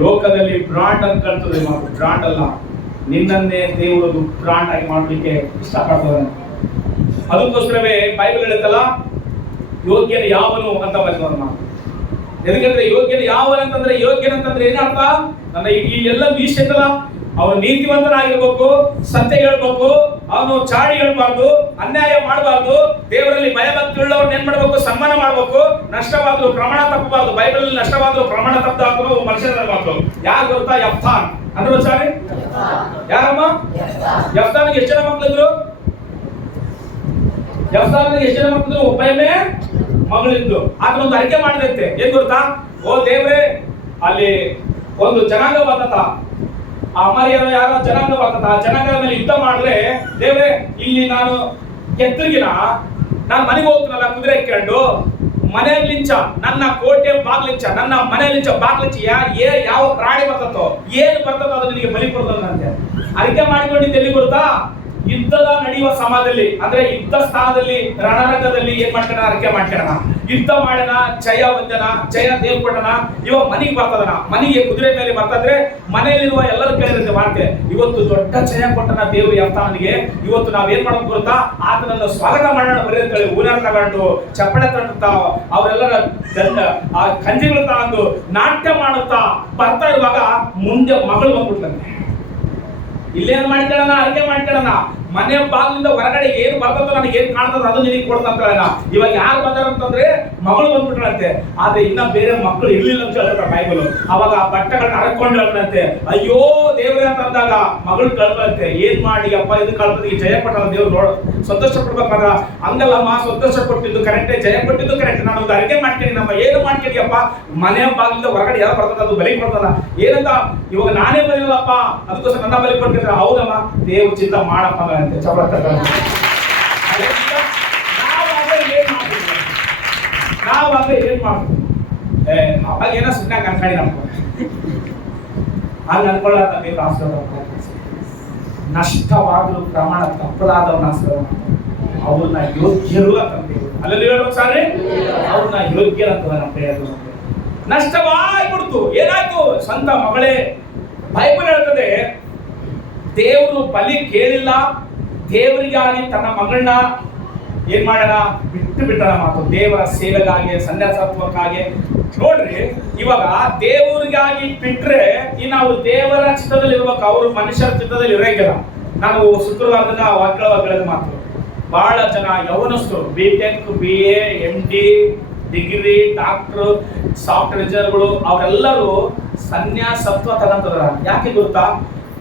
ಲೋಕದಲ್ಲಿ ಬ್ರಾಂಡ್ ಅಂತ ಕಳ್ತದೆ ಮಾತು, ಬ್ರಾಂಡ್ ಅಲ್ಲ, ನಿನ್ನನ್ನೇ ದೇವರು ಬ್ರಾಂಡ್ ಆಗಿ ಮಾಡ್ಲಿಕ್ಕೆ ಇಷ್ಟಪಡ್ತದೆ. ಅದಕ್ಕೋಸ್ಕರವೇ ಬೈಬಲ್ ಹೇಳುತ್ತಲ್ಲ, ಯೋಗ್ಯನ ಯಾವನು ಅಂತ ಬರೆದವನು ನಾವು. ಎದಕ್ಕಂದ್ರೆ ಯೋಗ್ಯನ ಯಾವನಂತಂದ್ರೆ, ಯೋಗ್ಯನಂತಂದ್ರೆ ಏನರ್ಥ? ನನ್ನ ಈ ಎಲ್ಲ ವಿಷಯಗಳ ಅವನು ನೀತಿವಂತನಾಗಿರ್ಬೇಕು, ಸತ್ಯ ಹೇಳ್ಬೇಕು, ಅವನು ಚಾಡಿ ಹೇಳ್ಬಾರ್ದು, ಅನ್ಯಾಯ ಮಾಡಬಾರ್ದು, ದೇವರಲ್ಲಿ ಭಯಭಕ್ತಿ ಉಳ್ಳವ್ರನ್ನ ಏನ್ ಮಾಡ್ಬೇಕು? ಸನ್ಮಾನ ಮಾಡ್ಬೇಕು. ನಷ್ಟವಾದ್ರು ಪ್ರಮಾಣ ತಪ್ಪಬಾರ್ದು. ಬೈಬಲ್ ನಷ್ಟವಾದ್ರು ಪ್ರಮಾಣ ತಪ್ಪದಾದ್ರು ಮನುಷ್ಯರಾಗಬಾರ್ದು. ಯಾರು ಗೊತ್ತಾ? ಯಫ್ತಾನ್ ಅಂದ್ರೆ ಸಾರಿ, ಯಾರಮ್ಮ? ಯಫ್ತಾನಿಗೆ ಎಷ್ಟು ಜನ ಮಕ್ಕಳಿದ್ರು? ಯಫ್ತಾನಿಗೆ ಎಷ್ಟು ಜನ ಮಕ್ಕಳಿದ್ರು? ಒಬ್ಬನೇ ಮಗಳಿದ್ದು. ಆದ್ರೆ ಒಂದು ಅರಿಕೆ ಮಾಡಿದಂತೆ, ಏನ್ ಗೊತ್ತಾ? ಓ ದೇವ್ರೆ, ಅಲ್ಲಿ ಒಂದು ಜನಾಂಗ ಬರ್ತತ, ಆ ಅಮರ್ಯರ ಯಾರೋ ಜನಾಂಗ ಬರ್ತತ, ಆ ಜನಾಂಗದ ಮೇಲೆ ಯುದ್ಧ ಮಾಡಿದ್ರೆ, ದೇವ್ರೆ ಇಲ್ಲಿ ನಾನು ಗೆದ್ರಿಗಿನ ನಾನು ಮನೆಗೆ ಹೋಗ್ತೀನಲ್ಲ ಕುದುರೆ ಹಾಕೊಂಡು, ಮನೆಯಲ್ಲಿಂಚ ನನ್ನ ಕೋಟೆ ಬಾಗ್ಲಿಂಚ, ನನ್ನ ಮನೆಯಲ್ಲಿಂಚ ಬಾಗ್ಲಿಂಚ ಯಾವ ಪ್ರಾಣಿ ಬರ್ತತೋ, ಏನು ಬರ್ತದೋ ಅದು ನಿನಗೆ ಬಲಿ ಕೊಡ್ತದಂತೆ. ಅರಿಕೆ ಮಾಡಿಕೊಂಡಿದ್ದು ಎಲ್ಲಿ ಗೊತ್ತಾ? ಯುದ್ಧದ ನಡೆಯುವ ಸಮಯದಲ್ಲಿ, ಅಂದ್ರೆ ಯುದ್ಧ ಸ್ಥಾನದಲ್ಲಿ, ರಣರಂಗದಲ್ಲಿ ಏನ್ ಮಾಡ್ತಾನ? ಅರಿಕೆ ಮಾಡ್ತಾನ, ಯುದ್ಧ ಮಾಡೋಣ, ಜಯ ವಂದನ, ಜಯ ದೇವ್ ಕೊಟ್ಟನ, ಇವಾಗ ಮನೆಗೆ ಬರ್ತದನ, ಮನೆಗೆ ಕುದುರೆ ಮೇಲೆ ಬರ್ತದ್ರೆ ಮನೆಯಲ್ಲಿರುವ ಎಲ್ಲರೂ ಕೇಳಿರುತ್ತೆ ವಾರ್ತೆ, ಇವತ್ತು ದೊಡ್ಡ ಜಯ ಕೊಟ್ಟನ ದೇವರು ಯಫ್ತಾನಿಗೆ, ಇವತ್ತು ನಾವೇನ್ ಮಾಡೋದು ಗೊತ್ತಾ? ಆತನನ್ನು ಸ್ವಾಗತ ಮಾಡೋಣ ಬರೀ ಅಂತೇಳಿ ಊರಾಗ ತಗೊಂಡು ಚಪ್ಪಳೆ ತಟ್ಟುತ್ತಾ ಅವರೆಲ್ಲರ ಆ ಕಂಜಿಗಳು ತಗೊಂಡು ನಾಟ್ಯ ಮಾಡುತ್ತಾ ಬರ್ತಾ ಇರುವಾಗ ಮುಂದೆ ಮಗಳು ಬಂದ್ಬಿಡ್ತಾನೆ. ಇಲ್ಲೇನ್ ಮಾಡ್ಕೊಳ್ಳೋಣ? ಅರಿಕೆ ಮಾಡ್ಕೊಳ್ಳೋಣ, ಮನೆ ಬಾಗಿಲಿಂದ ಹೊರಗಡೆ ಏನ್ ಬರ್ತದೋ ನನಗೆ ಏನ್ ಕಾಣ್ತದ ಅದು ನಿನಗೆ ಕೊಡ್ತಂತ. ಇವಾಗ ಯಾರು ಬಂದಾರಂತಂದ್ರೆ ಮಗಳು ಬಂದ್ಬಿಟ್ರಂತೆ. ಆದ್ರೆ ಇನ್ನ ಬೇರೆ ಮಕ್ಕಳು ಇರ್ಲಿಲ್ಲ ಅಂತ ಹೇಳ್ತಾರೆ ಬೈಬಲ್. ಅವಾಗ ಆ ಬಟ್ಟೆಗಳನ್ನ ಹರಕೊಂಡು ಹೇಳ್ತಾರಂತೆ, ಅಯ್ಯೋ ದೇವ್ರೆ ಅಂತ ಅಂದಾಗ ಮಗಳು ಕಳ್ಕೊಳಂತೆ. ಏನ್ ಮಾಡಿ ಅಪ್ಪ ಇದು ಕಳ್ತದಿಗೆ ಜಯ ಕೊಟ್ಟಲ್ಲ ದೇವ್ರು, ನೋಡು ಸಂತೋಷ ಪಡ್ಬೇಕಾದ್ರ ಹಂಗಲ್ಲಮ್ಮ, ಸಂತೋಷ ಕೊಟ್ಟಿದ್ದು ಕರೆಕ್ಟೇ, ಜಯ ಕೊಟ್ಟಿದ್ದು ಕರೆಕ್ಟ್. ನಾನು ಒಂದು ಅರಿಕೆ ಮಾಡ್ತೀನಿ, ನಮ್ಮ ಏನು ಮಾಡ್ತೀನಿ ಅಪ್ಪ, ಮನೆ ಬಾಗಿಲಿಂದ ಹೊರಗಡೆ ಯಾರು ಬರ್ತದ ಅದು ಬಲಿ ಕೊಡ್ತದ ಏನಂತ. ಇವಾಗ ನಾನೇ ಬಲಿಲ್ಲಪ್ಪ, ಅದಕ್ಕೋಸ್ಕರ ನನ್ನ ಬಲಿ ಕೊಡ್ತಿದ್ರೆ, ಹೌದಮ್ಮ ದೇವ್ರ ಚಿಂತ ಮಾಡಪ್ಪ ಅಂತ ಚವಳ ತಗೊಂಡು. ನಾವಾಗ ಏನ್ ಮಾಡ್ತೀವಿ? ಅವಾಗ ಏನೋ ಸುಮ್ಮನೆ ಅನ್ಕಡಿ ನಮ್ಗೆ ಹಂಗ ಅನ್ಕೊಳ್ಳೋದ ಬೇಕು. ಆಶೀರ್ವಾದ ನಷ್ಟವಾದ್ರು ಪ್ರಮಾಣ ತಪ್ಪಲಾದವನ್ನ ಆಶೀರ್ವಾದ, ಅವ್ರನ್ನ ಯೋಗ್ಯರು ಅಂತಂದೇವು. ಅಲ್ಲಿ ಹೇಳೋ ಸಾರಿ, ಅವ್ರನ್ನ ಯೋಗ್ಯರು ಅಂತ ನಮ್ಮ ಪ್ರೇಯರು. ನಷ್ಟವಾಗ್ಬಿಡ್ತು, ಏನಾಯ್ತು? ಸ್ವಂತ ಮಗಳೇ. ಬೈಬಲ್ ಹೇಳ್ತದೆ, ದೇವರು ಬಲಿ ಕೇಳಿಲ್ಲ, ದೇವರಿಗಾಗಿ ತನ್ನ ಮಗಳನ್ನ ಏನ್ ಮಾಡೋಣ? ಬಿಟ್ಟು ಬಿಟ್ಟನ ಮಾತು, ದೇವರ ಸೇವೆಗಾಗಿ, ಸನ್ಯಾಸತ್ವಕ್ಕಾಗಿ. ನೋಡ್ರಿ, ಇವಾಗ ದೇವರಿಗಾಗಿ ಬಿಟ್ರೆ ಇನ್ನು ಅವ್ರು ದೇವರ ಚಿತ್ತದಲ್ಲಿ ಇರ್ಬೇಕು, ಅವರು ಮನುಷ್ಯರ ಚಿತ್ತದಲ್ಲಿ ಇರೋಂಗಿಲ್ಲ. ನಾನು ಶುಕ್ರವಾರದಿಂದ ವಾಕ್ಯದ ಮಾತು, ಬಹಳ ಜನ ಯೌವನಸ್ಥರು BTech, BA, MD, degree, doctor, software ಇಂಜಿನಿಯರ್ಗಳು ಅವರೆಲ್ಲರೂ ಸನ್ಯಾಸತ್ವ ತಗೊಂತದ್ರ. ಯಾಕೆ ಗೊತ್ತಾ?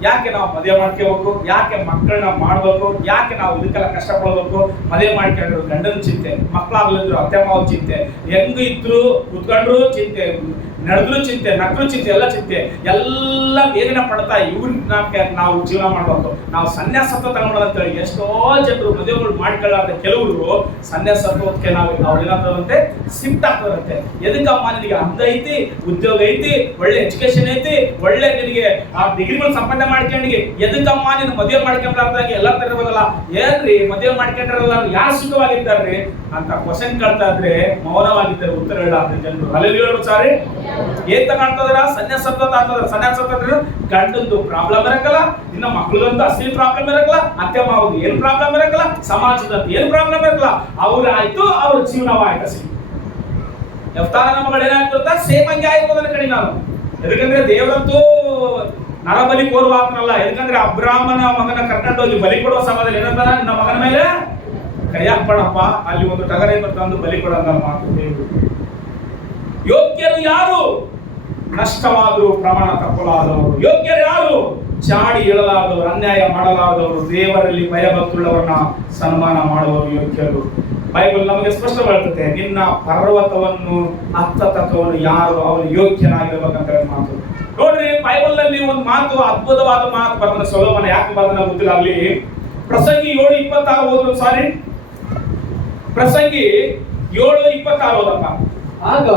ಯಾಕೆ ನಾವು ಮದುವೆ ಮಾಡ್ಕೋಬೇಕು? ಯಾಕೆ ಮಕ್ಕಳನ್ನ ಮಾಡ್ಬೇಕು? ಯಾಕೆ ನಾವು ಇದಕ್ಕೆಲ್ಲ ಕಷ್ಟಪಡ್ಬೇಕು? ಮದುವೆ ಮಾಡ್ಕೊಂಡ್ರು ಗಂಡನ ಚಿಂತೆ, ಮಕ್ಕಳಾಗ್ಲಿದ್ರು ಅತ್ತೆ ಮಾವ ಚಿಂತೆ, ಹೆಂಗ ಇದ್ರು ಕುತ್ಕೊಂಡ್ರು ಚಿಂತೆ, ನಡೆದ್ರು ಚಿಂತೆ, ನಕ್ಕರು ಚಿಂತೆ, ಎಲ್ಲ ಚಿಂತೆ, ಎಲ್ಲ ವೇದನೆ ಪಡ್ತಾ ಇವ್ರನ್ನ ನಾವು ಜೀವನ ಮಾಡ್ಬೇಕು. ನಾವು ಸನ್ಯಾಸತ್ವ ತಗೊಂಡಂತೇಳಿ ಎಷ್ಟೋ ಜನರು ಮದುವೆಗಳು ಮಾಡ್ಕೊಳ್ಳಾರ್ದ ಕೆಲವರು ಸನ್ಯಾಸತ್ವಕ್ಕೆ ನಾವು ಏನಾಗ್ತದಂತೆ ಶಿಫ್ಟ್ ಆಗ್ತದಂತೆ. ಎದಕ್ಕಮ್ಮ? ನಿನಗೆ ಅಂದ ಐತಿ, ಉದ್ಯೋಗ ಐತಿ, ಒಳ್ಳೆ ಎಜುಕೇಶನ್ ಐತಿ, ಒಳ್ಳೆ ನಿನಗೆ ಆ ಡಿಗ್ರಿಗಳು ಸಂಪಾದನೆ ಮಾಡ್ಕೊಂಡಿ, ಎದಕ್ಕಮ್ಮ ನೀನು ಮದುವೆ ಮಾಡ್ಕೊಂಡ್ಲಾರ್ದಾಗ ಎಲ್ಲ ತರಬೋದಲ್ಲ? ಏನ್ರಿ ಮದುವೆ ಮಾಡ್ಕೊಂಡ್ರಲ್ಲ ಯಾರು ಸುಖವಾಗಿದ್ದಾರ್ರಿ ಅಂತ ಕ್ವಶನ್ ಕೇಳ್ತಾ ಇದ್ರೆ ಮೌನವಾಗಿದ್ದಾರೆ, ಉತ್ತರ ಹೇಳಾರ್ದ ಜನರು. ಅಲ್ಲಿ ಹೇಳೋ ಸಾರಿ ಏನ್ ತಗೊಂಡ್ರ? ಸನ್ಯಾಸತ್ವ ತಗೊಂಡ್ರ. ಸನ್ಯಾಸತ್ವ ಗಂಡಂದು ಪ್ರಾಬ್ಲಮ್ ಇರಕ್ಕಲ್ಲ, ಇನ್ನು ಮಕ್ಕಳಂತೂ ಅಸಲಿ ಪ್ರಾಬ್ಲಮ್ ಇರಕ್ಕಲ್ಲ, ಅತ್ತೆ ಮಾವದು ಏನ್ ಪ್ರಾಬ್ಲಮ್ ಇರಕ್ಕಲ್ಲ, ಸಮಾಜದ ಏನ್ ಪ್ರಾಬ್ಲಮ್ ಇರಕ್ಕಲ್ಲ, ಅವ್ರ ಆಯ್ತು, ಅವ್ರ ಜೀವನವಾಯ್ತು. ಅಸಲಿ ಯಫ್ತಾನ ಮಗಳು ಏನಾಗ್ತದ? ಸೇಮ್ ಹಂಗೆ ಆಗಿರ್ಬೋದನ್ನ ಕಡೆ ನಾನು. ಎದಕ್ಕಂದ್ರೆ ದೇವರಂತೂ ನರಬಲಿ ಕೋರುವಾತನಲ್ಲ. ಎದಕ್ಕಂದ್ರೆ ಅಬ್ರಾಹ್ಮನ ಮಗನ ಕರ್ಕೊಂಡು ಹೋಗಿ ಬಲಿ ಕೊಡುವ ಸಮಯದಲ್ಲಿ ಏನಂತಾರ? ನಿನ್ನ ಮಗನ ಮೇಲೆ ಕೈ ಹಾಕ್ಬೇಡಪ್ಪ, ಅಲ್ಲಿ ಒಂದು ಟಗರೇನು ತಂದು ಬಲಿ ಕೊಡಂತ ಮಾತು ದೇವರು. ಯೋಗ್ಯರು ಯಾರು? ನಷ್ಟವಾದರೂ ಪ್ರಮಾಣ ತಪ್ಪಲಾದವರು. ಯೋಗ್ಯರು ಯಾರು? ಚಾಡಿ ಹೇಳಲಾದವರು, ಅನ್ಯಾಯ ಮಾಡಲಾದವರು, ದೇವರಲ್ಲಿ ಭಯಭಕ್ತುಳ್ಳವರನ್ನ ಸನ್ಮಾನ ಮಾಡುವವರು ಯೋಗ್ಯರು. ಬೈಬಲ್ ನಮಗೆ ಸ್ಪಷ್ಟವಾಗಿರ್ತದೆ, ನಿನ್ನ ಪರ್ವತವನ್ನು ಹತ್ತತಕ್ಕವನು ಯಾರು, ಅವನು ಯೋಗ್ಯನಾಗಿರ್ಬೇಕಂತ ಮಾತು. ನೋಡ್ರಿ, ಬೈಬಲ್ ನಲ್ಲಿ ಒಂದು ಮಾತು, ಅದ್ಭುತವಾದ ಮಾತು ಬರ್ತದೆ. ಸೊಲೊಮೋನ ಯಾಕೆ ಬರ್ತದೆ ಗೊತ್ತಿಲ್ಲ. ಅಲ್ಲಿ ಪ್ರಸಂಗಿ 7:26 ಓದು ಸಾರಿ. ಪ್ರಸಂಗಿ 7:26 ಓದಪ್ಪ. ಆಗ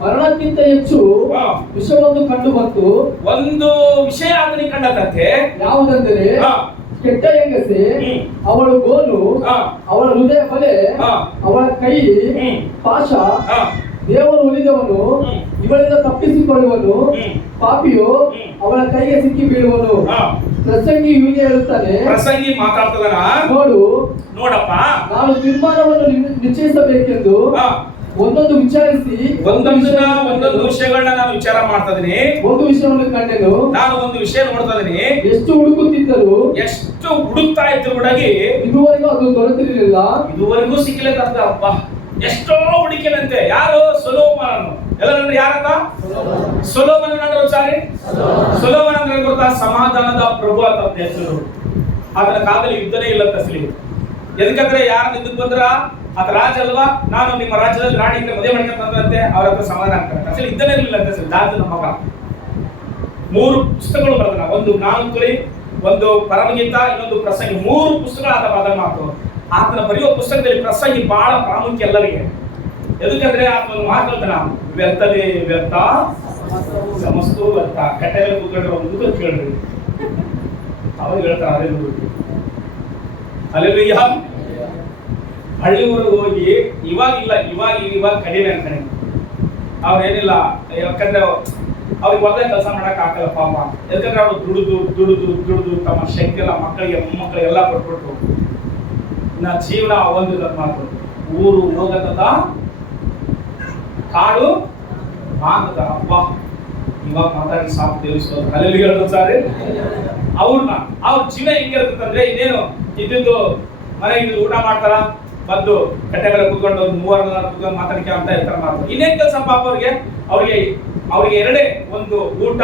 ಮರಣಕ್ಕಿಂತ ಹೆಚ್ಚು ವಿಷಯವನ್ನು ಕಂಡು ಬಂತು. ಒಂದು ವಿಷಯ ಆತನಿಗೆ ಕಂಡಂತೆ ಯಾವುದೆಂದರೆ ಕೆಟ್ಟ ಹೆಂಗಸೆ, ಅವಳ ಗೋಲು, ಅವಳ ಹೃದಯ ಬಲೆ, ಅವಳ ಕೈ ಪಾಶ. ದೇವರು ಉಳಿದವನು ಇವಳಿಂದ ತಪ್ಪಿಸಿಕೊಳ್ಳುವನು, ಪಾಪಿಯು ಅವಳ ಕೈಗೆ ಸಿಕ್ಕಿ ಬೀಳುವನು. ಪ್ರಸಂಗಿ ಇವನಿಗೆ ಹೇಳುತ್ತಾನೆ, ಪ್ರಸಂಗಿ ಮಾತಾಡ್ತದನ, ನೋಡಪ್ಪ, ನಾನು ತೀರ್ಮಾನವನ್ನು ನಿಶ್ಚಯಿಸಬೇಕೆಂದು ಒಂದೊಂದು ವಿಚಾರಿಸಿ ಒಂದೊಂದು ವಿಷಯಗಳನ್ನ ನಾನು ವಿಚಾರ ಮಾಡ್ತಾ ಇದೀನಿ. ಒಂದು ವಿಷಯವನ್ನು ಕಂಡೆನು, ನಾನು ಒಂದು ವಿಷಯ ನೋಡ್ತಾ ಇದೀನಿ. ಎಷ್ಟು ಹುಡುಕುತ್ತಿದ್ದರು, ಎಷ್ಟು ಹುಡುಕ್ತಾ ಇದ್ರು ಹುಡುಗಿ, ಇದುವರೆಗೂ ಅದು ದೊರೆತಿರಲಿಲ್ಲ. ಇದುವರೆಗೂ ಸಿಕ್ಕಿಲ್ಲ. ಅಪ್ಪ, ಎಷ್ಟೋ ಹುಡುಕಿನಂತೆ. ಯಾರು? ಸೊಲೊಮೋನನು. ಎಲ್ಲರೂ ಯಾರಂತ? ಸೊಲೊಮೋನನ ಸಾರಿ. ಸೊಲೊಮೋನ ಅಂದ್ರೆ ಗೊತ್ತಾ? ಸಮಾಧಾನದ ಪ್ರಭು ಅಂತ ಹೆಸರು. ಅದರ ಕಾಲದಲ್ಲಿ ಯುದ್ಧನೇ ಇಲ್ಲ ಅಸಲಿ. ಎದಕ್ಕಂದ್ರೆ ಯಾರು ಯುದ್ಧಕ್ಕೆ ಬಂದ್ರ ಆತ ರಾಜ ಅಲ್ವಾ, ನಾನು ನಿಮ್ಮ ರಾಜ್ಯದಲ್ಲಿ ರಾಣಿ ಮದುವೆ ಮಾಡ್ಕೊಂತಂತೆ ಅವ್ರ ಹತ್ರ ಸಮಾಧಾನ ಆಗ್ತಾರೆ. ಅಸಲಿ ಯುದ್ಧನೇ ಇರಲಿಲ್ಲ ಅಂತ ಹೆಸರು. ದಾದ ನಮ್ಮ ಮಗ 3 ಪುಸ್ತಕಗಳು ಬರ್ತಾನ. ಒಂದು 4 ಒಂದು ಪರಮಗೀತ, ಇನ್ನೊಂದು ಪ್ರಸಂಗಿ. 3 ಪುಸ್ತಕಗಳು ಆತ ಬದ ಮಾತು. ಆತನ ಬರೆಯುವ ಪುಸ್ತಕದಲ್ಲಿ ಪ್ರಸಂಗಿ ಬಹಳ ಪ್ರಾಮುಖ್ಯ ಎಲ್ಲರಿಗೆ. ಎದಕ್ಕಂದ್ರೆ ಆತನ ಮಾತಾಡ್ತಾನ, ವ್ಯರ್ಥವೇ ವ್ಯರ್ಥ, ಸಮಸ್ತ ವ್ಯರ್ಥ. ಕಟ್ಟೆಯಲ್ಲಿ ಕೂತ್ಕೊಂಡ್ರೆ ಒಂದು ಕೇಳ್ರಿ, ಅವಾಗ ಹೇಳ್ತಾರ ಅಲ್ಲೆಲ್ಲೂಯ್ಯ. ಹಳ್ಳಿವರೆಗೆ ಹೋಗಿ ಇವಾಗ ಕಡಿಮೆ ಅನ್ಕಣೆ. ಅವ್ರೇನಿಲ್ಲ, ಯಾಕಂದ್ರೆ ಅವ್ರಿಗೆ ಹೊರದೇ ಕೆಲಸ ಮಾಡಕ್ ಆಗಲ್ಲ ಪಾಪ. ಯಾಕಂದ್ರೆ ಅವ್ರು ದುಡಿದು ತಮ್ಮ ಶಕ್ತಿ ಎಲ್ಲ ಮಕ್ಕಳಿಗೆ ಮೊಮ್ಮಕ್ಕಳಿಗೆ ಎಲ್ಲ ಕೊಟ್ಬಿಟ್ಟು ನಾ ಜೀವನ ಒಂದು ಮಾತು. ಊರು ಹೋಗದ ಕಾಡು ಬಾಂಧದ. ಅಪ್ಪ, ಇವಾಗ ಮಾತಾಡಿ ಸಾಕು ತಿಳಿಸೋದು. ಅಲ್ಲಿ ಹೇಳೋದು ಸಾರಿ. ಅವ್ರ ಜೀವನ ಹೆಂಗಿರ್ತಂದ್ರೆ, ಇನ್ನೇನು ಇದ್ದಿದ್ದು ಮನೆಗೆ ಊಟ ಮಾಡ್ತಾರ, ಬಂದು ಕಟ್ಟೆ ಮೇಲೆ ಕೂತ್ಕೊಂಡು 3-4 ಕೂತ್ಕೊಂಡು ಮಾತಾಡ್ಕೆ ಅಂತ ಇರ್ತಾರ. ಮಾತು ಇನ್ನೇನ್ ಕೆಲಸ ಪಾಪ ಅವ್ರಿಗೆ ಎರಡೇ, ಒಂದು ಊಟ,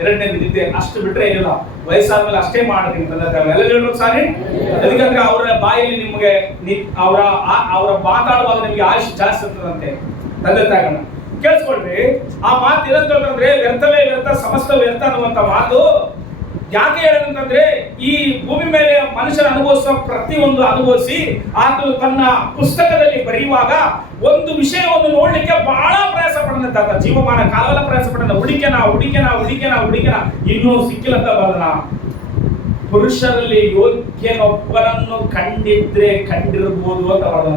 ಎರಡನೇದು ನಿದ್ದೆ, ಅಷ್ಟು ಬಿಟ್ರೆ ಏನಿಲ್ಲ. ವಯಸ್ಸಾದ್ಮೇಲೆ ಅಷ್ಟೇ ಮಾಡ್ರಿ ಎಲ್ಲ ಹೇಳೋದು ಸಾರಿ. ಯಾಕಂದ್ರೆ ಅವರ ಬಾಯಲ್ಲಿ ನಿಮ್ಗೆ ಅವರ ಮಾತಾಡುವಾಗ ನಿಮ್ಗೆ ಆಯುಷ್ ಜಾಸ್ತಿ ಇರ್ತದಂತೆ. ತಂದೆ ತಾಯಿಗಳನ್ನ ಕೇಳಿಸ್ಕೊಳ್ರಿ. ಆ ಮಾತು ಏನಂತಂದ್ರೆ, ವ್ಯರ್ಥವೇ ವ್ಯರ್ಥ, ಸಮಸ್ತ ವ್ಯರ್ಥ ಅನ್ನುವಂತ ಮಾತು ಯಾಕೆ ಹೇಳದಂತಂದ್ರೆ, ಈ ಭೂಮಿ ಮೇಲೆ ಮನುಷ್ಯನ ಅನುಭವಿಸುವ ಪ್ರತಿಯೊಂದು ಅನುಭವಿಸಿ ಆತನು ತನ್ನ ಪುಸ್ತಕದಲ್ಲಿ ಬರೆಯುವಾಗ ಒಂದು ವಿಷಯವನ್ನು ನೋಡ್ಲಿಕ್ಕೆ ಬಹಳ ಪ್ರಯಾಸ ಪಡದಂತ. ಜೀವಮಾನ ಕಾಲವೆಲ್ಲ ಪ್ರಯಾಸ ಪಡೋಣ, ಹುಡುಕಿನ ಇನ್ನೂ ಸಿಕ್ಕಿಲ್ಲ ಅಂತ ಬರೋಣ. ಪುರುಷರಲ್ಲಿ ಯೋಗ್ಯನೊಬ್ಬನನ್ನು ಕಂಡಿದ್ರೆ ಕಂಡಿರಬಹುದು ಅಂತ ಬರೋಣ.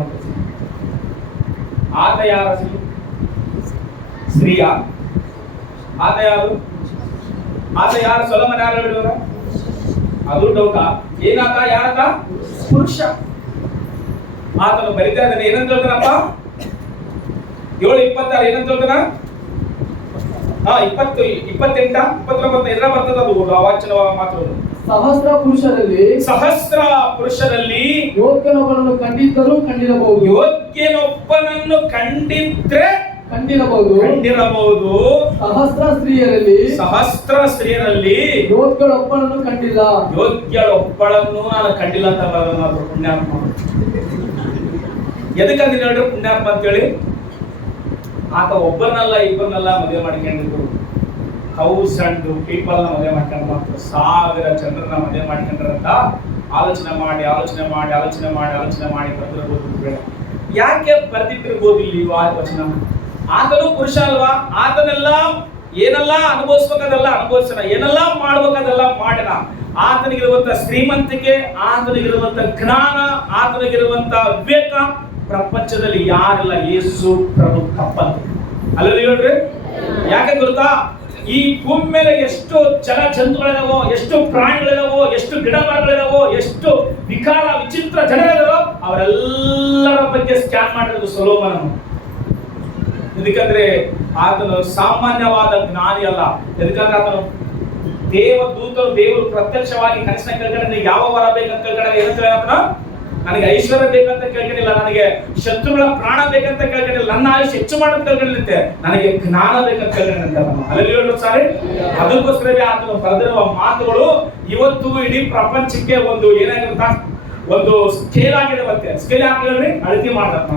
ಆತ ಯಾರ? ಸ್ತ್ರೀಯ? ಆತ ಯಾರು? ಸೊಲೊಮೋನ ಯಾರು ಹೇಳಿದ್ರು? ಅದು ಡೌಟಾ? ಏನಾತ? ಯಾರತ? ಪುರುಷ. ಆತನು ಬರಿತಾ ಇದ್ದಾನೆ. ಏನಂತ ಹೇಳ್ತಾನಪ್ಪ? 7:26 ಏನಂತ ಹೇಳ್ತಾನ? 20, 28, 29 ಎದ್ರ ಬರ್ತದ ಅದು ವಾಚನ ಮಾತು. ಸಹಸ್ರ ಪುರುಷರಲ್ಲಿ ಯೋಗ್ಯನೊಬ್ಬನನ್ನು ಕಂಡಿದ್ದರೂ ಕಂಡಿರಬಹುದು. ಯೋಗ್ಯನೊಬ್ಬನನ್ನು ಕಂಡಿದ್ರೆ ಕಂಡಿರಬಹುದು. ಸಹಸ್ರ ಸ್ತ್ರೀಯರಲ್ಲಿ ಯೋಗ್ಯಳೊಬ್ಬಳನ್ನು ಕಂಡಿಲ್ಲ. ಯೋಗ್ಯಳೊಬ್ಬಳನ್ನು ನಾನು ಕಂಡಿಲ್ಲ ಅಂತ ಬರೋದು ಪುಣ್ಯಾತ್ಮ. ಎದಕ್ಕಂತ ಹೇಳ್ರಿ ಪುಣ್ಯಾತ್ಮ ಅಂತೇಳಿ? ಆತ ಒಬ್ಬರನ್ನಲ್ಲ ಇಬ್ಬರನ್ನೆಲ್ಲ ಮದುವೆ ಮಾಡ್ಕೊಂಡಿದ್ರು. 1000 ಪೀಪಲ್ ನ ಮದುವೆ ಮಾಡ್ಕೊಂಡ್ರ, 1000 ಜನರನ್ನ ಮದುವೆ ಮಾಡ್ಕೊಂಡ್ರಂತ ಆಲೋಚನೆ ಮಾಡಿ ಬರ್ದಿರ್ಬೋದು. ಯಾಕೆ ಬರ್ದಿಟ್ಟಿರ್ಬೋದು ಇಲ್ಲಿ ವಚನ? ಆತನು ಪುರುಷ ಅಲ್ವಾ? ಆತನೆಲ್ಲ ಏನೆಲ್ಲ ಅನುಭವಿಸ್ಬೇಕದೆಲ್ಲ ಅನುಭವಿಸೋಣ, ಏನೆಲ್ಲ ಮಾಡ್ಬೇಕದೆಲ್ಲ ಮಾಡೋಣ. ಆತನಿಗಿರುವಂತ ಶ್ರೀಮಂತಿಕೆ, ಆತನಿಗಿರುವಂತ ಜ್ಞಾನ, ಆತನಿಗಿರುವಂತ ವಿವೇಕ ಪ್ರಪಂಚದಲ್ಲಿ ಯಾರಿಲ್ಲ. ಯೇಸು ಪ್ರಭು ತಪ್ಪಂತ ಅಲ್ಲ ಹೇಳ್ರಿ. ಯಾಕೆ ಗೊತ್ತಾ? ಈ ಭೂಮಿ ಮೇಲೆ ಎಷ್ಟು ಜಂತುಗಳಿದಾವೋ, ಎಷ್ಟು ಪ್ರಾಣಿಗಳಿದಾವೋ, ಎಷ್ಟು ಗಿಡ ಮರಗಳಿದಾವೋ, ಎಷ್ಟು ವಿಕಾರ ವಿಚಿತ್ರ ಜನರಿದಾರೋ ಅವರೆಲ್ಲರ ಬಗ್ಗೆ ಸ್ಕ್ಯಾನ್ ಮಾಡಿರೋದು ಸೊಲೊಮೋನನು. ಇದಕ್ಕಂದ್ರೆ ಆತನು ಸಾಮಾನ್ಯವಾದ ಜ್ಞಾನಿ ಅಲ್ಲ. ಇದಕ್ಕಂದ್ರೆ ಆತನು ದೇವರು ಪ್ರತ್ಯಕ್ಷವಾಗಿ ಕನಸಿನ ಕೆಳಗಡೆ ಯಾವ ವರ ಬೇಕಂತ ಕೇಳ್ಕೊಂಡಾಗ ಏನಂತ ಆತನ ನನಗೆ ಐಶ್ವರ್ಯ ಬೇಕಂತ ಕೇಳ್ಕೊಂಡಿಲ್ಲ, ನನಗೆ ಶತ್ರುಗಳ ಪ್ರಾಣ ಬೇಕಂತ ಕೇಳ್ಕೊಂಡಿಲ್ಲ, ನನ್ನ ಆಯುಷ್ಯ ಹೆಚ್ಚು ಮಾಡೋದು ಕೇಳ್ಕೊಂಡಿರುತ್ತೆ, ನನಗೆ ಜ್ಞಾನ ಬೇಕಂತ ಕೇಳ್ಕೊಂಡಿದ್ದೆ. ಅಲ್ಲಿ ಸಾರಿ ಅದಕ್ಕೋಸ್ಕರವೇ ಆತನು ಬರೆದಿರುವ ಮಾತುಗಳು ಇವತ್ತು ಇಡೀ ಪ್ರಪಂಚಕ್ಕೆ ಒಂದು ಏನಾಗಿರುತ್ತಾ, ಒಂದು ಸ್ಕೇಲ್ ಆಗಿರುತ್ತೆ. ಸ್ಕೇಲ್ ಹಾಕಿ ಅಳತಿ ಮಾಡ್ತತ್ತ,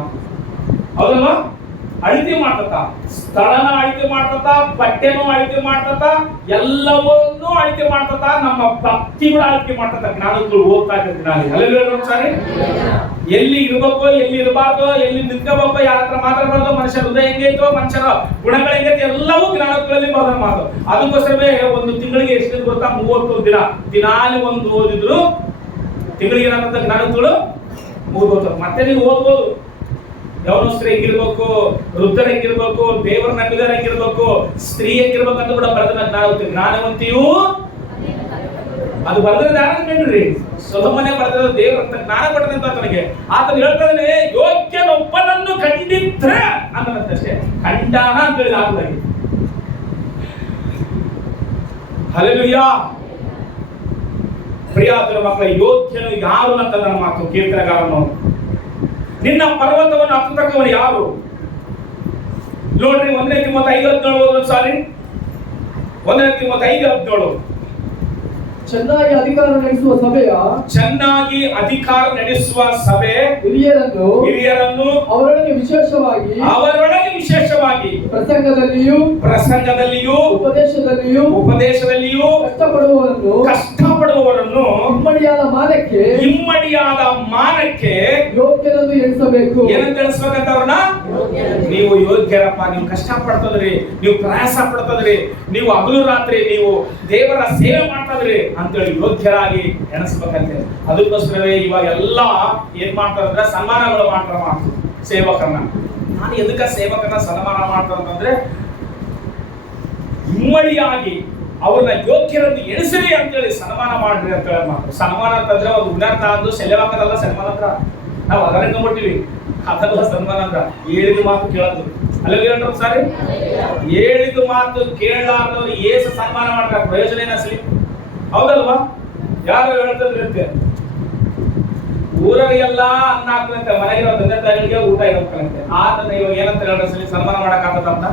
ಹೌದಲ್ವಾ? ಅಳತಿ ಮಾಡ್ತತ್ತ, ಸ್ಥಳನ ಅಳತಿ ಮಾಡ್ತತ್ತ, ಬಟ್ಟೆನೂ ಅಳತಿ ಮಾಡ್ತತ್ತ, ಎಲ್ಲವನ್ನೂ ಅಳತಿ ಮಾಡ್ತತ್ತ, ನಮ್ಮ ಭಕ್ತಿಗಳು ಅಳತಿ ಮಾಡ್ತತ್ತ. ಜ್ಞಾನಗಳು ಓದ್ತಾ ಇರ್ತೀನಿ ಅಲ್ಲಿ ಸಾರಿ ಎಲ್ಲಿ ಇರ್ಬೇಕು, ಎಲ್ಲಿ ಇರಬಾರ್ದು, ಎಲ್ಲಿ ನಿಂತ್ಕೋಬೇಕು, ಯಾರ ಹತ್ರ ಮಾತಾಡಬಾರ್ದು, ಮನುಷ್ಯರ ಹೃದಯ ಹೆಂಗೈತೋ, ಮನುಷ್ಯರ ಗುಣಗಳು ಹೆಂಗೈತೆ, ಎಲ್ಲವೂ ಜ್ಞಾನಗಳಲ್ಲಿ ಬರೋದ ಮಾತು. ಅದಕ್ಕೋಸ್ಕರವೇ ಒಂದು ತಿಂಗಳಿಗೆ ಎಷ್ಟು ಗೊತ್ತಾ, 30 ದಿನ ದಿನಾಲಿ ಒಂದು ಓದಿದ್ರು ತಿಂಗಳಿಗೆ ಏನಾಗುತ್ತೆ ಜ್ಞಾನಗಳು ಮುಗಿದೋಗ್ತದೆ. ಮತ್ತೆ ನೀವು ಓದ್ಬೋದು, ಯೌವನಸ್ಥರು ಹೆಂಗಿರ್ಬೇಕು, ವೃದ್ಧರು ಹೆಂಗಿರ್ಬೇಕು, ದೇವರ ನಂಬಿದವರು ಹೆಂಗಿರ್ಬೇಕು, ಸ್ತ್ರೀ ಹೆಂಗಿರ್ಬೇಕು ಅಂತ ಕೂಡ ಬರೆದ ಜ್ಞಾನವಂತಿಯು ಅದು ಬರೆದ್ರೆ ಯಾರನ್ರಿ ಸೊಲೊಮೋನ ಬರೆದ ದೇವರ ಜ್ಞಾನ ಕೊಟ್ಟದಂತ ಆತನಿಗೆ. ಆತನ ಹೇಳ್ತಾನೆ ಯೋಗ್ಯನೊಬ್ಬನನ್ನು ಕಂಡಿದ್ರೆ ಅನ್ನೋದಷ್ಟೇ, ಖಂಡಾನ ಅಂತ ಹೇಳಿ ಆತನಿಗೆ. ಹಲ್ಲೆಲೂಯಾ. ಪ್ರಿಯಾತರ ಮಕ್ಕಳ, ಯೋಗ್ಯನು ಯಾರು ಅಂತ ನನ್ನ ಮಾತು ಕೀರ್ತನೆಗಾರನು. ನಿನ್ನ ಪರ್ವತವನ್ನು ಹತ್ತತಕ್ಕವನು ಯಾರು? ನೋಡ್ರಿ 1 ತಿಮೋಥೆ 5:17 ಸಾರಿ 1 ತಿಮೋಥೆ 5:17 ಚೆನ್ನಾಗಿ ಅಧಿಕಾರ ನಡೆಸುವ ಸಭೆ ಹಿರಿಯರನ್ನು ಅವರೊಳಗೆ ವಿಶೇಷವಾಗಿ ಪ್ರಸಂಗದಲ್ಲಿಯೂ ಉಪದೇಶದಲ್ಲಿಯೂ ಕಷ್ಟಪಡುವವರನ್ನು ಇಮ್ಮಡಿಯಾದ ಮಾನಕ್ಕೆ ಯೋಗ್ಯರೆಂದು ಎಣಿಸಬೇಕು. ಏನಂತ ಎಣಿಸ್ಬೇಕಂತ ಅವ್ರನ್ನ? ನೀವು ಯೋಗ್ಯರಪ್ಪ, ನೀವು ಕಷ್ಟ ಪಡ್ತದ್ರಿ, ನೀವು ಪ್ರಯಾಸ ಪಡ್ತದ್ರಿ, ನೀವು ಹಗಲು ರಾತ್ರಿ ನೀವು ದೇವರ ಸೇವೆ ಮಾಡ್ತದ್ರಿ ಅಂತೇಳಿ ಯೋಗ್ಯರಾಗಿ ಎಣಿಸ್ಬೇಕಂತೆ. ಅದಕ್ಕೋಸ್ಕರವೇ ಇವಾಗ ಎಲ್ಲ ಏನ್ ಮಾಡ್ತಾರಂದ್ರೆ ಸನ್ಮಾನಗಳು ಮಾಡ್ತಾರ ಮಾತು ಸೇವಕರನ್ನ. ನಾನು ಎದಕ್ಕ ಸೇವಕರನ್ನ ಸನ್ಮಾನ ಮಾಡ್ತಾರಂತಂದ್ರೆ ಇಮ್ಮಡಿಯಾಗಿ ಅವ್ರನ್ನ ಯೋಗ್ಯರನ್ನು ಎಣಿಸಿರಿ ಅಂತೇಳಿ ಸನ್ಮಾನ ಮಾಡ್ರಿ ಅಂತ ಹೇಳಿ ಮಾತು. ಸನ್ಮಾನ ಅಂತಂದ್ರೆ ಒಂದು ಉದಾರ್ಥ ಅಂದು ಸೆಲೆವಾಕದಲ್ಲ ಸನ್ಮಾನ ಅಂತ ನಾವು ಅದರಂಗಬಿಟ್ಟಿವಿ, ಅದೆಲ್ಲ ಸನ್ಮಾನ ಅಂತ ಹೇಳಿದ ಮಾತು ಕೇಳೋದು. ಅಲ್ಲ ಸಾರಿ ಹೇಳಿದ ಮಾತು ಕೇಳಲಾರ್ದವ್ರು ಏಸು ಸನ್ಮಾನ ಮಾಡ್ತಾರೆ, ಪ್ರಯೋಜನ ಏನಿಸಲಿ? ಹೌದಲ್ವಾ? ಯಾರು ಹೇಳ್ತದ್ರಂತೆ ಊರರಿಗೆಲ್ಲ ಅನ್ನ ಹಾಕ್ತಂತೆ, ಮನೆಗಿರೋ ತಂದೆ ತಾಯಿಗಳಿಗೆ ಊಟ ಇಡಬೇಕಂತೆ. ಆತನ ಇವಾಗ ಏನಂತ ಹೇಳ್ರಿ ಸನ್ಮಾನ ಮಾಡಕ್ ಆಗತ್ತಂತ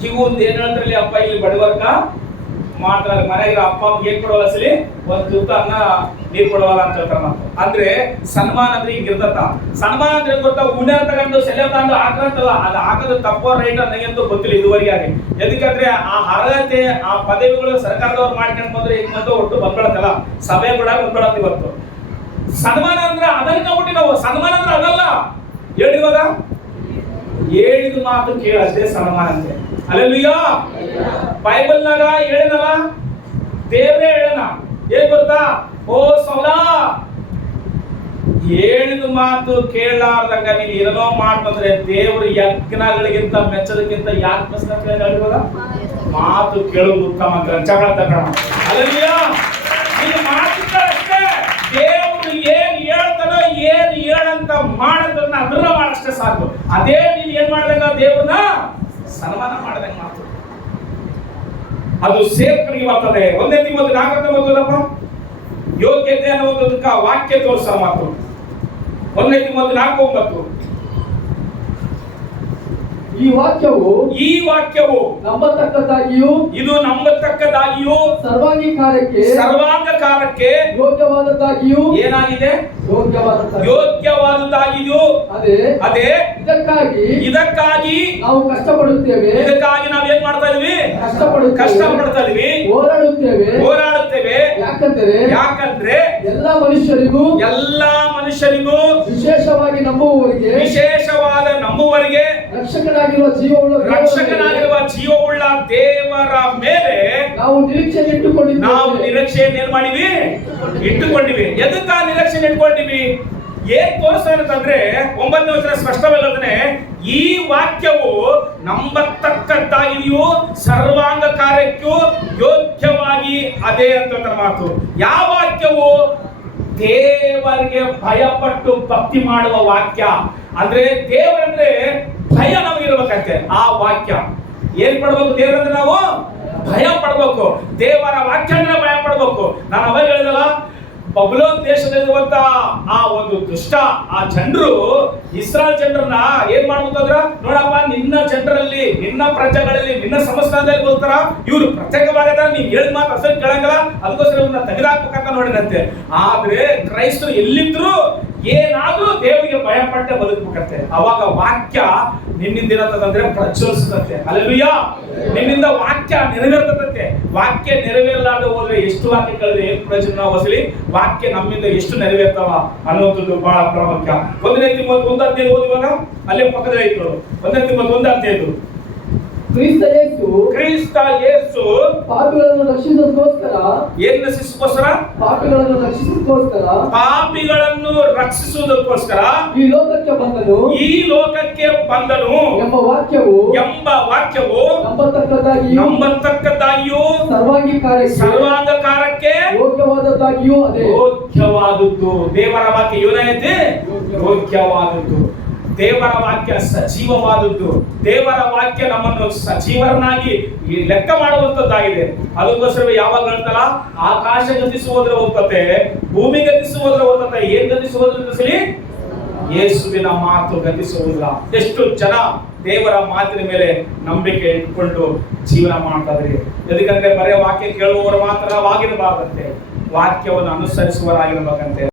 ಕಿವೊಂದು ಏನ್ ಹೇಳ್ತಾರಲ್ಲಿ, ಅಪ್ಪ ಇಲ್ಲಿ ಬಡವರ್ಗ ಮಾಡ್ತಾರೆ, ಮನೆಗಿರೋ ಅಪ್ಪ ಏನ್ ಕೊಡೋಲ್ಲ ಸಲಿ ಒಂದ್ ತುತ್ತ ಅನ್ನ ನೀರ್ ಕೊಡವಲ್ಲ ಅಂತ ಹೇಳ್ತಾರ ಮಾತು. ಅಂದ್ರೆ ಸನ್ಮಾನ ಅಂದ್ರೆ ಈಗ ಇರ್ತತ. ಸನ್ಮಾನ ಅಂದ್ರೆ ಗೊತ್ತಾ, ಉಣ್ಣ ತಗೊಂಡು ಸೆಲೆ ತಗೊಂಡು ಹಾಕಂತಲ್ಲ, ಅದು ಹಾಕೋದು ತಪ್ಪೋ ರೈಟ್ ನನಗಂತೂ ಗೊತ್ತಿಲ್ಲ ಇದುವರೆಗೆ ಆಗಿ. ಎದಕ್ಕಂದ್ರೆ ಆ ಅರ್ಹತೆ ಆ ಪದವಿಗಳು ಸರ್ಕಾರದವ್ರು ಮಾಡ್ಕೊಂಡು ಬಂದ್ರೆ ಈಗ ಬಂದು ಒಟ್ಟು ಬಂದ್ಬಿಡತ್ತಲ್ಲ, ಸಭೆ ಕೂಡ ಬಂದ್ಬಿಡತ್ತೆ ಇವತ್ತು. ಸನ್ಮಾನ ಅಂದ್ರೆ ಅದನ್ನ ಬಿಟ್ಟು ನಾವು ಸನ್ಮಾನ ಅಂದ್ರೆ ಅದಲ್ಲ ಹೇಳಿವಾಗ ಹೇಳಿದ ಮಾತು ಕೇಳಷ್ಟೇ ಸನ್ಮಾನ ಅಂತೆ. ಹಲ್ಲೆಲೂಯಾ. ಬೈಬಲ್ನಾಗ ಹೇಳಿದಲ್ಲ, ದೇವರೇ ಹೇಳನ ಏನ್ ಗೊತ್ತಾ, ಓ ಸೌಲ ಹೇಳಿದ ಮಾತು ಕೇಳಲಾರ್ದಂಗ ನೀನು ಏನೋ ಮಾಡ್ತಂದ್ರೆ ದೇವ್ರ ಯಜ್ಞಗಳಿಗಿಂತ ಮೆಚ್ಚದಕ್ಕಿಂತ ಯಾಕೆ ಮೆಚ್ಚ ಮಾತು ಕೇಳುವುದು ಉತ್ತಮ ಅಂತ ಜಗಳ ತಗೋಣ. ಹಲ್ಲೆಲೂಯಾ. ನೀನು ಮಾತುಗಳಷ್ಟೇ ದೇವ್ರು ಏನ್ ಹೇಳ್ತಾನೋ ಏನ್ ಹೇಳಂತ ಮಾಡದನ್ನ ಅದನ್ನ ಮಾಡಷ್ಟೇ ಸಾಕು. ಅದೇ ನೀನು ಏನ್ ಮಾಡ್ದಂಗ ದೇವ್ರನ್ನ ಸನ್ಮಾನ ಮಾಡ್ದಂಗ ಮಾತು, ಅದು ಸೇವಕರಿಗೆ ಬರ್ತದೆ. 1 ತಿಮೋಥೆ 4:9 ಯೋಗ್ಯತೆ ಅನ್ನೋದಕ್ಕ ವಾಕ್ಯ ತೋರಿಸೋ ಮಾತು. 1 ತಿಮೋಥೆ 4:9 ಈ ವಾಕ್ಯವು ನಂಬತಕ್ಕದ್ದಾಗಿಯೂ ಇದು ನಂಬತಕ್ಕದ್ದಾಗಿಯೂ ಸರ್ವಾಂಗ ಕಾರ್ಯಕ್ಕೆ ಯೋಗ್ಯವಾದದ್ದಾಗಿಯೂ ಏನಾಗಿದೆ? ಯೋಗ್ಯವಾದದ್ದಾಗಿಯೂ ಅದೇ ಇದಕ್ಕಾಗಿ ನಾವು ಕಷ್ಟಪಡುತ್ತೇವೆ. ಇದಕ್ಕಾಗಿ ನಾವು ಏನ್ ಮಾಡ್ತಾ ಇದೀವಿ? ಕಷ್ಟಪಡ್ತಾ ಇದೀವಿ, ಹೋರಾಡುತ್ತೇವೆ. ಯಾಕಂದ್ರೆ ಎಲ್ಲ ಮನುಷ್ಯರಿಗೂ ವಿಶೇಷವಾಗಿ ವಿಶೇಷವಾದ ನಂಬುವವರಿಗೆ ರಕ್ಷಕನಾಗಿರುವ ಜೀವವುಳ್ಳ ದೇವರ ಮೇಲೆ ನಾವು ನಿರೀಕ್ಷೆಯನ್ನು ಏನ್ ಮಾಡಿವಿ? ಇಟ್ಟುಕೊಂಡಿವಿ. ಎದಕ್ಕ ನಿರೀಕ್ಷೆ ಇಟ್ಕೊಂಡಿವಿ? ಏನ್ ತೋರಿಸ್ತಂದ್ರೆ 9ನೇ ವಚನ ಸ್ಪಷ್ಟವಾಗಿರ್ತದೆ, ಈ ವಾಕ್ಯವು ನಂಬತಕ್ಕದ್ದಾಗಿಯೂ ಸರ್ವಾಂಗ ಕಾರ್ಯಕ್ಕೂ ಯೋಗ್ಯವಾಗಿ ಅದೇ ಅಂತ ಮಾತು. ಯಾವ ವಾಕ್ಯವು? ದೇವರಿಗೆ ಭಯಪಟ್ಟು ಭಕ್ತಿ ಮಾಡುವ ವಾಕ್ಯ. ಅಂದ್ರೆ ದೇವರಂದ್ರೆ ಭಯ ನಮಗಿರ್ಬೇಕಂತೆ. ಆ ವಾಕ್ಯ ಏನ್ ಪಡ್ಬೇಕು? ದೇವರಂದ್ರೆ ನಾವು ಭಯ ಪಡ್ಬೇಕು, ದೇವರ ವಾಕ್ಯ ಅಂದ್ರೆ ಭಯ ಪಡ್ಬೇಕು. ನಾನು ಅವಾಗ ಹೇಳಿದಲ್ಲ, ಬಬುಲೋನ್ ದೇಶದಲ್ಲಿರುವಂತ ಆ ಒಂದು ದುಷ್ಟ ಆ ಜನರು ಇಸ್ರಾಯೇಲ್ ಜನರನ್ನ ಏನ್ ಮಾಡ್ಬೋದ್ರ, ನೋಡಪ್ಪ ನಿನ್ನ ಜನರಲ್ಲಿ, ನಿನ್ನ ಪ್ರಜೆಗಳಲ್ಲಿ, ನಿನ್ನ ಸಂಸ್ಥಾನದಲ್ಲಿ ಹೋಗ್ತಾರ, ಇವ್ರು ಪ್ರತ್ಯೇಕವಾಗದ, ನೀನ್ ಹೇಳಿದ ಮಾತು ಅಸಲು ಕೇಳಂಗಲ್ಲ, ಅದಕ್ಕೋಸ್ಕರ ಇವ್ರನ್ನ ತೆಗೆದಾಕ್ಬೇಕಂತ ನೋಡಿರಂತೆ. ಆದ್ರೆ ಕ್ರೈಸ್ತರು ಎಲ್ಲಿದ್ರು ಏನಾದ್ರೂ ದೇವರಿಗೆ ಭಯ ಪಟ್ಟೆ ಬದುಕಬೇಕಂತೆ. ಅವಾಗ ವಾಕ್ಯ ನಿನ್ನಿಂದ ಏನಂತಂದ್ರೆ ಪ್ರಜ್ವಲಿಸುತ್ತೆ. ಹಲ್ಲೆಲೂಯಾ. ನಿನ್ನಿಂದ ವಾಕ್ಯ ನೆರವೇರ್ತದಂತೆ. ವಾಕ್ಯ ನೆರವೇರಲಾರ್ದೆ ಹೋದ್ರೆ ಎಷ್ಟು ವಾಕ್ಯ ಕಳೆದ್ರೆ ಏನ್ ಪ್ರಯೋಜನ? ನಾವು ಅಸಲಿ ವಾಕ್ಯ ನಮ್ಮಿಂದ ಎಷ್ಟು ನೆರವೇರ್ತಾವ ಅನ್ನೋದು ಬಹಳ ಪ್ರಾಮುಖ್ಯ. 1 ತಿಮೋಥೆಯ 1:15 ಓದುವಾಗ ಅಲ್ಲೇ ಪಕ್ಕದಲ್ಲಿ ಐತೆ ನೋಡು. 1 ತಿಮೋಥೆಯ 1:15. ಕ್ರಿಸ್ತ ಯೇಸು ಪಾಪಿಗಳನ್ನು ರಕ್ಷಿಸೋದಕ್ಕೋಸ್ಕರ, ಏನ್ ರಕ್ಷಿಸೋದಕ್ಕೋಸ್ಕರ? ಪಾಪಿಗಳನ್ನು ರಕ್ಷಿಸೋದಕ್ಕೋಸ್ಕರ, ಪಾಪಿಗಳನ್ನು ರಕ್ಷಿಸುವುದಕ್ಕೋಸ್ಕರ ಈ ಲೋಕಕ್ಕೆ ಬಂದನು ಎಂಬ ವಾಕ್ಯವು ನಂಬತಕ್ಕದ್ದಾಗಿಯೂ ಸರ್ವಾಂಗೀಕಾರಕ್ಕೆ ಯೋಗ್ಯವಾದದ್ದಾಗಿಯೂ ಅದೇ. ಯೋಗ್ಯವಾದದ್ದು ದೇವರ ವಾಕ್ಯ ಏನೈತೆ? ಯೋಗ್ಯವಾದದ್ದು. ದೇವರ ವಾಕ್ಯ ಸಜೀವವಾದದ್ದು. ದೇವರ ವಾಕ್ಯ ನಮ್ಮನ್ನು ಸಜೀವರನ್ನಾಗಿ ಲೆಕ್ಕ ಮಾಡುವಂತದ್ದಾಗಿದೆ. ಅದಕ್ಕೋಸ್ಕರ ಯಾವಾಗ ಹೇಳ್ತಾರ, ಆಕಾಶ ಗತಿಸುವುದರ ಹೋಗ್ತತೆ, ಭೂಮಿ ಗತಿಸುವುದರ ಹೋಗ್ತತೆ. ಏನ್ ಗತಿಸುವುದ್ರ ಸರಿ? ಯೇಸುವಿನ ಮಾತು ಗತಿಸುವುದಿಲ್ಲ. ಎಷ್ಟು ಜನ ದೇವರ ಮಾತಿನ ಮೇಲೆ ನಂಬಿಕೆ ಇಟ್ಕೊಂಡು ಜೀವನ ಮಾಡ್ತಾ ಇದ್ರಿ? ಎದಕ್ಕಂದ್ರೆ ಬರೀ ವಾಕ್ಯ ಕೇಳುವವರು ಮಾತ್ರ ವಾಗಿರಬಾರ್ದಂತೆ, ವಾಕ್ಯವನ್ನು ಅನುಸರಿಸುವವರಾಗಿರ್ಬೇಕಂತೆ.